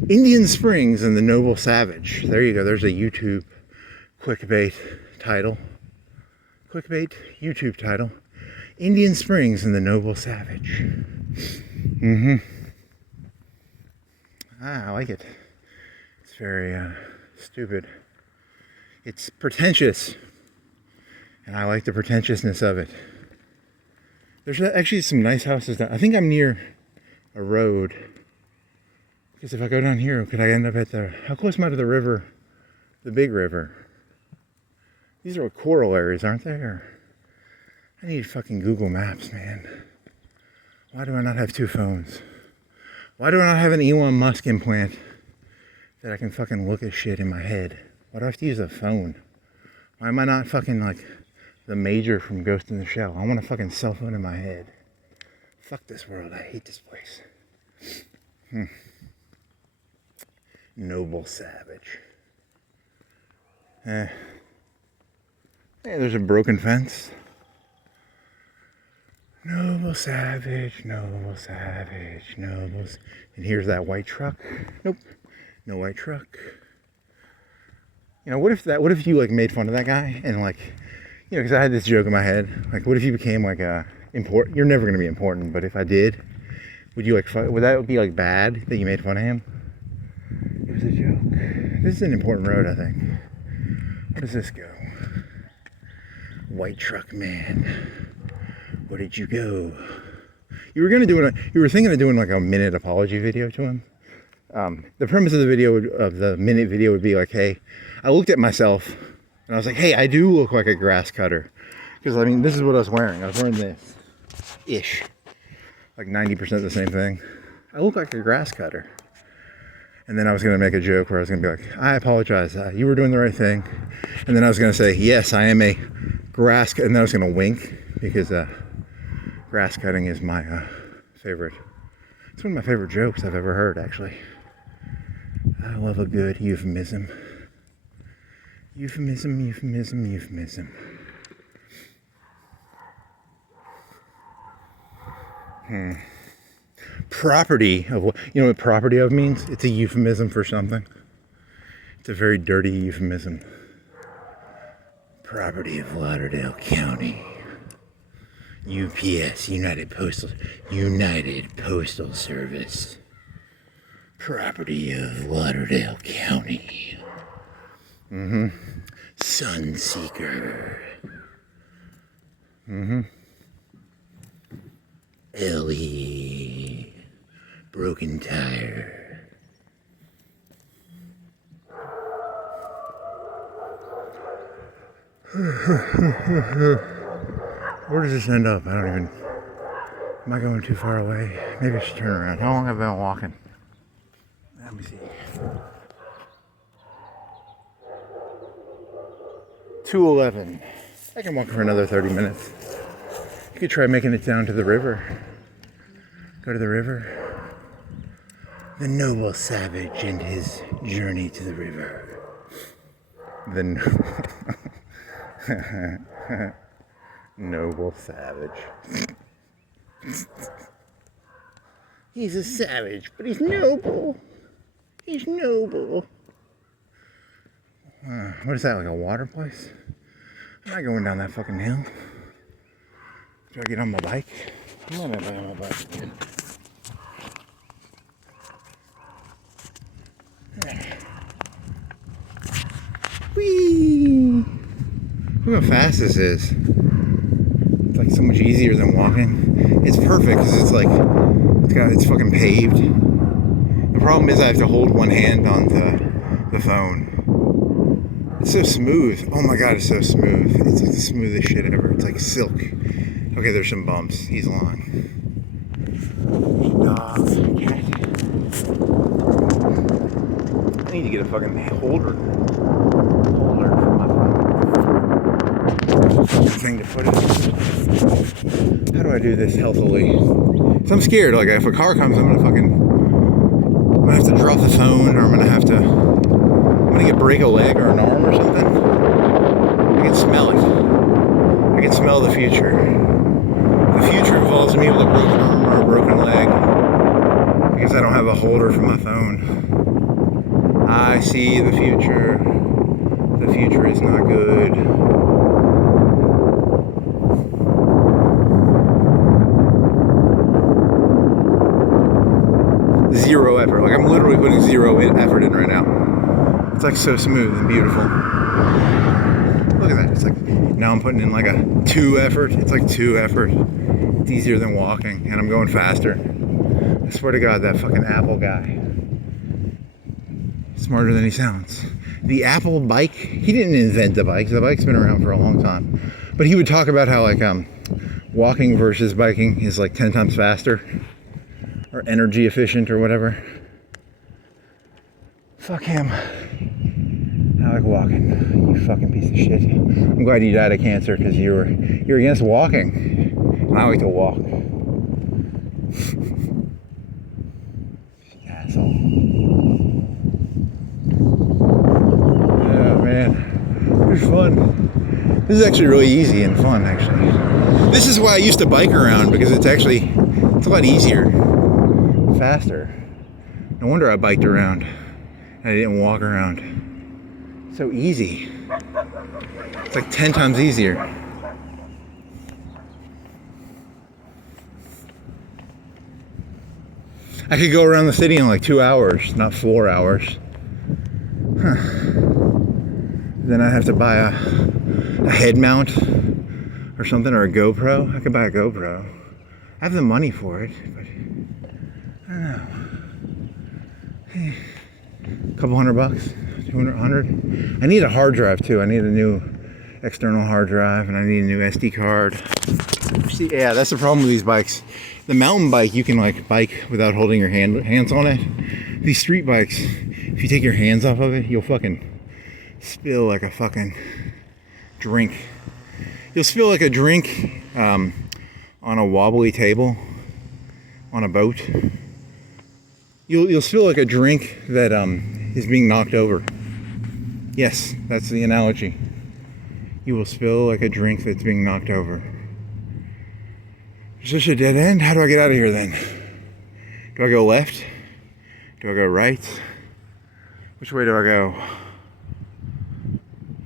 Indian Springs and the Noble Savage. There you go. There's a YouTube clickbait title. Clickbait YouTube title. Indian Springs and the Noble Savage. I like it. It's very stupid. It's pretentious. And I like the pretentiousness of it. There's actually some nice houses down. I think I'm near a road. Because if I go down here, could I end up at how close am I to the river? The big river. These are coral areas, aren't they? I need fucking Google Maps, man. Why do I not have two phones? Why do I not have an Elon Musk implant that I can fucking look at shit in my head? Why do I have to use a phone? Why am I not fucking like the Major from Ghost in the Shell? I want a fucking cell phone in my head. Fuck this world. I hate this place. Noble savage. Hey, there's a broken fence. Noble savage, noble savage, noble. And here's that white truck. Nope, no white truck. You know, what if you like made fun of that guy and like, you know, because I had this joke in my head. Like, what if you became like important? You're never gonna be important, but if I did, would you like? Would that be like bad that you made fun of him? It was a joke. This is an important road, I think. Where does this go? White truck man. Where did you go? You were thinking of doing like a minute apology video to him. The premise of the video of the minute video would be like, hey, I looked at myself and I was like, hey, I do look like a grass cutter. Because I mean, this is what I was wearing. I was wearing this ish, like 90% the same thing. I look like a grass cutter. And then I was going to make a joke where I was going to be like, I apologize, you were doing the right thing. And then I was going to say, yes, I am a grass cutter. And then I was going to wink because grass cutting is my favorite. It's one of my favorite jokes I've ever heard, actually. I love a good euphemism. Euphemism, euphemism, euphemism. Property of what, you know what property of means? It's a euphemism for something. It's a very dirty euphemism. Property of Lauderdale County. UPS, United Postal Service. Property of Lauderdale County. Sunseeker. Ellie. Broken tire. Where does this end up? I don't even... Am I going too far away? Maybe I should turn around. How long have I been walking? Let me see. 2:11. I can walk for another 30 minutes. You could try making it down to the river. Go to the river. The noble savage and his journey to the river. Noble savage. He's a savage, but he's noble. He's noble. What is that, like a water place? I'm not going down that fucking hill. Do I get on my bike? I'm not on my bike. Whee! Look how fast this is. It's like so much easier than walking. It's perfect because it's like, it's fucking paved. The problem is I have to hold one hand on the phone. It's so smooth. Oh my god, it's so smooth. It's like the smoothest shit ever. It's like silk. Okay, there's some bumps. He's long. Dog. I need to get a fucking holder for my phone. Thing to put it. How do I do this healthily? So I'm scared. Like if a car comes, I'm gonna have to drop the phone, or I'm gonna break a leg or an arm or something. I can smell it. I can smell the future. The future involves me with a broken arm or a broken leg because I don't have a holder for my phone. I see the future. The future is not good. Zero effort. Like I'm literally putting zero effort in right now. It's like so smooth and beautiful. Look at that. It's like now I'm putting in like a 2 effort. It's like 2 effort. It's easier than walking, and I'm going faster. I swear to God, that fucking Apple guy. Smarter than he sounds. The Apple bike, he didn't invent the bike. The bike's been around for a long time. But he would talk about how like walking versus biking is like 10 times faster. Or energy efficient or whatever. Fuck him. I like walking. You fucking piece of shit. I'm glad you died of cancer because you're against walking. And I like to walk. Asshole. Yeah, man. It was fun. This is actually really easy and fun, actually. This is why I used to bike around, because it's a lot easier. Faster. No wonder I biked around. I didn't walk around. So easy. It's like 10 times easier. I could go around the city in like 2 hours, not 4 hours. Huh. Then I'd have to buy a head mount or something, or a GoPro. I could buy a GoPro. I have the money for it, but I don't know. A couple $100, 200, 100. I need a hard drive too. I need a new external hard drive, and I need a new SD card. See, yeah, that's the problem with these bikes. The mountain bike, you can like bike without holding your hands on it. These street bikes, if you take your hands off of it, you'll fucking spill like a fucking drink. You'll spill like a drink on a wobbly table on a boat. You'll spill like a drink that is being knocked over. Yes, that's the analogy. You will spill like a drink that's being knocked over. Is this a dead end? How do I get out of here then? Do I go left? Do I go right? Which way do I go?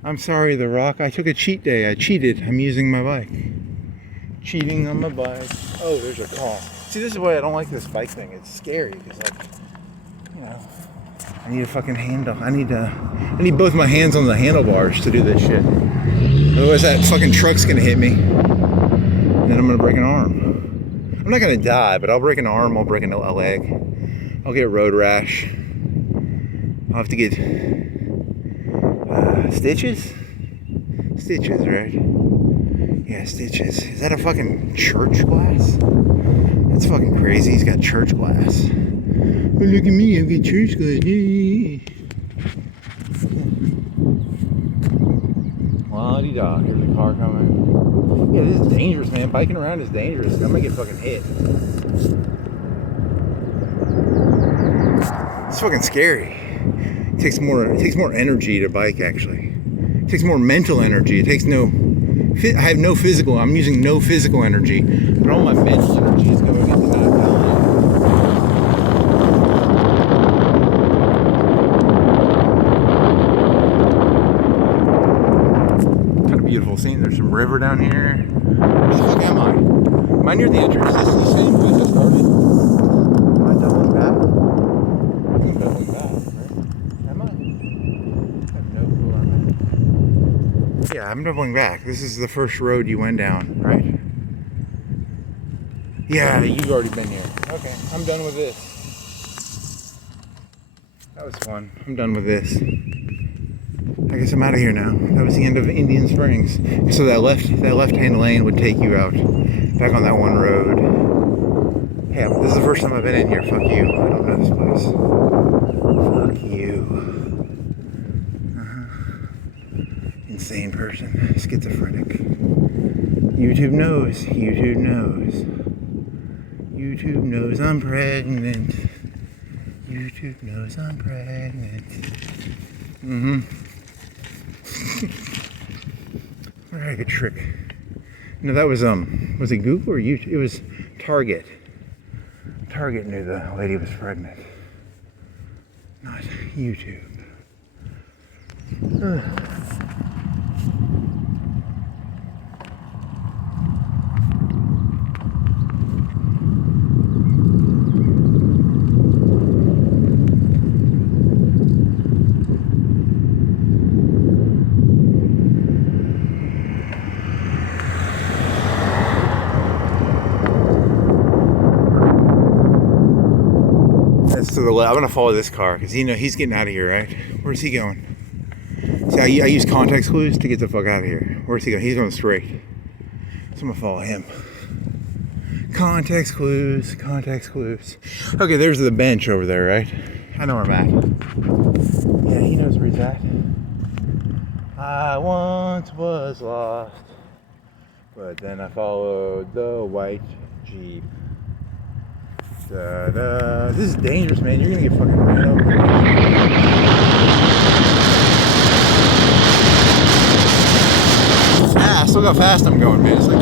I'm sorry, The Rock. I took a cheat day. I cheated. I'm using my bike. Cheating on my bike. Oh, there's a call. See, this is why I don't like this bike thing. It's scary because, like, you know, I need a fucking handle. I need both my hands on the handlebars to do this shit. Otherwise, that fucking truck's gonna hit me, and then I'm gonna break an arm. I'm not gonna die, but I'll break an arm. I'll break a leg. I'll get road rash. I'll have to get stitches? Stitches, right? Yeah, stitches. Is that a fucking church glass? That's fucking crazy. He's got church glass. Oh, look at me. I've got church glass. La-di-da. Here's a car coming. Yeah, this is dangerous, man. Biking around is dangerous. I'm gonna get fucking hit. It's fucking scary. It takes more energy to bike, actually. It takes more mental energy. It takes I have no physical. I'm using no physical energy, but all my mental energy is going into that. Kind of beautiful scene. There's some river down here. Where the fuck am I? Am I near the entrance? This is the same place I started. Am I doubling back? I think I'm doubling back, right? Am I? I have no clue on that. Yeah, I'm doubling back. This is the first road you went down, right? Yeah, you've already been here. Okay, I'm done with this. That was fun. I'm done with this. I guess I'm out of here now. That was the end of Indian Springs. So that left-hand lane would take you out back on that one road. Yeah, this is the first time I've been in here. Fuck you. I don't know this place. Fuck you. Insane person. Schizophrenic. YouTube knows. YouTube knows. YouTube knows I'm pregnant. YouTube knows I'm pregnant. What a good trick. No, that was it Google or YouTube? It was Target. Target knew the lady was pregnant. Not YouTube. To the left. I'm gonna follow this car because he's getting out of here, right? Where's he going? See, I use context clues to get the fuck out of here. Where's he going? He's going straight. So I'm gonna follow him. Context clues, context clues. Okay, there's the bench over there, right? I know where I'm at. Yeah, he knows where he's at. I once was lost, but then I followed the white Jeep. This is dangerous, man. You're gonna get fucking ran over. Ah, I still got fast I'm going, man. It's like...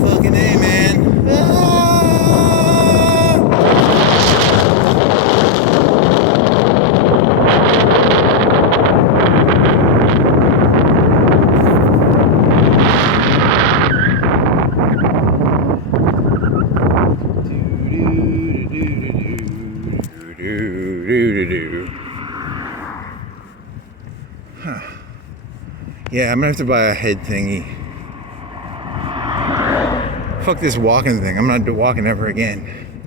Fucking A, man. Yeah, I'm gonna have to buy a head thingy. Fuck this walking thing. I'm not walking ever again.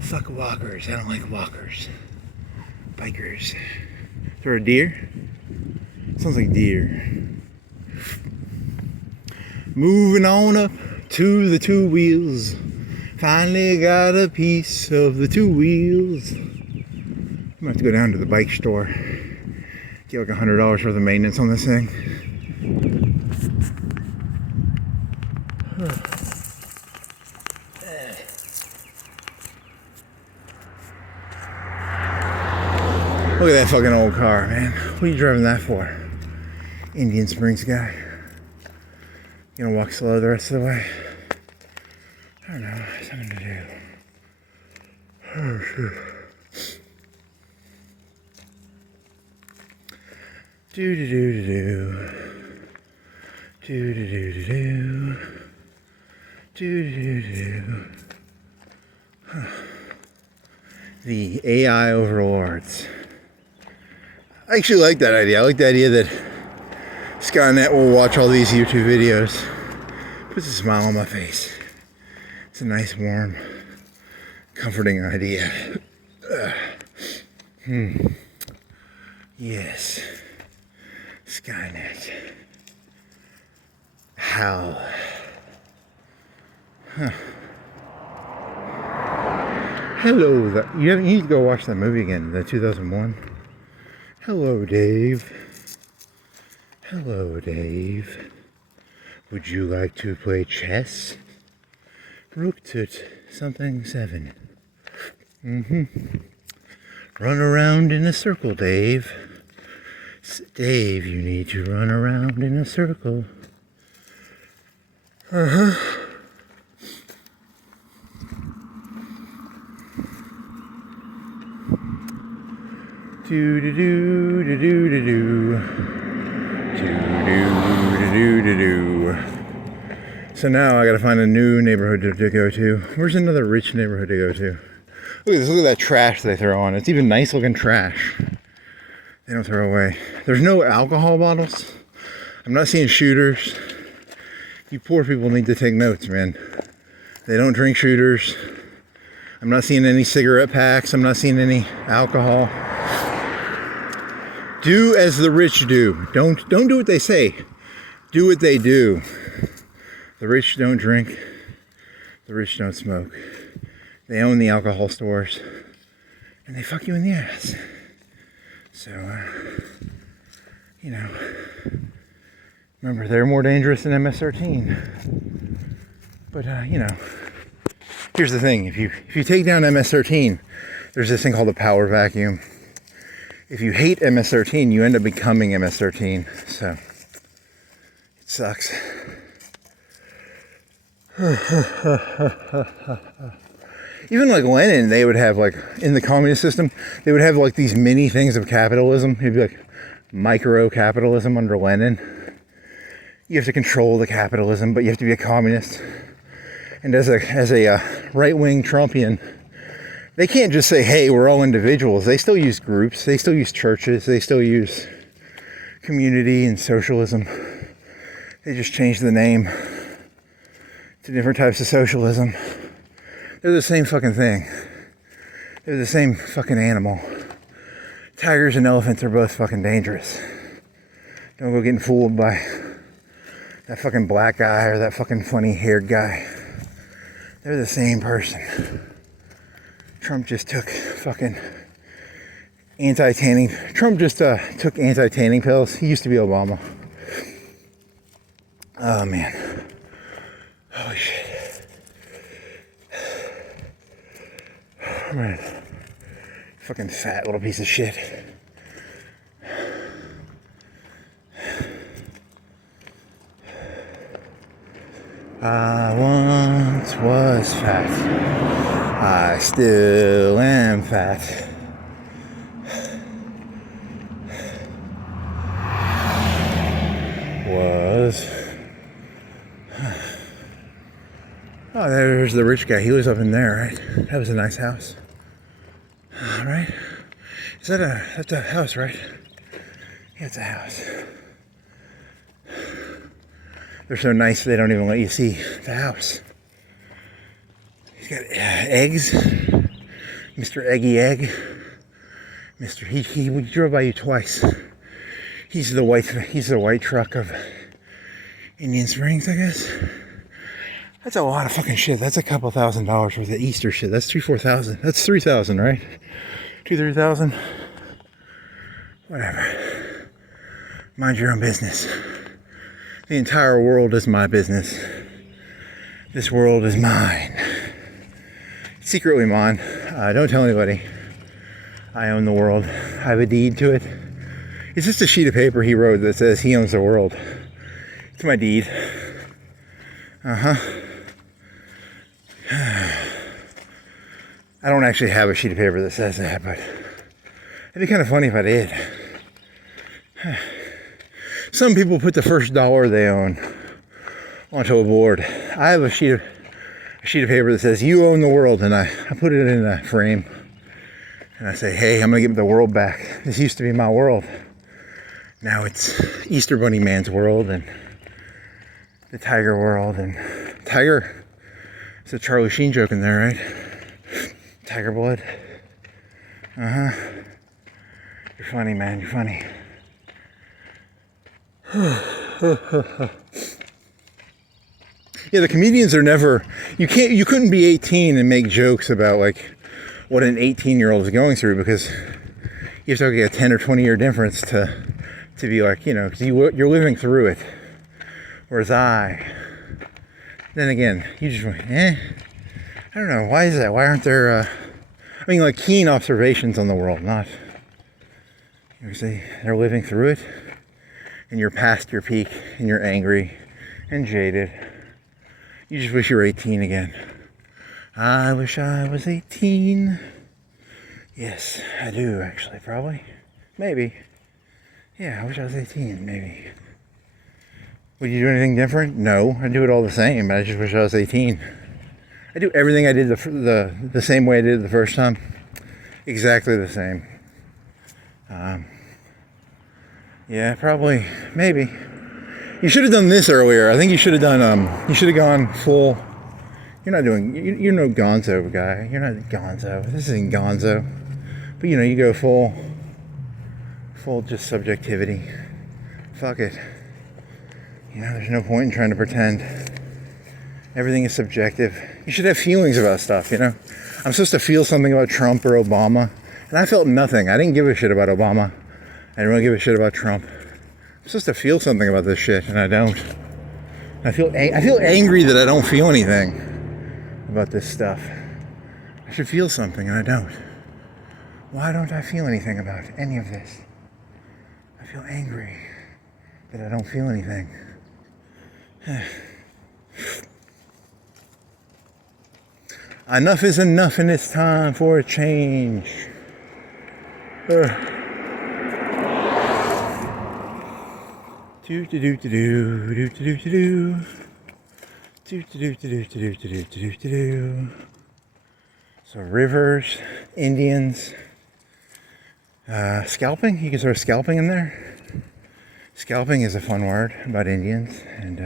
Fuck walkers. I don't like walkers. Bikers. Is there a deer? Sounds like deer. Moving on up to the two wheels. Finally got a piece of the two wheels. I'm gonna have to go down to the bike store. Get like $100 worth of maintenance on this thing. Look at that fucking old car, man. What are you driving that for? Indian Springs guy. You gonna walk slow the rest of the way? I don't know. Something to do. Oh, shit. Do do do do do. Do do do do do. Do do do do. Huh. The AI overlords. I actually like that idea. I like the idea that Skynet will watch all these YouTube videos. Puts a smile on my face. It's a nice, warm, comforting idea. Yes. Skynet. How? Huh. Hello. You need to go watch that movie again, the 2001. Hello, Dave. Hello, Dave. Would you like to play chess? Rook tut something 7. Run around in a circle, Dave. Dave, you need to run around in a circle. Do do do do do do do. Do do do do do. So now I gotta find a new neighborhood to go to. Where's another rich neighborhood to go to? Look at this, look at that trash they throw on. It's even nice looking trash. They don't throw away. There's no alcohol bottles. I'm not seeing shooters. You poor people need to take notes, man. They don't drink shooters. I'm not seeing any cigarette packs. I'm not seeing any alcohol. Do as the rich do. Don't do what they say. Do what they do. The rich don't drink. The rich don't smoke. They own the alcohol stores. And they fuck you in the ass. So, you know, remember, they're more dangerous than MS-13. But, you know, here's the thing. If you take down MS-13, there's this thing called a power vacuum. If you hate MS-13, you end up becoming MS-13. So, it sucks. Even like Lenin, they would have like, in the communist system, they would have like these mini things of capitalism. It'd be like micro-capitalism under Lenin. You have to control the capitalism, but you have to be a communist. And as a right-wing Trumpian, they can't just say, hey, we're all individuals. They still use groups. They still use churches. They still use community and socialism. They just changed the name to different types of socialism. They're the same fucking thing. They're the same fucking animal. Tigers and elephants are both fucking dangerous. Don't go getting fooled by that fucking black guy or that fucking funny haired guy. They're the same person. Trump just took fucking anti-tanning. Trump just took anti-tanning pills. He used to be Obama. Oh man. Holy shit. Man. Fucking fat little piece of shit. I once was fat. I still am fat. Was. Oh, there's the rich guy. He lives up in there, right? That was a nice house. Right? That's a house, right? Yeah, it's a house. They're so nice they don't even let you see the house. He's got eggs. Mr. Eggy Egg. He drove by you twice. He's the white truck of Indian Springs, I guess. That's a lot of fucking shit. That's a couple $1,000 worth of Easter shit. That's 4,000. That's 3,000, right? 3,000. Whatever. Mind your own business. The entire world is my business. This world is mine. Secretly mine. Don't tell anybody. I own the world. I have a deed to it. It's just a sheet of paper he wrote that says he owns the world. It's my deed. I don't actually have a sheet of paper that says that, but it'd be kind of funny if I did. Some people put the first dollar they own onto a board. I have a sheet of paper that says you own the world, and I put it in a frame, and I say, hey, I'm gonna give the world back. This used to be my world. Now it's Easter Bunny Man's world and the Tiger world. And Tiger, it's a Charlie Sheen joke in there, right? Tiger blood. You're funny, man. You're funny. Yeah, the comedians are never. You couldn't be 18 and make jokes about like what an 18-year-old is going through, because you have to get a 10 or 20 year difference to be like, because you're living through it. Whereas then again, you just went, I don't know, why is that? Why aren't there, like keen observations on the world, not, they're living through it, and you're past your peak, and you're angry and jaded. You just wish you were 18 again. I wish I was 18. Yes, I do actually, probably. Maybe. Yeah, I wish I was 18, maybe. Would you do anything different? No, I do it all the same, but I just wish I was 18. I do everything I did the same way I did it the first time. Exactly the same. Yeah, probably, maybe. You should have done this earlier. I think you should have done, you should have gone full. You're no gonzo guy. You're not gonzo. This isn't gonzo. But you go full just subjectivity. Fuck it. There's no point in trying to pretend. Everything is subjective. You should have feelings about stuff, I'm supposed to feel something about Trump or Obama, and I felt nothing. I didn't give a shit about Obama. I didn't really give a shit about Trump. I'm supposed to feel something about this shit, and I don't. I feel angry that I don't feel anything about this stuff. I should feel something, and I don't. Why don't I feel anything about any of this? I feel angry that I don't feel anything. Enough is enough, and it's time for a change. Do do do do do do do do do. So rivers, Indians, scalping. You can throw scalping in there. Scalping is a fun word about Indians. And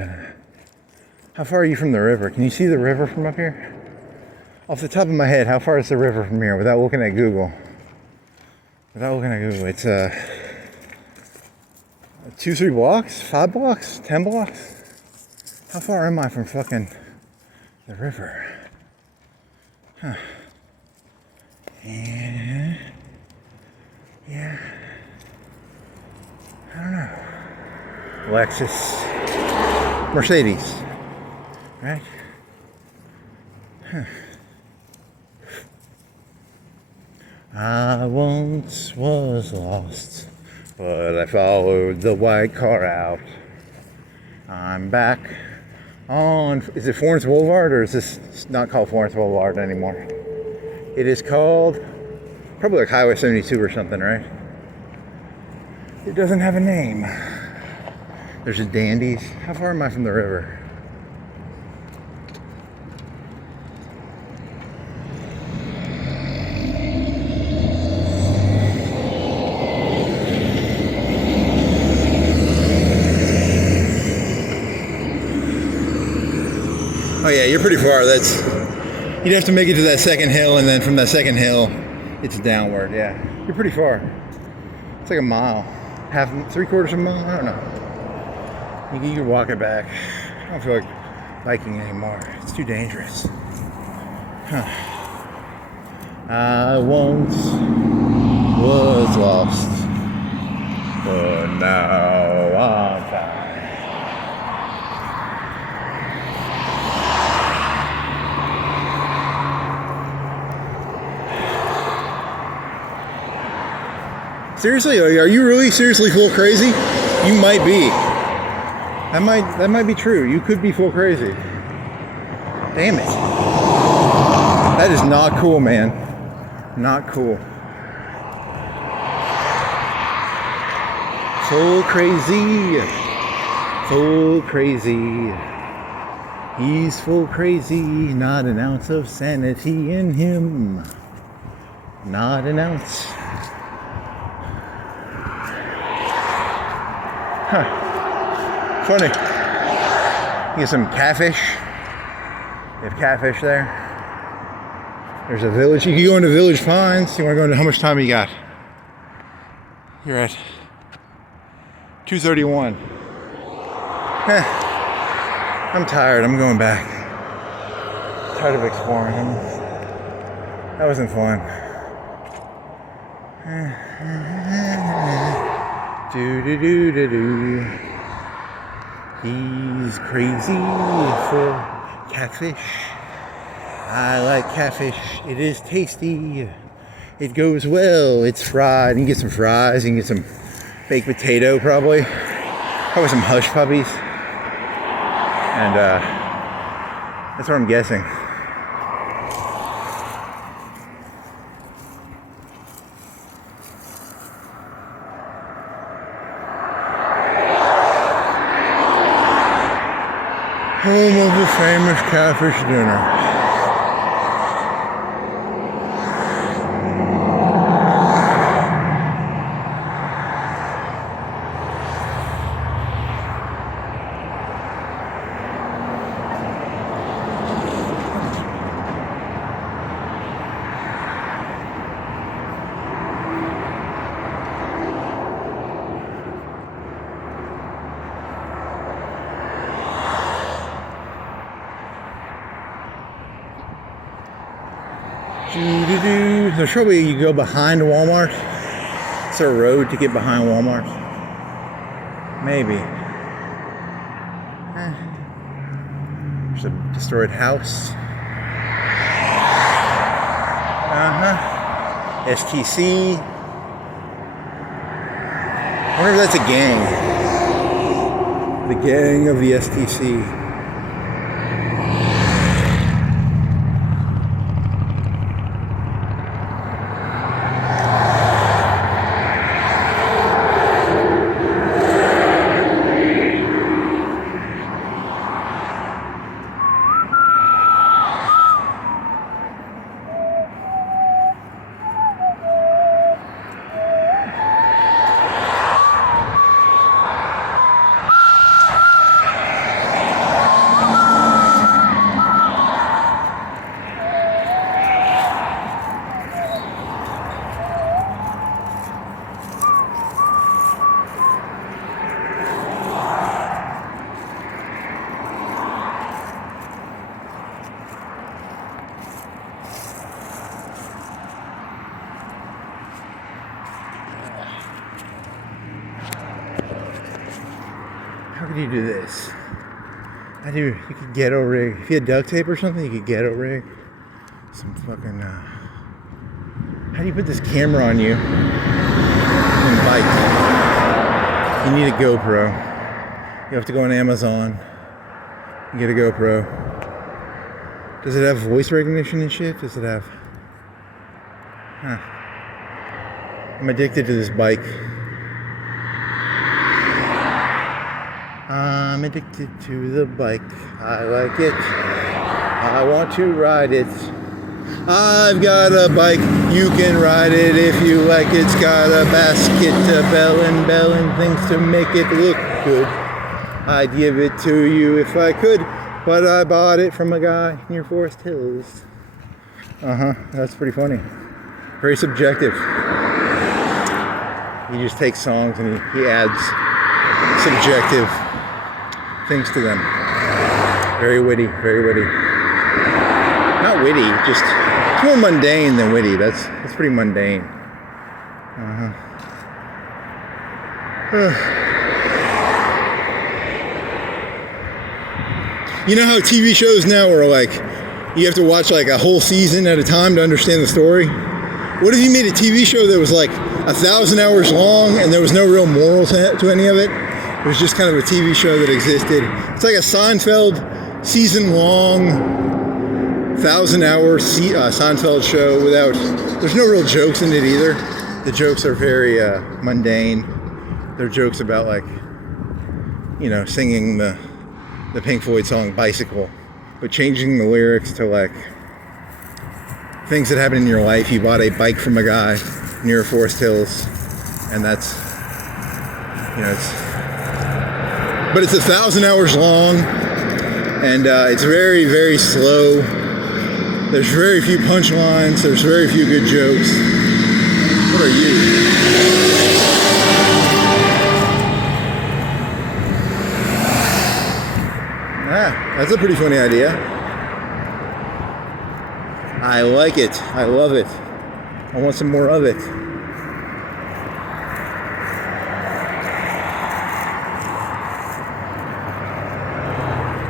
how far are you from the river? Can you see the river from up here? Off the top of my head, how far is the river from here? Without looking at Google. It's 2, 3 blocks, 5 blocks, 10 blocks. How far am I from fucking the river? Huh. Yeah. I don't know. Lexus, Mercedes, right? Huh. I once was lost, but I followed the white car out. I'm back on, is it Florence Boulevard, or is this not called Florence Boulevard anymore? It is called, probably like Highway 72 or something, right? It doesn't have a name. There's a Dandies. How far am I from the river? Oh yeah, you're pretty far. You'd have to make it to that second hill, and then from that second hill, it's downward. Yeah, you're pretty far. It's like a mile, three-quarters of a mile. I don't know. You can walk it back. I don't feel like biking anymore. It's too dangerous. Huh. I once was lost, but now I'm found. Seriously, are you really seriously full crazy? You might be. That might be true. You could be full crazy. Damn it. That is not cool, man. Not cool. Full crazy. Full crazy. He's full crazy. Not an ounce of sanity in him. Not an ounce. Huh. Funny. You get some catfish. You have catfish there. There's a village. You can go into Village Pines. You want to go into, how much time you got? You're at 2:31. I'm tired. I'm going back. Tired of exploring. That wasn't fun. Do. He's crazy for catfish. I like catfish. It is tasty. It goes well. It's fried. You can get some fries. You can get some baked potato probably. Probably some hush puppies. And that's what I'm guessing. Home of the famous catfish dinner. There's probably, you go behind Walmart. Is there a road to get behind Walmart? Maybe. There's a destroyed house. STC. I wonder if that's a gang. The gang of the STC. How could you do this? You could ghetto rig. If you had duct tape or something, you could ghetto rig. Some fucking, how do you put this camera on you? And bike. You need a GoPro. You have to go on Amazon and get a GoPro. Does it have voice recognition and shit? Does it have? Huh. I'm addicted to this bike. I'm addicted to the bike. I like it. I want to ride it. I've got a bike. You can ride it if you like. It's got a basket, a bell and things to make it look good. I'd give it to you if I could. But I bought it from a guy near Forest Hills. That's pretty funny. Very subjective. He just takes songs and he adds subjective things to them. Very witty, very witty. Not witty, just it's more mundane than witty. That's pretty mundane. You know how TV shows now are like, you have to watch like a whole season at a time to understand the story? What if you made a TV show that was like 1,000 hours long and there was no real moral to any of it? It was just kind of a TV show that existed. It's like a Seinfeld season-long, 1,000-hour Seinfeld show without... There's no real jokes in it either. The jokes are very mundane. They're jokes about like, you know, singing the Pink Floyd song Bicycle, but changing the lyrics to like things that happen in your life. You bought a bike from a guy near Forest Hills, and that's, you know, but it's 1,000 hours long, and it's very, very slow. There's very few punchlines. There's very few good jokes. What are you? That's a pretty funny idea. I like it. I love it. I want some more of it.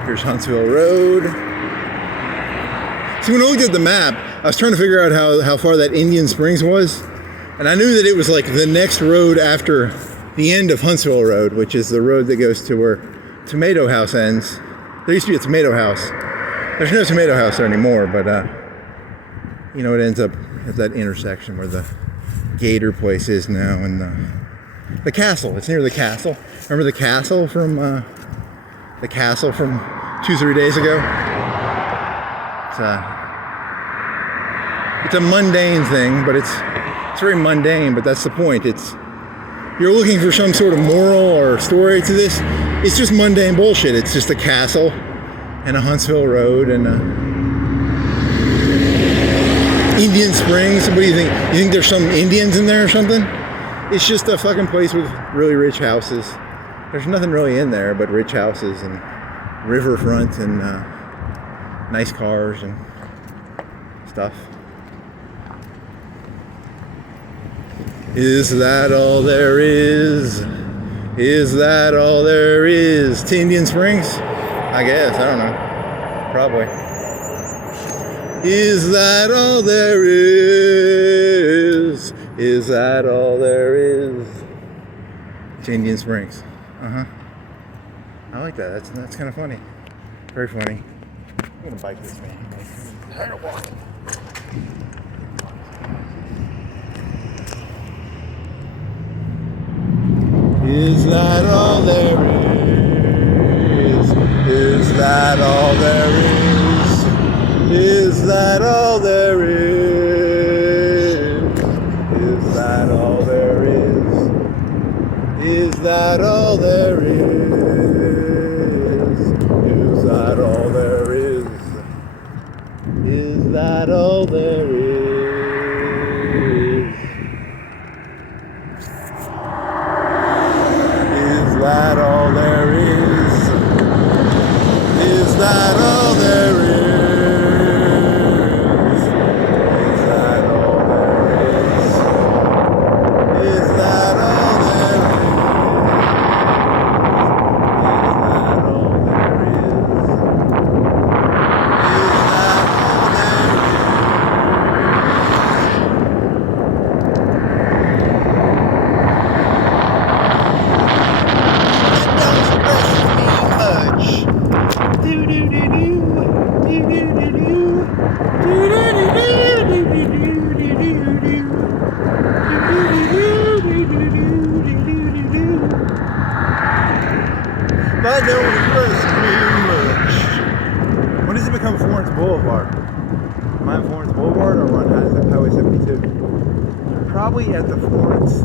Here's Huntsville Road. See, when I looked at the map, I was trying to figure out how far that Indian Springs was. And I knew that it was like the next road after the end of Huntsville Road, which is the road that goes to where Tomato House ends. There used to be a tomato house. There's no tomato house there anymore, but you know, it ends up at that intersection where the Gator place is now, and the castle. It's near the castle. Remember the castle from 2-3 days ago? It's a mundane thing, but it's very mundane. But that's the point. You're looking for some sort of moral or story to this. It's just mundane bullshit. It's just a castle and a Huntsville Road and Indian Springs. What do you think? You think there's some Indians in there or something? It's just a fucking place with really rich houses. There's nothing really in there but rich houses and riverfront and nice cars and stuff. Is that all there is? Is that all there is to Indian Springs? I guess, I don't know. Probably. Is that all there is? Is that all there is to Indian Springs? I like that. That's kind of funny. Very funny. I'm gonna bike this man. I'm gonna walk. Is that all there is? Is that all there is? Is that all there is? Is that all there is? Is that all there is? Is that all there is? Is that all there is? Is that all there is? Is that all there is? Is that all there is? Is that all there is? Is that all there is? That don't impress me much. When does it become Florence Boulevard? Am I on Florence Boulevard or on Highway 72? Probably at the Florence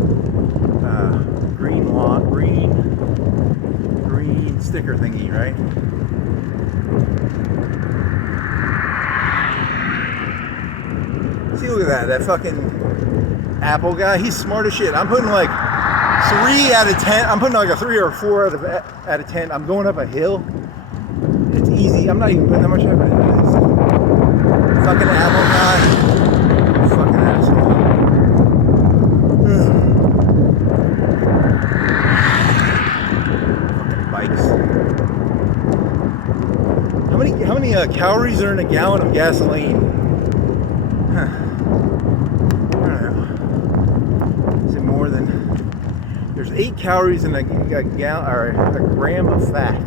green sticker thingy, right? See, look at that fucking Apple guy. He's smart as shit. I'm putting like 3 out of 10. I'm putting like a 3 or 4 out of 10. I'm going up a hill. It's easy. I'm not even putting that much effort into this. Fucking Apple guy. Fucking asshole. Fucking bikes. How many calories are in a gallon of gasoline? Huh. I don't know. Is it more than? There's 8 calories in a gallon or a gram of fat.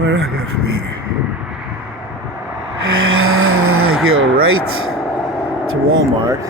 Where do I go from here? I go right to Walmart.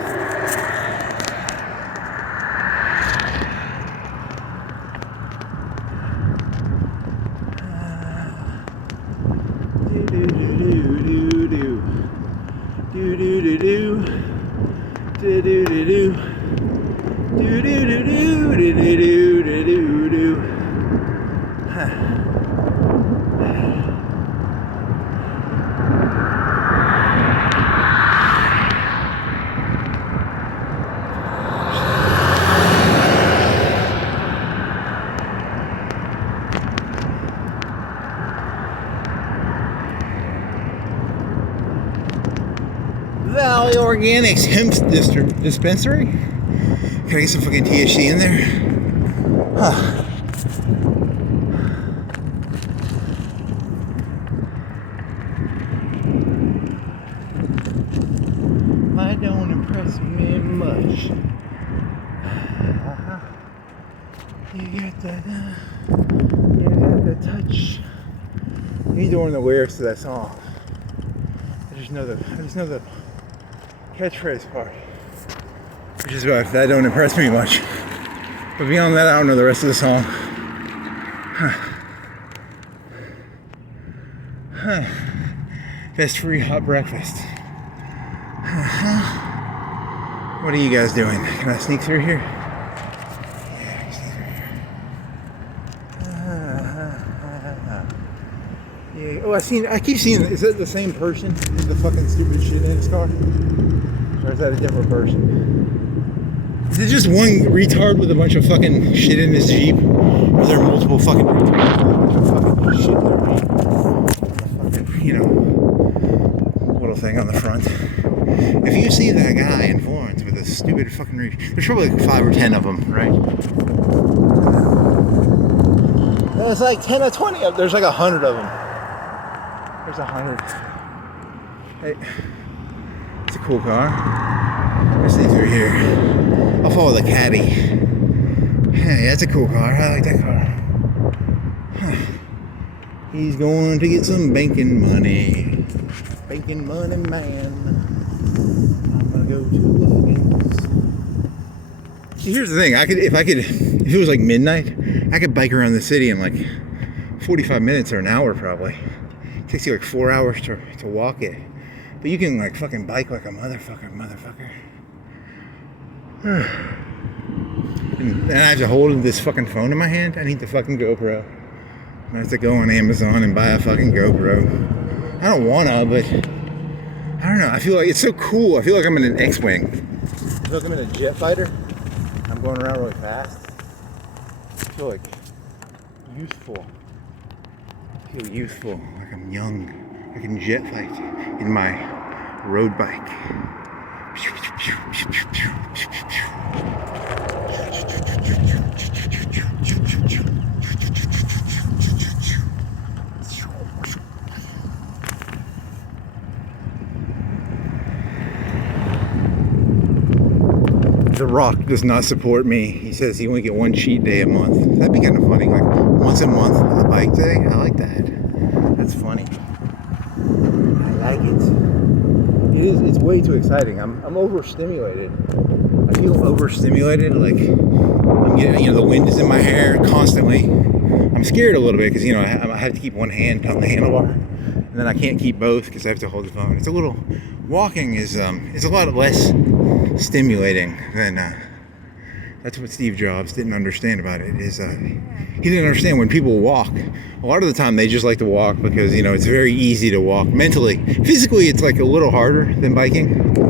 Valley Organics Hemp Dispensary. Can I get some fucking THC in there? Huh. I don't impress me much. You got the touch. He's doing the lyrics to that song. I just know the catchphrase part, which is why that don't impress me much. But beyond that, I don't know the rest of the song. Best free hot breakfast. What are you guys doing? Can I sneak through here? Yeah, I can sneak through here. Yeah. Oh, I keep seeing. Is that the same person with the fucking stupid shit in his car? Or is that a different person? Is it just one retard with a bunch of fucking shit in his Jeep? Or are there multiple fucking retards with a bunch of fucking shit in their Jeep? Fucking, you know, little thing on the front. If you see that guy in Florence with a stupid fucking there's probably like 5 or 10 of them, right? There's like 10 or 20 of them. There's like 100 of them. There's 100. Hey. It's a cool car. Let's see through here. I'll follow the caddy. Hey, that's a cool car. I like that car. Huh. He's going to get some banking money. Banking money, man. I'm gonna go to Logan's. See, here's the thing. If it was like midnight, I could bike around the city in like 45 minutes or an hour probably. It takes you like 4 hours to walk it. But you can like fucking bike like a motherfucker. And I have to hold this fucking phone in my hand. I need the fucking GoPro. I have to go on Amazon and buy a fucking GoPro. I don't wanna, but I don't know. I feel like it's so cool. I feel like I'm in an X-Wing. I feel like I'm in a jet fighter. I'm going around really fast. I feel like youthful. I feel youthful, like I'm young. I can jet fight in my road bike. The Rock does not support me. He says he only get 1 cheat day a month. That'd be kind of funny, like once a month a bike day. I like that. That's funny. I like it. It's way too exciting. I'm overstimulated. I feel overstimulated, like I'm getting, the wind is in my hair constantly. I'm scared a little bit because, I have to keep one hand on the handlebar, and then I can't keep both because I have to hold the phone. Walking is a lot less stimulating than, that's what Steve Jobs didn't understand about it, is he didn't understand when people walk. A lot of the time they just like to walk because, it's very easy to walk mentally. Physically, it's like a little harder than biking, but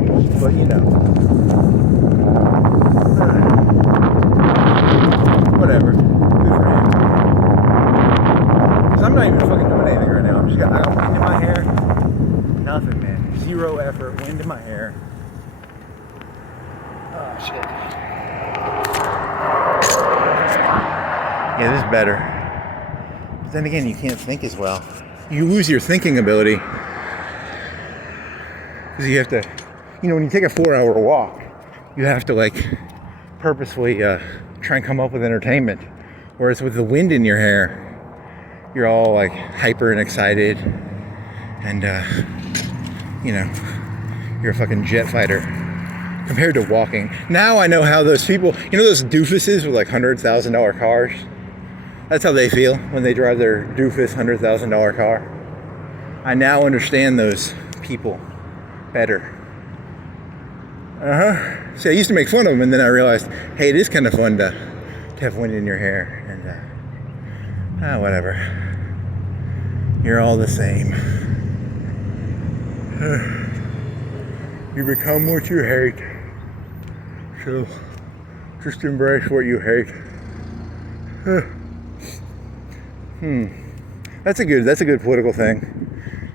whatever. Good for him. Because I'm not even fucking doing anything right now. I got wind in my hair. Nothing, man. Zero effort, wind in my hair. Oh, shit. Yeah, this is better. But then again, you can't think as well. You lose your thinking ability. Because you have to, when you take a 4-hour walk, you have to, purposefully try and come up with entertainment. Whereas with the wind in your hair, you're all, hyper and excited. And, you're a fucking jet fighter. Compared to walking. Now I know how those people, those doofuses with $100,000 cars? That's how they feel when they drive their doofus $100,000 car. I now understand those people better. See, I used to make fun of them, and then I realized, hey, it is kind of fun to have wind in your hair. And, whatever. You're all the same. You become what you hate. So, just embrace what you hate. That's a good political thing.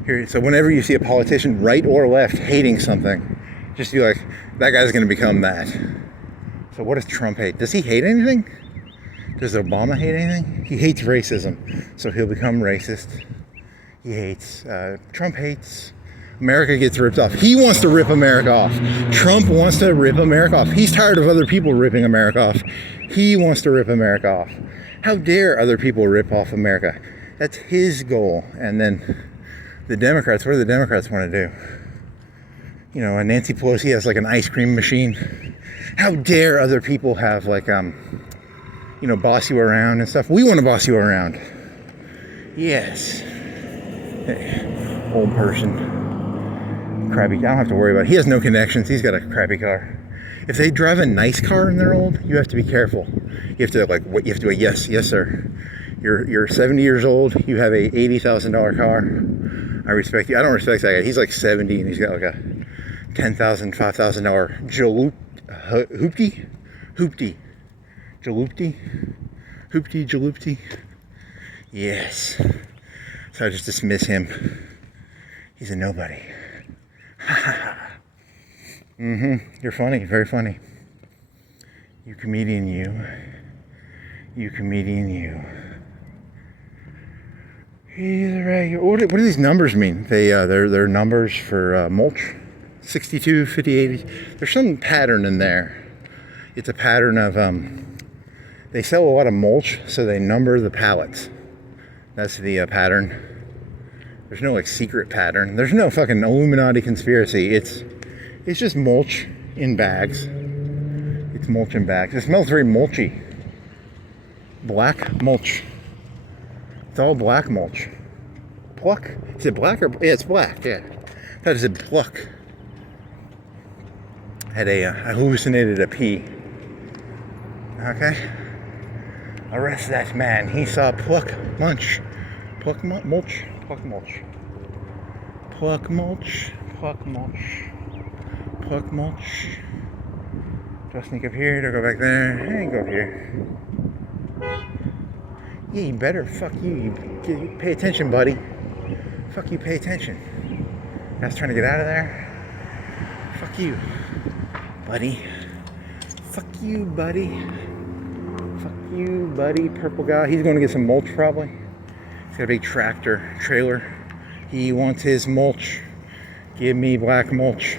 Here, so whenever you see a politician, right or left, hating something, just be like, that guy's going to become that. So what does Trump hate? Does he hate anything? Does Obama hate anything? He hates racism, so he'll become racist. He hates, Trump hates, America gets ripped off. He wants to rip America off. Trump wants to rip America off. He's tired of other people ripping America off. He wants to rip America off. How dare other people rip off America? That's his goal. And then the Democrats, what do the Democrats want to do? And Nancy Pelosi has an ice cream machine. How dare other people have boss you around and stuff. We want to boss you around. Yes. Hey, old person. Crappy. I don't have to worry about it. He has no connections. He's got a crappy car. If they drive a nice car and they're old, you have to be careful. You have to you have to go, yes, sir. You're 70 years old. You have a $80,000 car. I respect you. I don't respect that guy. He's 70 and he's got a $10,000, $5,000 jalopy. Yes. So I just dismiss him. He's a nobody. You're funny, very funny. You comedian, you. You comedian, you. He's a regular. What do these numbers mean? They're numbers for mulch. 62, 50, 80. There's some pattern in there. It's a pattern of they sell a lot of mulch, so they number the pallets. That's the pattern. There's no secret pattern. There's no fucking Illuminati conspiracy. It's just mulch in bags. It's mulch in bags. It smells very mulchy. Black mulch. It's all black mulch. Pluck? Is it black or? Yeah, it's black. Yeah. That is a pluck. I hallucinated a pea. Okay. Arrest that man. He saw pluck mulch. Pluck mulch. Pluck mulch. Pluck mulch. Pluck mulch. Pluck mulch. Do I sneak up here? Do I go back there? I ain't go up here. Yeah, you better. Fuck you. You pay attention, buddy. Fuck you, pay attention. I was trying to get out of there. Fuck you, buddy. Fuck you, buddy. Fuck you, buddy. Purple guy. He's going to get some mulch, probably. He's got a big trailer. He wants his mulch. Give me black mulch.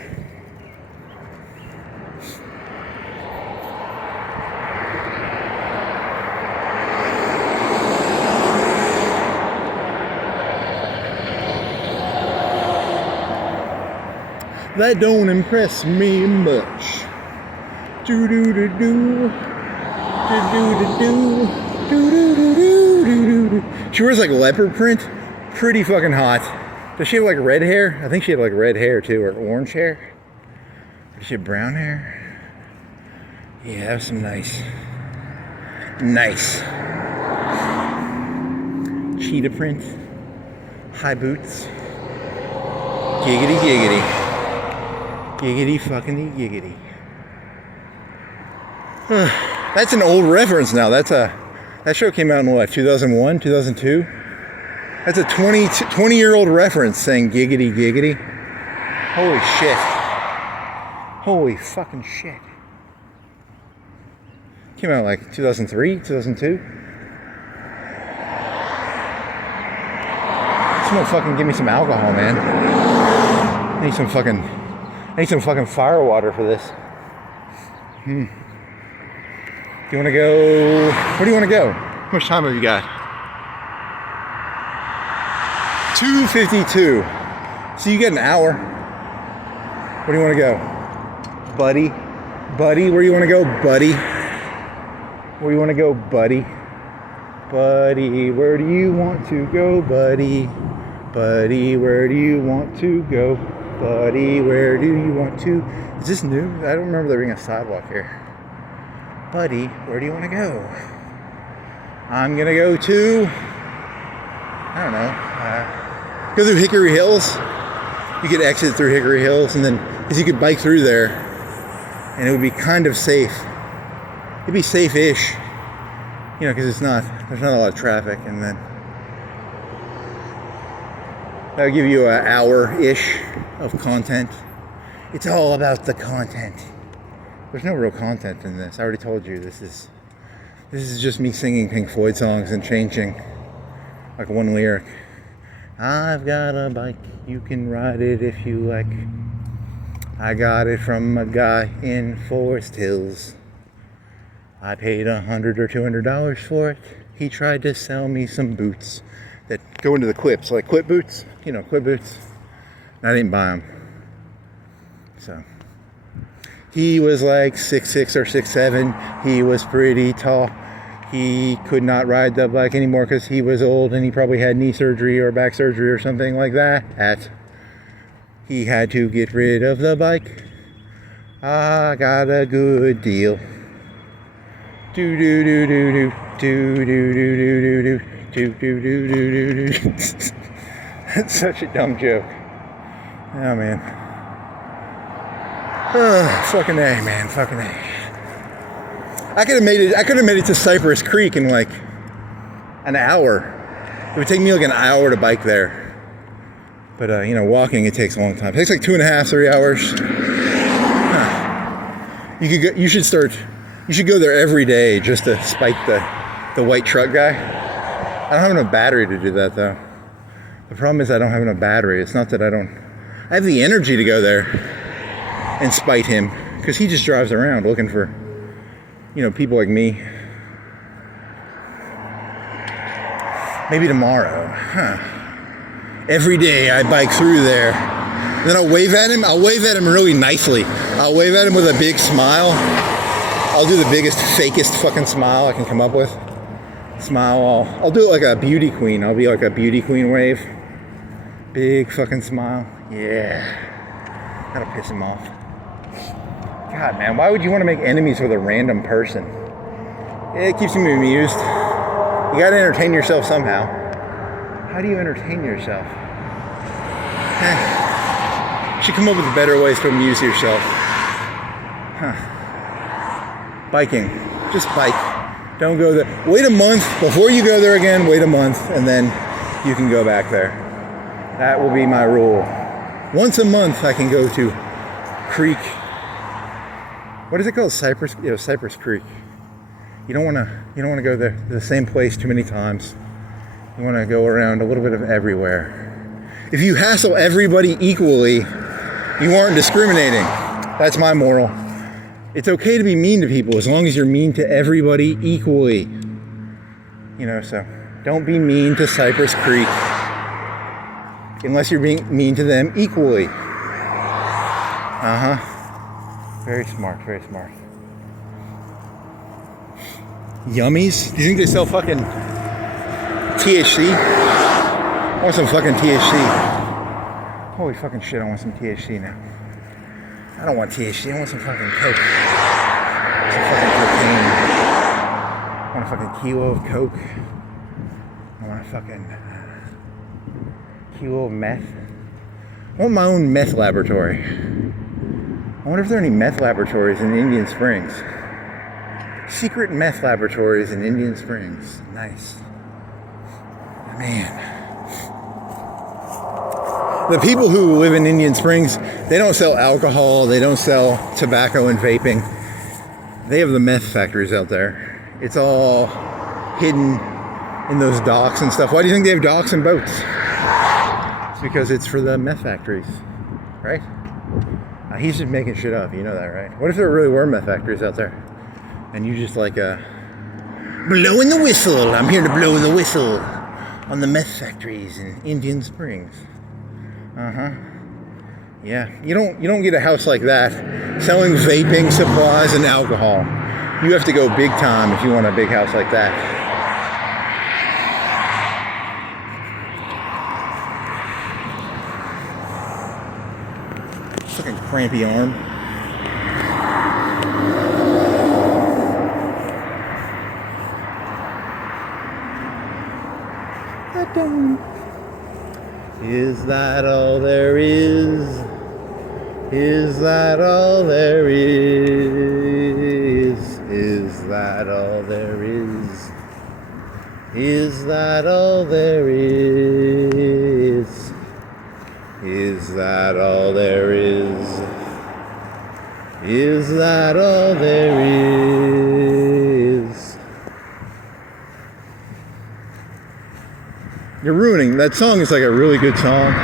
that don't impress me much. Do do do do. Do do do do. Do do do do do. She wears like leopard print. Pretty fucking hot. Does she have like red hair? I think she had like red hair too, or orange hair. Does she have brown hair? Yeah, that was some nice cheetah print, high boots, giggity giggity, giggity fucking giggity. That's an old reference now. That show came out in what, 2001, 2002? That's a 20-year-old reference saying giggity giggity. Holy shit. Holy fucking shit. Came out like 2003, 2002. Someone fucking give me some alcohol, man. I need some fucking fire water for this. Do you want to go? Where do you want to go? How much time have you got? 2:52. So you get an hour. Where do you want to go? Buddy, where do you want to go, buddy? Where do you want to go, buddy? Buddy, where do you want to go, buddy? Buddy, where do you want to go? Buddy, where do you want to? Is this new? I don't remember there being a sidewalk here. Buddy, where do you want to go? I'm gonna go to, I don't know, go through Hickory Hills. You could exit through Hickory Hills, and then, because you could bike through there, and it would be kind of safe. It'd be safe-ish, you know, because there's not a lot of traffic, and then that'll give you an hour-ish of content. It's all about the content. There's no real content in this. I already told you, this is just me singing Pink Floyd songs and changing like one lyric. I've got a bike, you can ride it if you like. I got it from a guy in Forest Hills. I paid $100 or $200 for it. He tried to sell me some boots that go into the clips, like clip boots, you know, clip boots. I didn't buy them. So he was like 6'6" or 6'7". He was pretty tall. He could not ride the bike anymore because he was old and he probably had knee surgery or back surgery or something like that. He had to get rid of the bike. I got a good deal. Do do do do do do do do do do do do do do. That's such a dumb joke. Oh man. Fucking A, man. Fucking A. I could have made it to Cypress Creek in like an hour. It would take me like an hour to bike there. But you know, walking it takes a long time. It takes like 2.5, 3 hours. You should go there every day just to spite the white truck guy. I don't have enough battery to do that though. The problem is I don't have enough battery. It's not that I have the energy to go there and spite him, because he just drives around looking for, you know, people like me. Maybe tomorrow. Every day I bike through there. Then I'll wave at him. I'll wave at him really nicely. I'll wave at him with a big smile. I'll do the biggest, fakest fucking smile I can come up with. Smile. I'll do it like a beauty queen. I'll be like a beauty queen wave. Big fucking smile. Yeah. That'll piss him off. God, man, why would you want to make enemies with a random person? It keeps me amused. You gotta entertain yourself somehow. How do you entertain yourself? You should come up with better ways to amuse yourself. Biking. Just bike. Don't go there. Wait a month before you go there again. Wait a month, and then you can go back there. That will be my rule. Once a month, I can go to Creek. What is it called? Cypress Creek. You don't want to go there the same place too many times. You want to go around a little bit of everywhere. If you hassle everybody equally, you aren't discriminating. That's my moral. It's okay to be mean to people as long as you're mean to everybody equally. You know, so don't be mean to Cypress Creek unless you're being mean to them equally. Very smart, very smart. Yummies? Do you think they sell fucking THC? I want some fucking THC. Holy fucking shit, I want some THC now. I don't want THC, I want some fucking coke. Some fucking cocaine. I want a fucking kilo of coke. I want a fucking kilo of meth. I want my own meth laboratory. I wonder if there are any meth laboratories in Indian Springs. Secret meth laboratories in Indian Springs. Nice. Man. The people who live in Indian Springs, they don't sell alcohol, they don't sell tobacco and vaping. They have the meth factories out there. It's all hidden in those docks and stuff. Why do you think they have docks and boats? It's because it's for the meth factories, right? He's just making shit up, you know that, right? What if there really were meth factories out there? And you just like, blowing the whistle. I'm here to blow the whistle on the meth factories in Indian Springs. Yeah, you don't get a house like that selling vaping supplies and alcohol. You have to go big time if you want a big house like that. Fucking crampy arm. Is that all there is? Is that all there is? Is that all there is? Is that all there is? Is that all there is? Is that all there is? You're ruining, that song is like a really good song.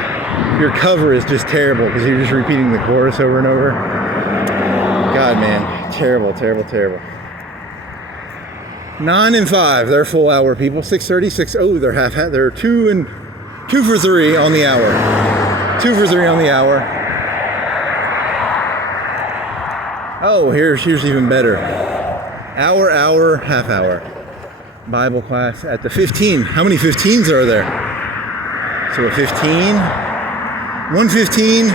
Your cover is just terrible because you're just repeating the chorus over and over. God, man, terrible, terrible, terrible. 9 and 5, they're full hour people. 6:36, oh, they're half, they're 2 for 3 on the hour. 2 for 3 on the hour. Oh, here's even better. Hour, half hour. Bible class at the 15. How many 15s are there? So a 15, 1:15,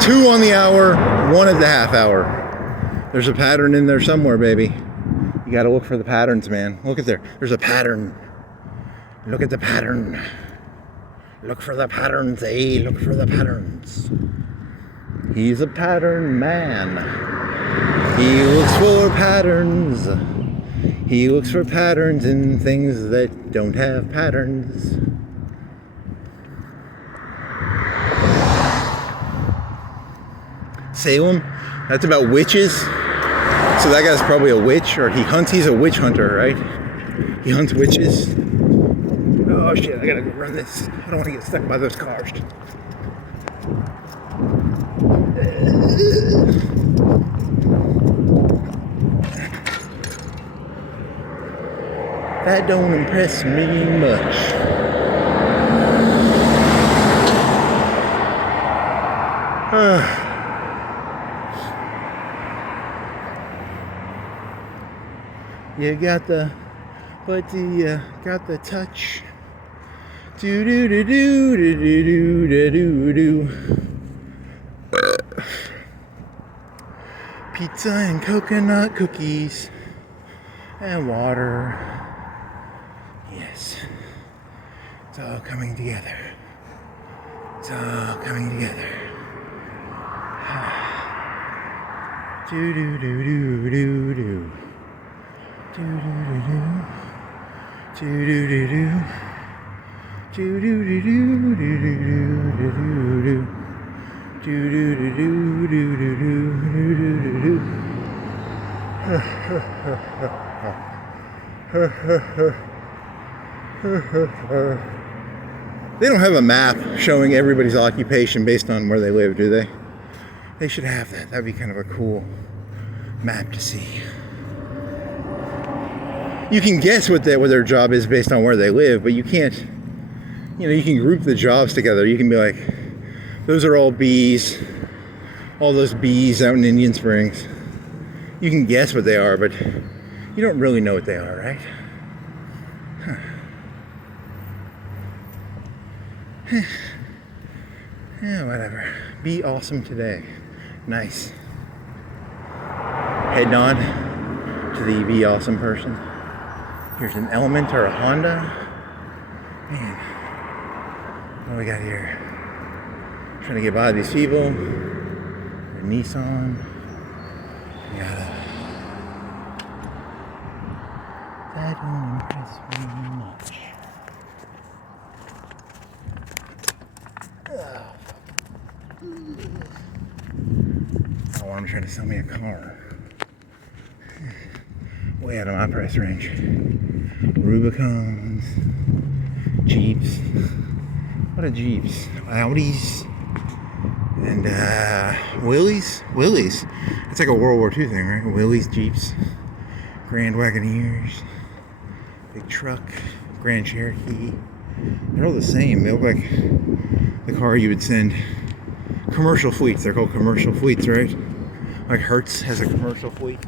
2 on the hour, 1 at the half hour. There's a pattern in there somewhere, baby. You gotta look for the patterns, man. Look at there. There's a pattern. Look at the pattern. Look for the patterns, eh? Look for the patterns. He's a pattern man. He looks for patterns. He looks for patterns in things that don't have patterns. Salem, that's about witches. So that guy's probably a witch, or he's a witch hunter, right? He hunts witches. Oh shit, I gotta go run this. I don't want to get stuck by those cars. That don't impress me much. You got the, but you got the touch. Do do do do do do do do do. Pizza and coconut cookies and water. Yes, it's all coming together. It's all coming together. Do do do do do do. Do do do do. Do do do do. Do do do do do do do do. Do do do do do do do do do. They don't have a map showing everybody's occupation based on where they live, do they? They should have that. That'd be kind of a cool map to see. You can guess what their job is based on where they live, but you can't, you can group the jobs together. You can be like, those are all bees, all those bees out in Indian Springs. You can guess what they are, but you don't really know what they are, right? Huh. Yeah, whatever. Be awesome today. Nice. Head nod to the be awesome person. Here's an Element or a Honda. Man, what do we got here? Trying to get by these people. A Nissan. Yada. That don't impress me much. Oh, I'm trying to sell me a car. Way out of my price range. Rubicons, Jeeps. What are Jeeps? Audis. And Willys. It's like a World War II thing, right? Willys, Jeeps, Grand Wagoneers, big truck, Grand Cherokee. They're all the same. They look like the car you would send. Commercial fleets. They're called commercial fleets, right? Like Hertz has a commercial fleet.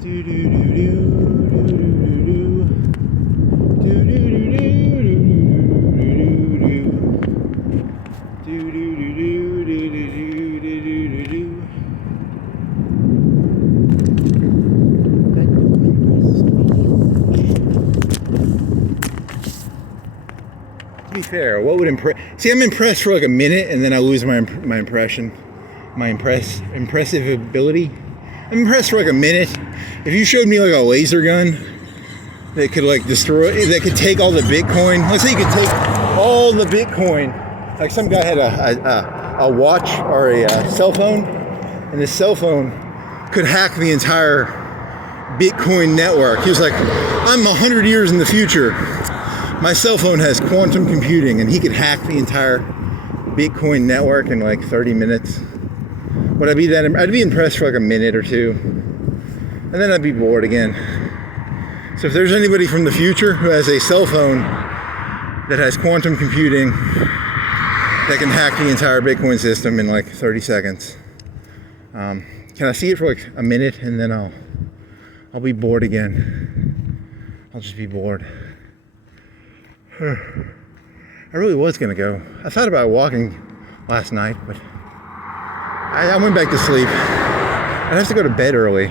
Do do do do do do do do To be fair, what would impress? See, I'm impressed for like a minute, and then I lose my impressive ability. I'm impressed for like a minute. If you showed me like a laser gun that could like destroy, that could take all the Bitcoin. Let's say you could take all the Bitcoin. Like some guy had a watch or a cell phone, and his cell phone could hack the entire Bitcoin network. He was like, I'm 100 years in the future. My cell phone has quantum computing, and he could hack the entire Bitcoin network in like 30 minutes. Would I be that? I'd be impressed for like a minute or two, and then I'd be bored again. So if there's anybody from the future who has a cell phone that has quantum computing that can hack the entire Bitcoin system in like 30 seconds, can I see it for like a minute, and then I'll be bored again. I'll just be bored. I really was gonna go. I thought about walking last night, but I went back to sleep. I'd have to go to bed earlier.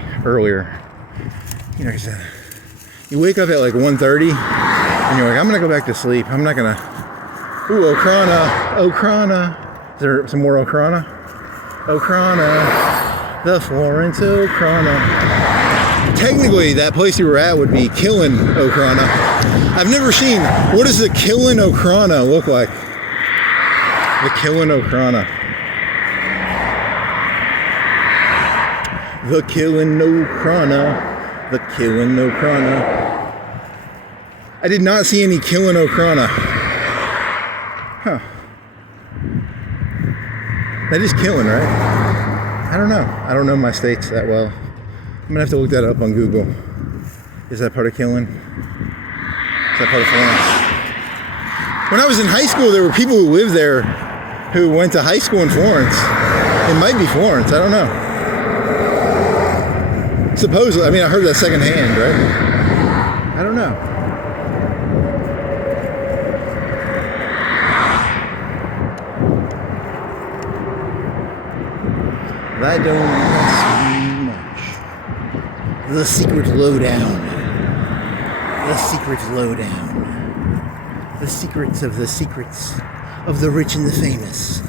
You know, 'cause, you wake up at like 1:30, and you're like, I'm gonna go back to sleep. I'm not gonna. Ooh, Okrana. Is there some more Okrana? Okrana, the Florence Okrana. Technically, that place you were at would be Killin' Okrana. I've never seen. What does the Killin' Okrana look like? The Killin' Okrana. The Killin' Okrana. The Killin' Okrana. I did not see any Killin' Okrana. Huh. That is Killin', right? I don't know. I don't know my states that well. I'm gonna have to look that up on Google. Is that part of Killin'? Is that part of Florence? When I was in high school, there were people who lived there who went to high school in Florence. It might be Florence. I don't know. Supposedly, I mean, I heard that secondhand, right? I don't know. That don't impress me much. The secret lowdown. The secret lowdown. The secrets of the rich and the famous.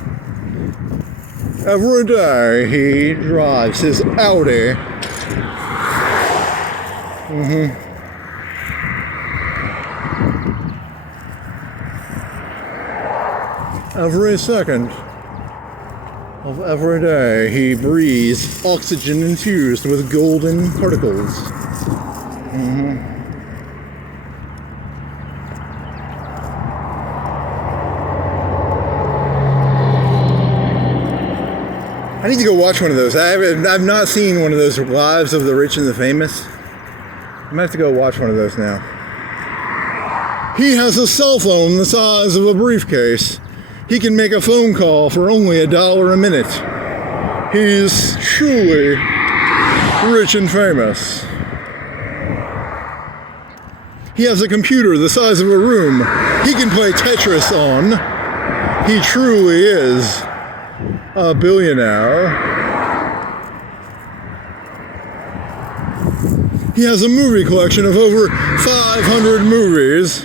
Every day he drives his Audi. Every second of every day he breathes oxygen infused with golden particles. I need to go watch one of those. I've not seen one of those lives of the rich and the famous. I'm gonna have to go watch one of those now. He has a cell phone the size of a briefcase. He can make a phone call for only $1 a minute. He's truly rich and famous. He has a computer the size of a room he can play Tetris on. He truly is a billionaire. He has a movie collection of over 500 movies.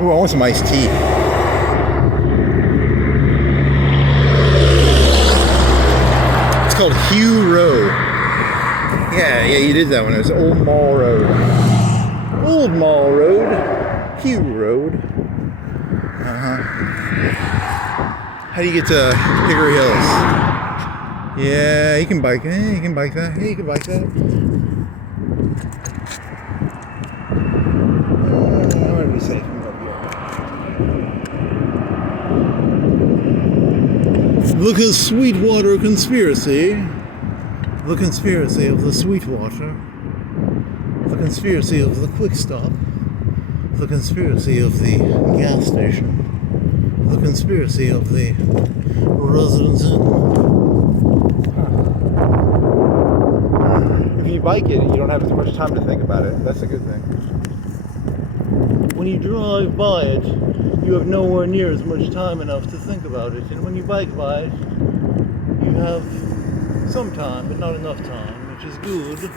Ooh, I want some iced tea. It's called Hugh Road. Yeah, you did that one. It was Old Mall Road. Old Mall Road. Hugh Road. How do you get to Hickory Hills? Yeah, you can bike. You can bike that. Yeah, you can bike that. I want to be safe. The Sweetwater Conspiracy. The conspiracy of the Sweetwater. The conspiracy of the Quick Stop. The conspiracy of the gas station. The conspiracy of the Residence Inn. If you bike it, you don't have as much time to think about it. That's a good thing. When you drive by it, you have nowhere near as much time enough to think about it. And when you bike by it, you have some time, but not enough time, which is good.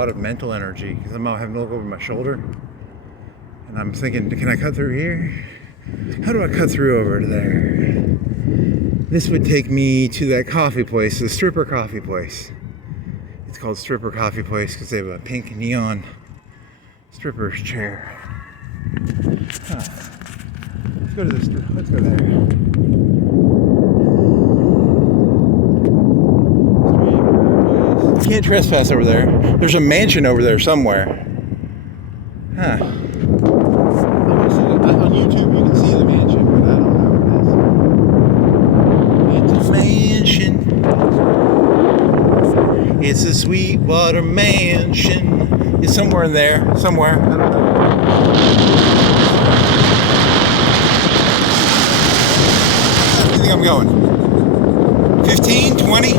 Of mental energy because I'm having to look over my shoulder and I'm thinking, can I cut through here? How do I cut through over to there? This would take me to that coffee place, the stripper coffee place. It's called Stripper Coffee Place because they have a pink neon stripper's chair. Let's go to this. Let's go there. You can't trespass over there. There's a mansion over there somewhere. Huh. On YouTube you can see the mansion, but I don't know what it is. It's a mansion. It's a Sweetwater mansion. It's somewhere in there. Somewhere. I don't know. How do you think I'm going? 15? 20?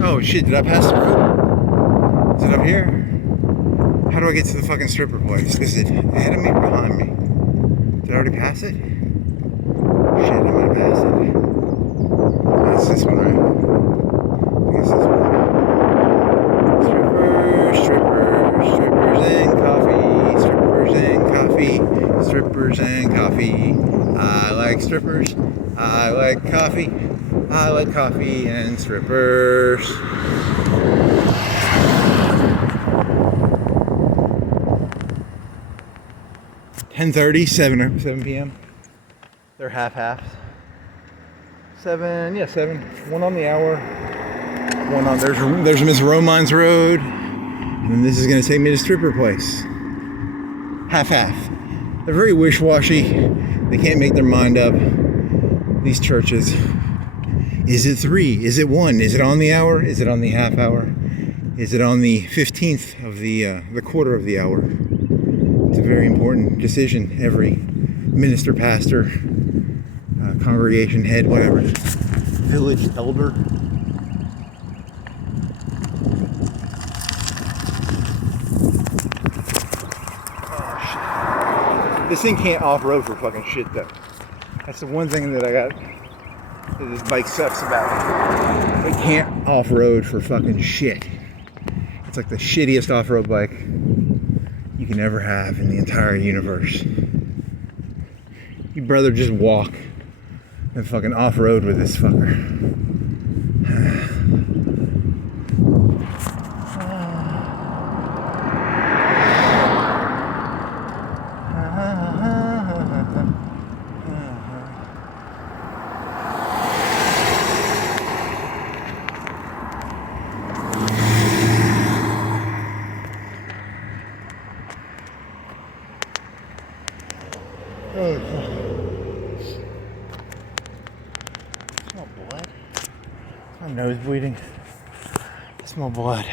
Oh shit, did I pass the road? Is it up here? How do I get to the fucking stripper place? Is it ahead of me or behind me? Did I already pass it? Shit, I might have passed it. It's this one, right? I think it's this one. Strippers and coffee. Strippers and coffee. Strippers and coffee. I like strippers. I like coffee. I like coffee and strippers. (10:30, 7 p.m.) They're half. 7, yeah, 7. 1 on the hour. 1 on, there's Miss Romine's Road. And this is going to take me to stripper place. Half-half. They're very wish-washy. They can't make their mind up. These churches. Is it 3? Is it 1? Is it on the hour? Is it on the half hour? Is it on the 15th of the quarter of the hour? It's a very important decision. Every minister, pastor, congregation head, whatever, village elder. This thing can't off-road for fucking shit though. That's the one thing that I got that this bike sucks about. It can't off-road for fucking shit. It's like the shittiest off-road bike you can ever have in the entire universe. You'd rather just walk than fucking off-road with this fucker. Smell blood. My nose bleeding. I smell blood.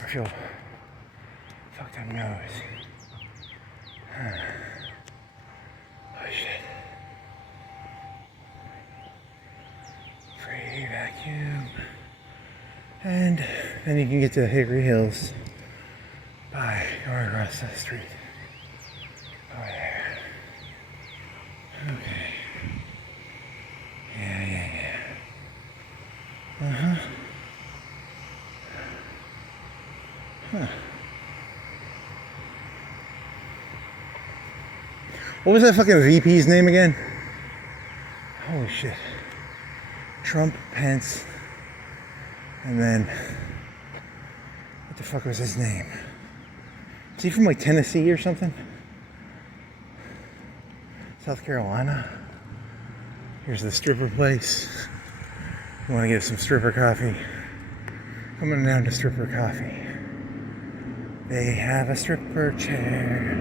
I feel fucked up nose. Oh shit. Free vacuum. And then you can get to Hickory Hills by going across the street. Over there. Okay. Yeah. Uh-huh. Huh. What was that fucking VP's name again? Holy shit. Trump, Pence, and then what the fuck was his name? Is he from like Tennessee or something? South Carolina? Here's the stripper place. You want to get some stripper coffee? Coming down to stripper coffee. They have a stripper chair.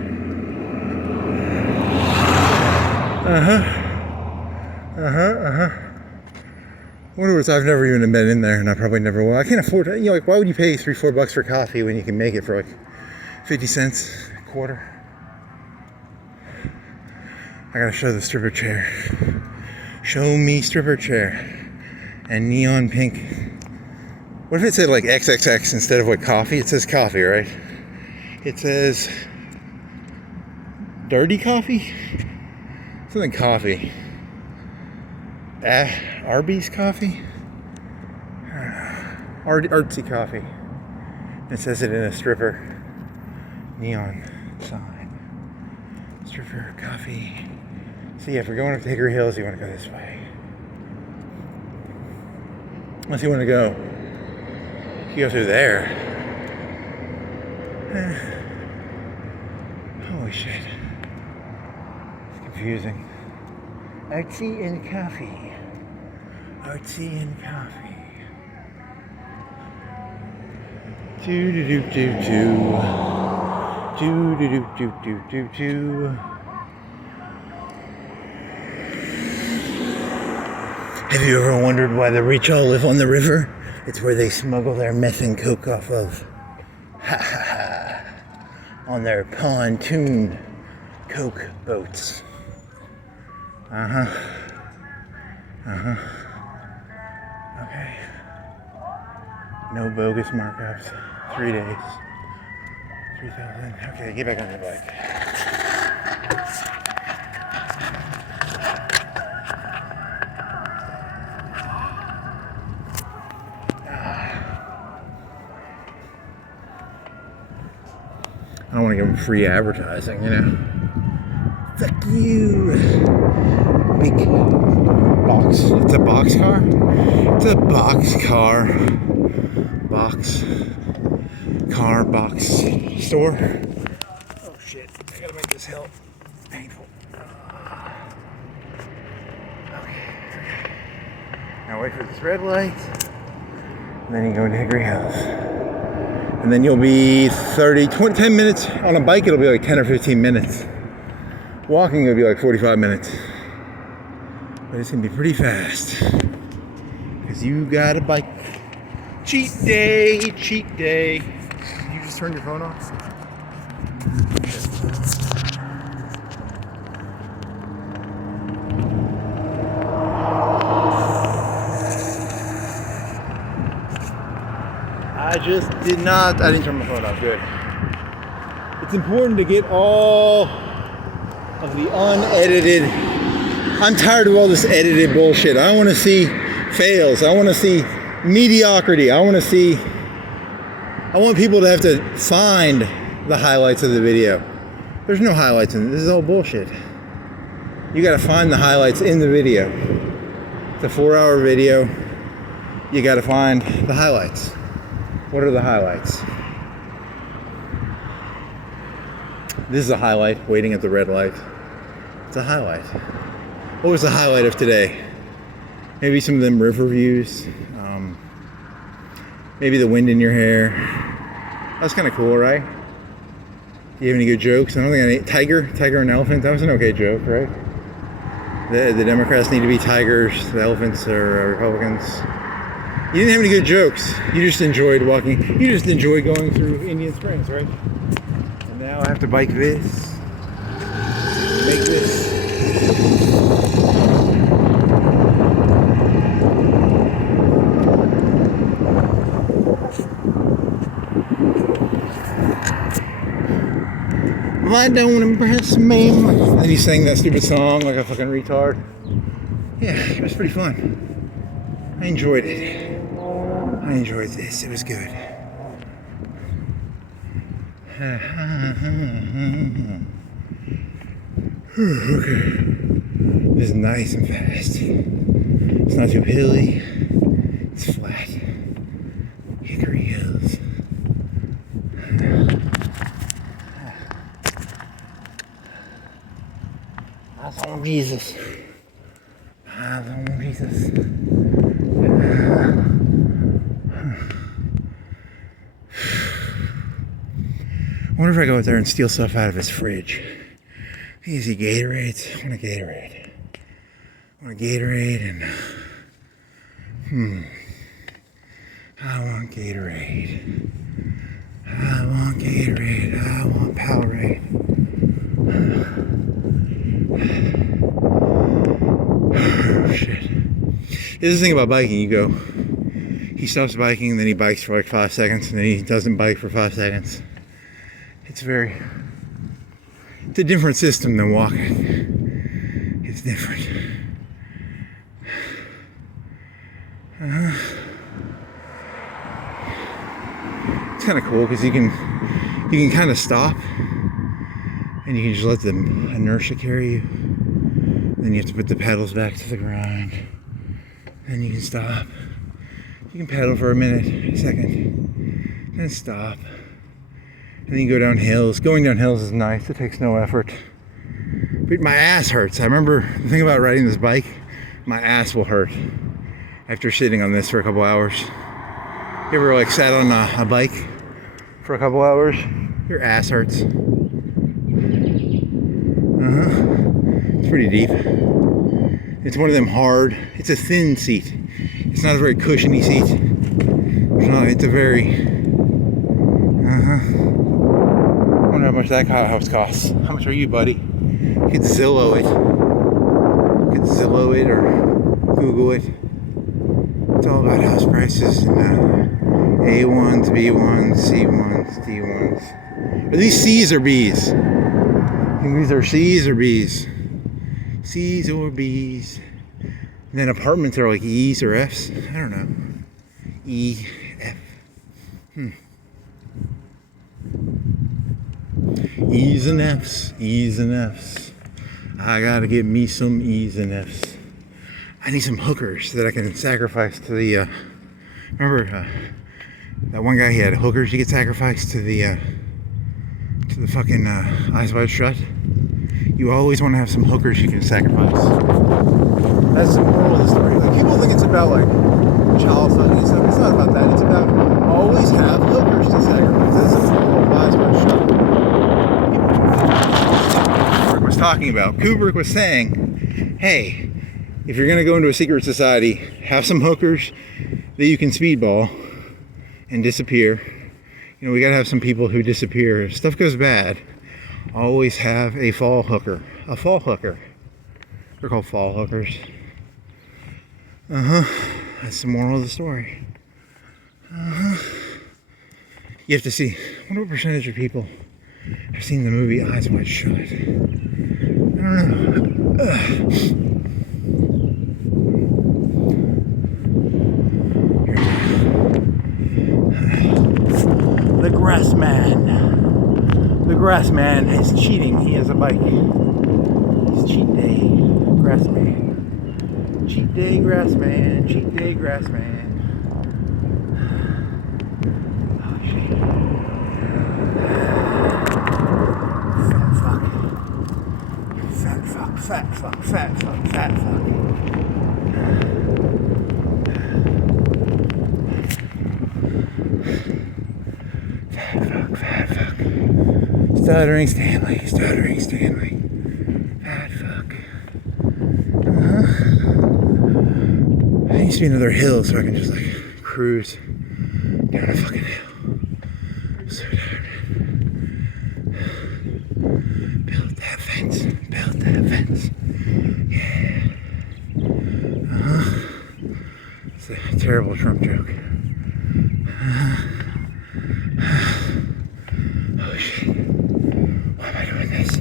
Wonder what I've never even been in there, and I probably never will. I can't afford it. You know, like, why would you pay $3-4 for coffee when you can make it for like 50 cents a quarter? I gotta show the stripper chair. Show me stripper chair. And neon pink. What if it said like XXX instead of like coffee? It says coffee, right? It says dirty coffee? Something coffee. Arby's coffee? Artsy coffee. It says it in a stripper neon sign. Stripper coffee. So yeah, if we're going up to Hickory Hills, you want to go this way. Unless you want to go, you go through there. Holy shit. It's confusing. Artsy and coffee. Artsy and coffee. Do-do-do-do-do. Do-do-do-do-do-do-do. Have you ever wondered why the rich all live on the river? It's where they smuggle their meth and coke off of. Ha ha ha. On their pontoon coke boats. Uh-huh. Okay. No bogus markups. 3 days. 3,000. Okay, get back on the bike. I don't want to give them free advertising, you know. Fuck you. Big box. It's a box car? It's a box car. Box store. Oh shit. I gotta make this hill painful. Okay. wait for this red light. And then you go into Hickory Hills. And then you'll be 10 minutes. On a bike, it'll be like 10 or 15 minutes. Walking, it'll be like 45 minutes. But it's gonna be pretty fast. Because you got a bike. Cheat day, cheat day. Did you just turn your phone off? I just did not. I didn't turn my phone off. Good. It's important to get all of the unedited. I'm tired of all this edited bullshit. I want to see fails. I want to see mediocrity. I want people to have to find the highlights of the video. There's no highlights in this. This is all bullshit. You got to find the highlights in the video. It's a 4-hour video. You got to find the highlights. What are the highlights? This is a highlight, waiting at the red light. It's a highlight. What was the highlight of today? Maybe some of them river views. Maybe the wind in your hair. That's kind of cool, right? Do you have any good jokes? I don't think tiger and elephant. That was an okay joke, right? The Democrats need to be tigers. The elephants are Republicans. You didn't have any good jokes. You just enjoyed walking. You just enjoyed going through Indian Springs, right? And now I have to bike this. Make this. Why don't impress me? And then you sang that stupid song like a fucking retard. Yeah, it was pretty fun. I enjoyed it. I enjoyed this. It was good. Okay. It's nice and fast. It's not too hilly. It's flat. Hickory Hills. Eyes on Jesus. Eyes on Jesus. I wonder if I go out there and steal stuff out of his fridge. Easy Gatorades. I want a Gatorade. I want a Gatorade and I want Gatorade. I want Gatorade. I want Powerade. Oh, shit. Here's the thing about biking. You go, he stops biking and then he bikes for like 5 seconds and then he doesn't bike for 5 seconds. It's a different system than walking. It's different. It's kind of cool because you can kind of stop and you can just let the inertia carry you. Then you have to put the pedals back to the ground. Then you can stop. You can pedal for a minute, a second, then stop. And then you go down hills. Going down hills is nice. It takes no effort. But my ass hurts. I remember the thing about riding this bike, my ass will hurt after sitting on this for a couple hours. You ever like sat on a bike for a couple hours? Your ass hurts. It's pretty deep. It's one of them hard. It's a thin seat. It's not a very cushiony seat. It's a very. I wonder how much that house costs. How much are you, buddy? You could Zillow it. You could Zillow it or Google it. It's all about house prices and A1s, B1s, C1s, D1s. Are these C's or B's? I think these are C's or B's. C's or B's. And then apartments are like E's or F's. I don't know. E, F. E's and F's. E's and F's. I gotta get me some E's and F's. I need some hookers that I can sacrifice to the, remember that one guy, he had hookers he could sacrifice to the fucking Eyes Wide Shut? You always want to have some hookers you can sacrifice. That's the moral of the story. Like, people think it's about like child fucking and stuff. It's not about that. It's about always have hookers to sacrifice. That's the moral of Eyes Wide Shut. Kubrick was talking about. Kubrick was saying, hey, if you're gonna go into a secret society, have some hookers that you can speedball and disappear. You know, we gotta have some people who disappear. If stuff goes bad, always have a fall hooker. A fall hooker. They're called fall hookers. That's the moral of the story. You have to see, I wonder what percentage of people have seen the movie Eyes Wide Shut. I don't know. The grass man. The grass man is cheating. He has a bike. It's cheat day, grass man. Cheat day, grass man. Cheat day, grass man. Oh shit. Fat fuck. Fat fuck. Fat fuck. Fat fuck. Fat fuck. Fat fuck. Stuttering Stanley. Stuttering Stanley. Fat fuck. There needs to be another hill so I can just like cruise down a fucking hill. I'm so tired. Build that fence. Build that fence. Yeah. It's a terrible Trump joke. Oh shit. Why am I doing this?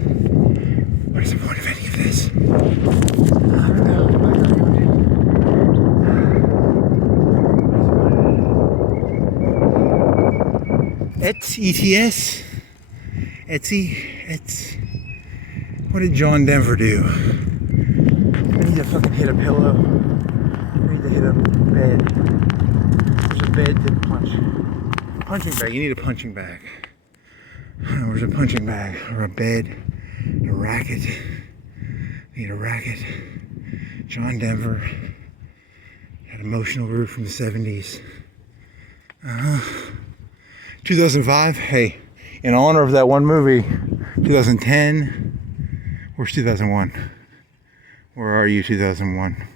What is the point of any of this? I don't know. ETS? Etsy? What did John Denver do? I need to fucking hit a pillow. I need to hit a bed. There's a bed to punch. Punching bag. You need a punching bag. Where's a punching bag? Or a bed? A racket? Need a racket. John Denver had emotional root from the 70s. 2005. Hey, in honor of that one movie, 2010. Where's 2001? Where are you, 2001?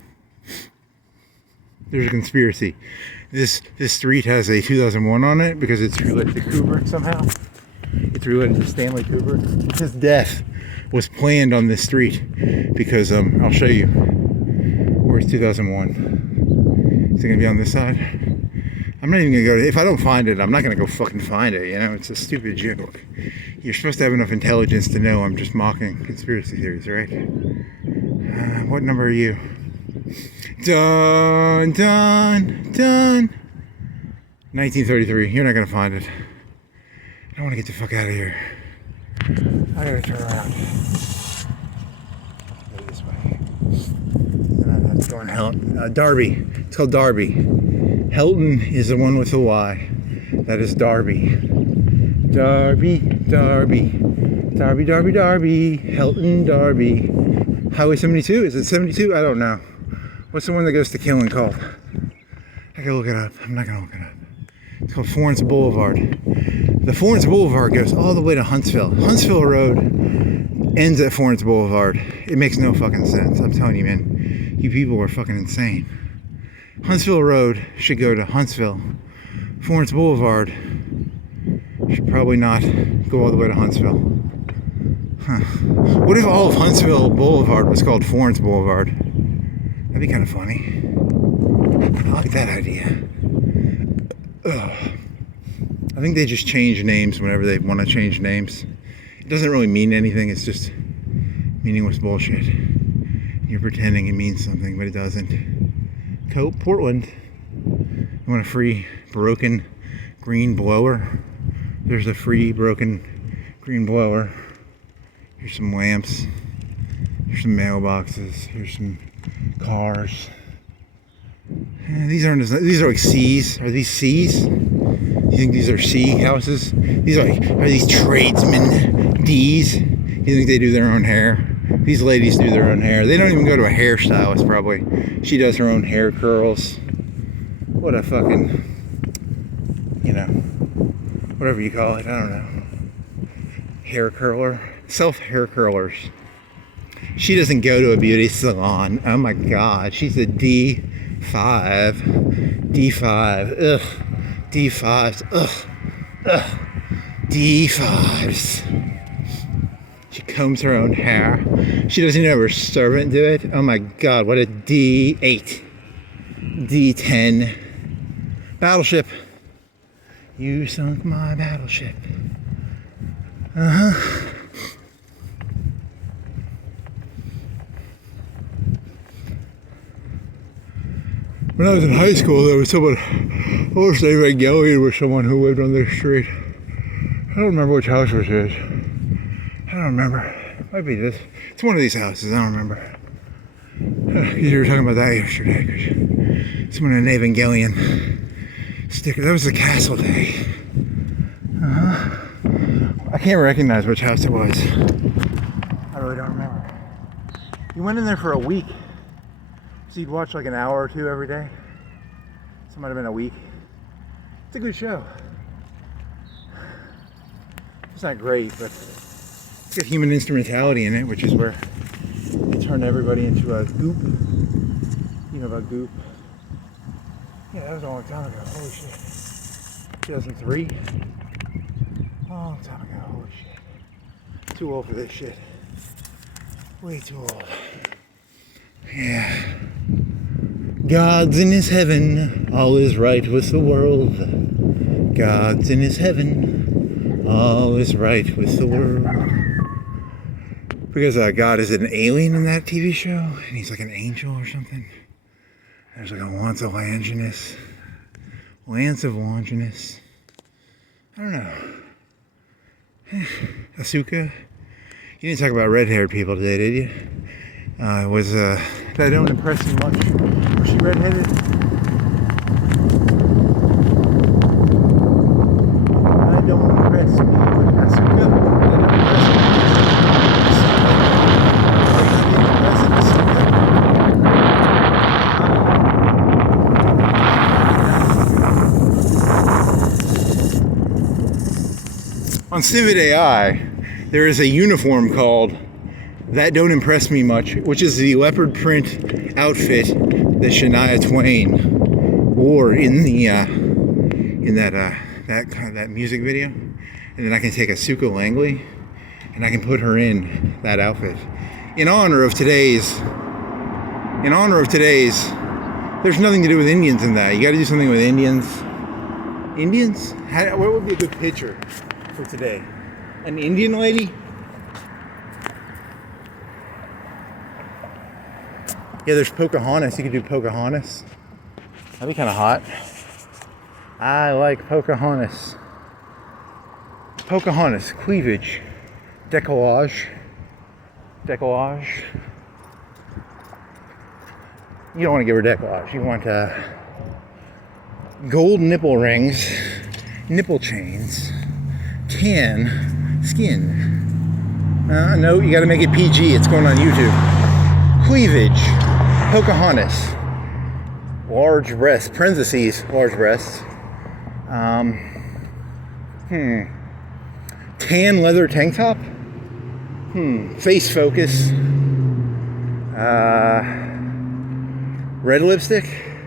There's a conspiracy. This street has a 2001 on it because it's related to Kubrick somehow. It's related to Stanley Kubrick. His death was planned on this street because I'll show you. Where's 2001? Is it gonna be on this side? I'm not even gonna go to, if I don't find it, I'm not gonna go fucking find it, you know? It's a stupid joke. You're supposed to have enough intelligence to know I'm just mocking conspiracy theories, right? What number are you? Dun, dun, dun. 1933. You're not gonna find it. I want to get the fuck out of here. I gotta turn around. Go this way. That's going Helton. Darby. It's called Darby. Helton is the one with the Y. That is Darby. Darby, Darby. Darby, Darby, Darby. Helton, Darby. Highway 72? Is it 72? I don't know. What's the one that goes to Killen called? I gotta look it up. I'm not gonna look it up. It's called Florence Boulevard. The Florence Boulevard goes all the way to Huntsville. Huntsville Road ends at Florence Boulevard. It makes no fucking sense. I'm telling you, man. You people are fucking insane. Huntsville Road should go to Huntsville. Florence Boulevard should probably not go all the way to Huntsville. Huh. What if all of Huntsville Boulevard was called Florence Boulevard? That'd be kind of funny. I like that idea. Ugh. I think they just change names whenever they want to change names. It doesn't really mean anything. It's just meaningless bullshit. You're pretending it means something, but it doesn't. Portland. You want a free broken green blower? There's a free broken green blower. Here's some lamps. Here's some mailboxes. Here's some cars. These are like C's. Are these C's? You think these are C houses? Are these tradesmen D's? You think they do their own hair? These ladies do their own hair. They don't even go to a hairstylist, probably. She does her own hair curls. What a fucking, you know, whatever you call it, I don't know. Hair curler. Self-hair curlers. She doesn't go to a beauty salon. Oh my God, she's a D5. D5. Ugh. D5s. Ugh. Ugh. D5s. She combs her own hair. She doesn't even have her servant do it. Oh my God, what a D8. D10. Battleship. You sunk my battleship. Uh-huh. When I was in high school, there was someone, I was Evangelion with someone who lived on this street. I don't remember which house this is. I don't remember. It might be this. It's one of these houses. I don't remember. You were talking about that yesterday. Someone in an Evangelion sticker. That was the castle day. Uh-huh. I can't recognize which house it was. I really don't remember. You went in there for a week. So you'd watch like an hour or two every day. So it might have been a week. It's a good show. It's not great, but it's got human instrumentality in it, which is where they turn everybody into a goop. You know about goop? Yeah, that was a long time ago. Holy shit. 2003? Long time ago. Holy shit. Too old for this shit. Way too old. Yeah. God's in his heaven, all is right with the world. God's in his heaven, all is right with the world. Because God is an alien in that TV show, and he's like an angel or something. There's like a Lance of Longinus. Lance of Longinus. I don't know. Asuka. You didn't talk about red-haired people today, did you? That don't impress me much. Was she redheaded? That don't impress me. Asuka. On Civet AI, there is a uniform called That Don't Impress Me Much, which is the leopard print outfit that Shania Twain wore in that music video. And then I can take Asuka Langley and I can put her in that outfit. In honor of today's, there's nothing to do with Indians in that. You gotta do something with Indians. Indians? What would be a good picture for today? An Indian lady? Yeah, there's Pocahontas. You could do Pocahontas. That'd be kind of hot. I like Pocahontas. Pocahontas, cleavage, decollage. Decollage. You don't want to give her decollage. You want gold nipple rings, nipple chains, tan skin. No, you got to make it PG. It's going on YouTube. Cleavage, Pocahontas, large breasts, parentheses, large breasts. Tan leather tank top. Face focus. Red lipstick.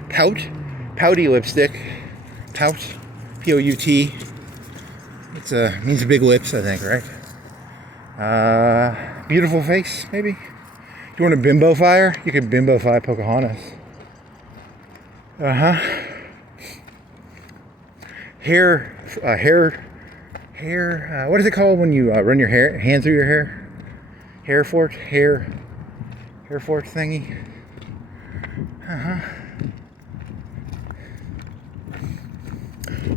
Pouty lipstick. Pout. P-O-U-T. It's means big lips, I think, right? Beautiful face, maybe. Do you want a bimbo fire? You could bimbo fire Pocahontas. Hair. What is it called when you run your hands through your hair? Hair fort thingy.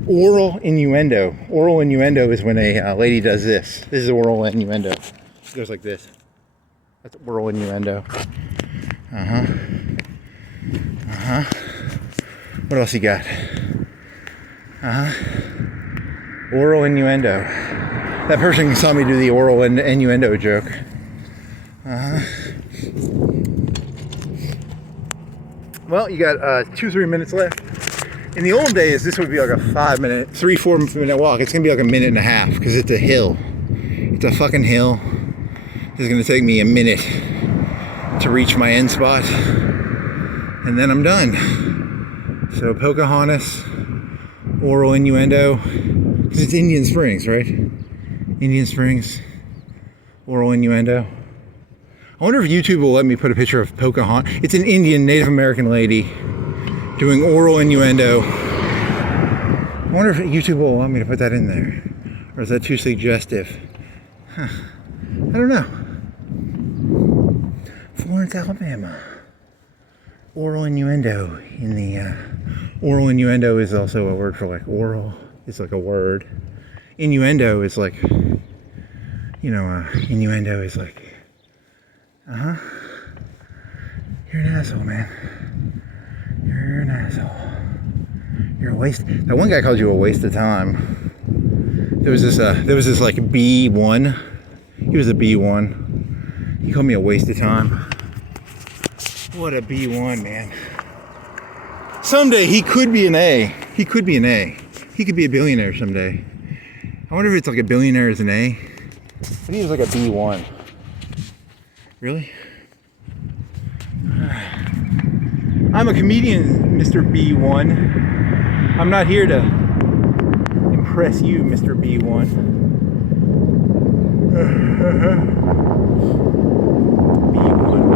Oral innuendo. Oral innuendo is when a lady does this. This is oral innuendo. It goes like this. That's oral innuendo. What else you got? Oral innuendo. That person saw me do the oral innuendo joke. Well, you got 2-3 minutes left. In the old days, this would be like a 3-4 minute walk. It's gonna be like a minute and a half because it's a hill. It's a fucking hill. It's gonna take me a minute to reach my end spot, and then I'm done. So Pocahontas, oral innuendo, because it's Indian Springs, right? Indian Springs, oral innuendo. I wonder if YouTube will let me put a picture of Pocahontas. It's an Indian Native American lady doing oral innuendo. I wonder if YouTube will allow me to put that in there. Or is that too suggestive? Huh. I don't know. Florence, Alabama. Oral innuendo in the... oral innuendo is also a word for like oral. It's like a word. Innuendo is like... You know, innuendo is like... Uh-huh. You're an asshole, man. You're an asshole. You're a waste. That one guy called you a waste of time. There was this like B1. He was a B1. He called me a waste of time. What a B1, man. Someday he could be an A. He could be an A. He could be a billionaire someday. I wonder if it's like a billionaire is an A. I think he was like a B1. Really? I'm a comedian, Mr. B1. I'm not here to impress you, Mr. B1. B1.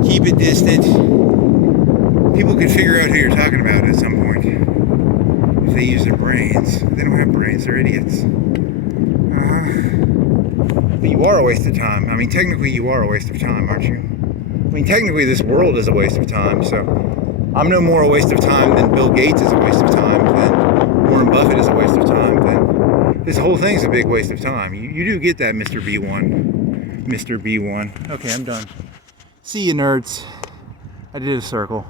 Okay. Keep it distant. People can figure out who you're talking about at some point. If they use their brains. They don't have brains, they're idiots. But you are a waste of time. I mean, technically you are a waste of time, aren't you? I mean, technically this world is a waste of time, so I'm no more a waste of time than Bill Gates is a waste of time, than Warren Buffett is a waste of time, than this whole thing's a big waste of time. You do get that, Mr. B1. Mr. B1. Okay, I'm done. See you, nerds. I did a circle.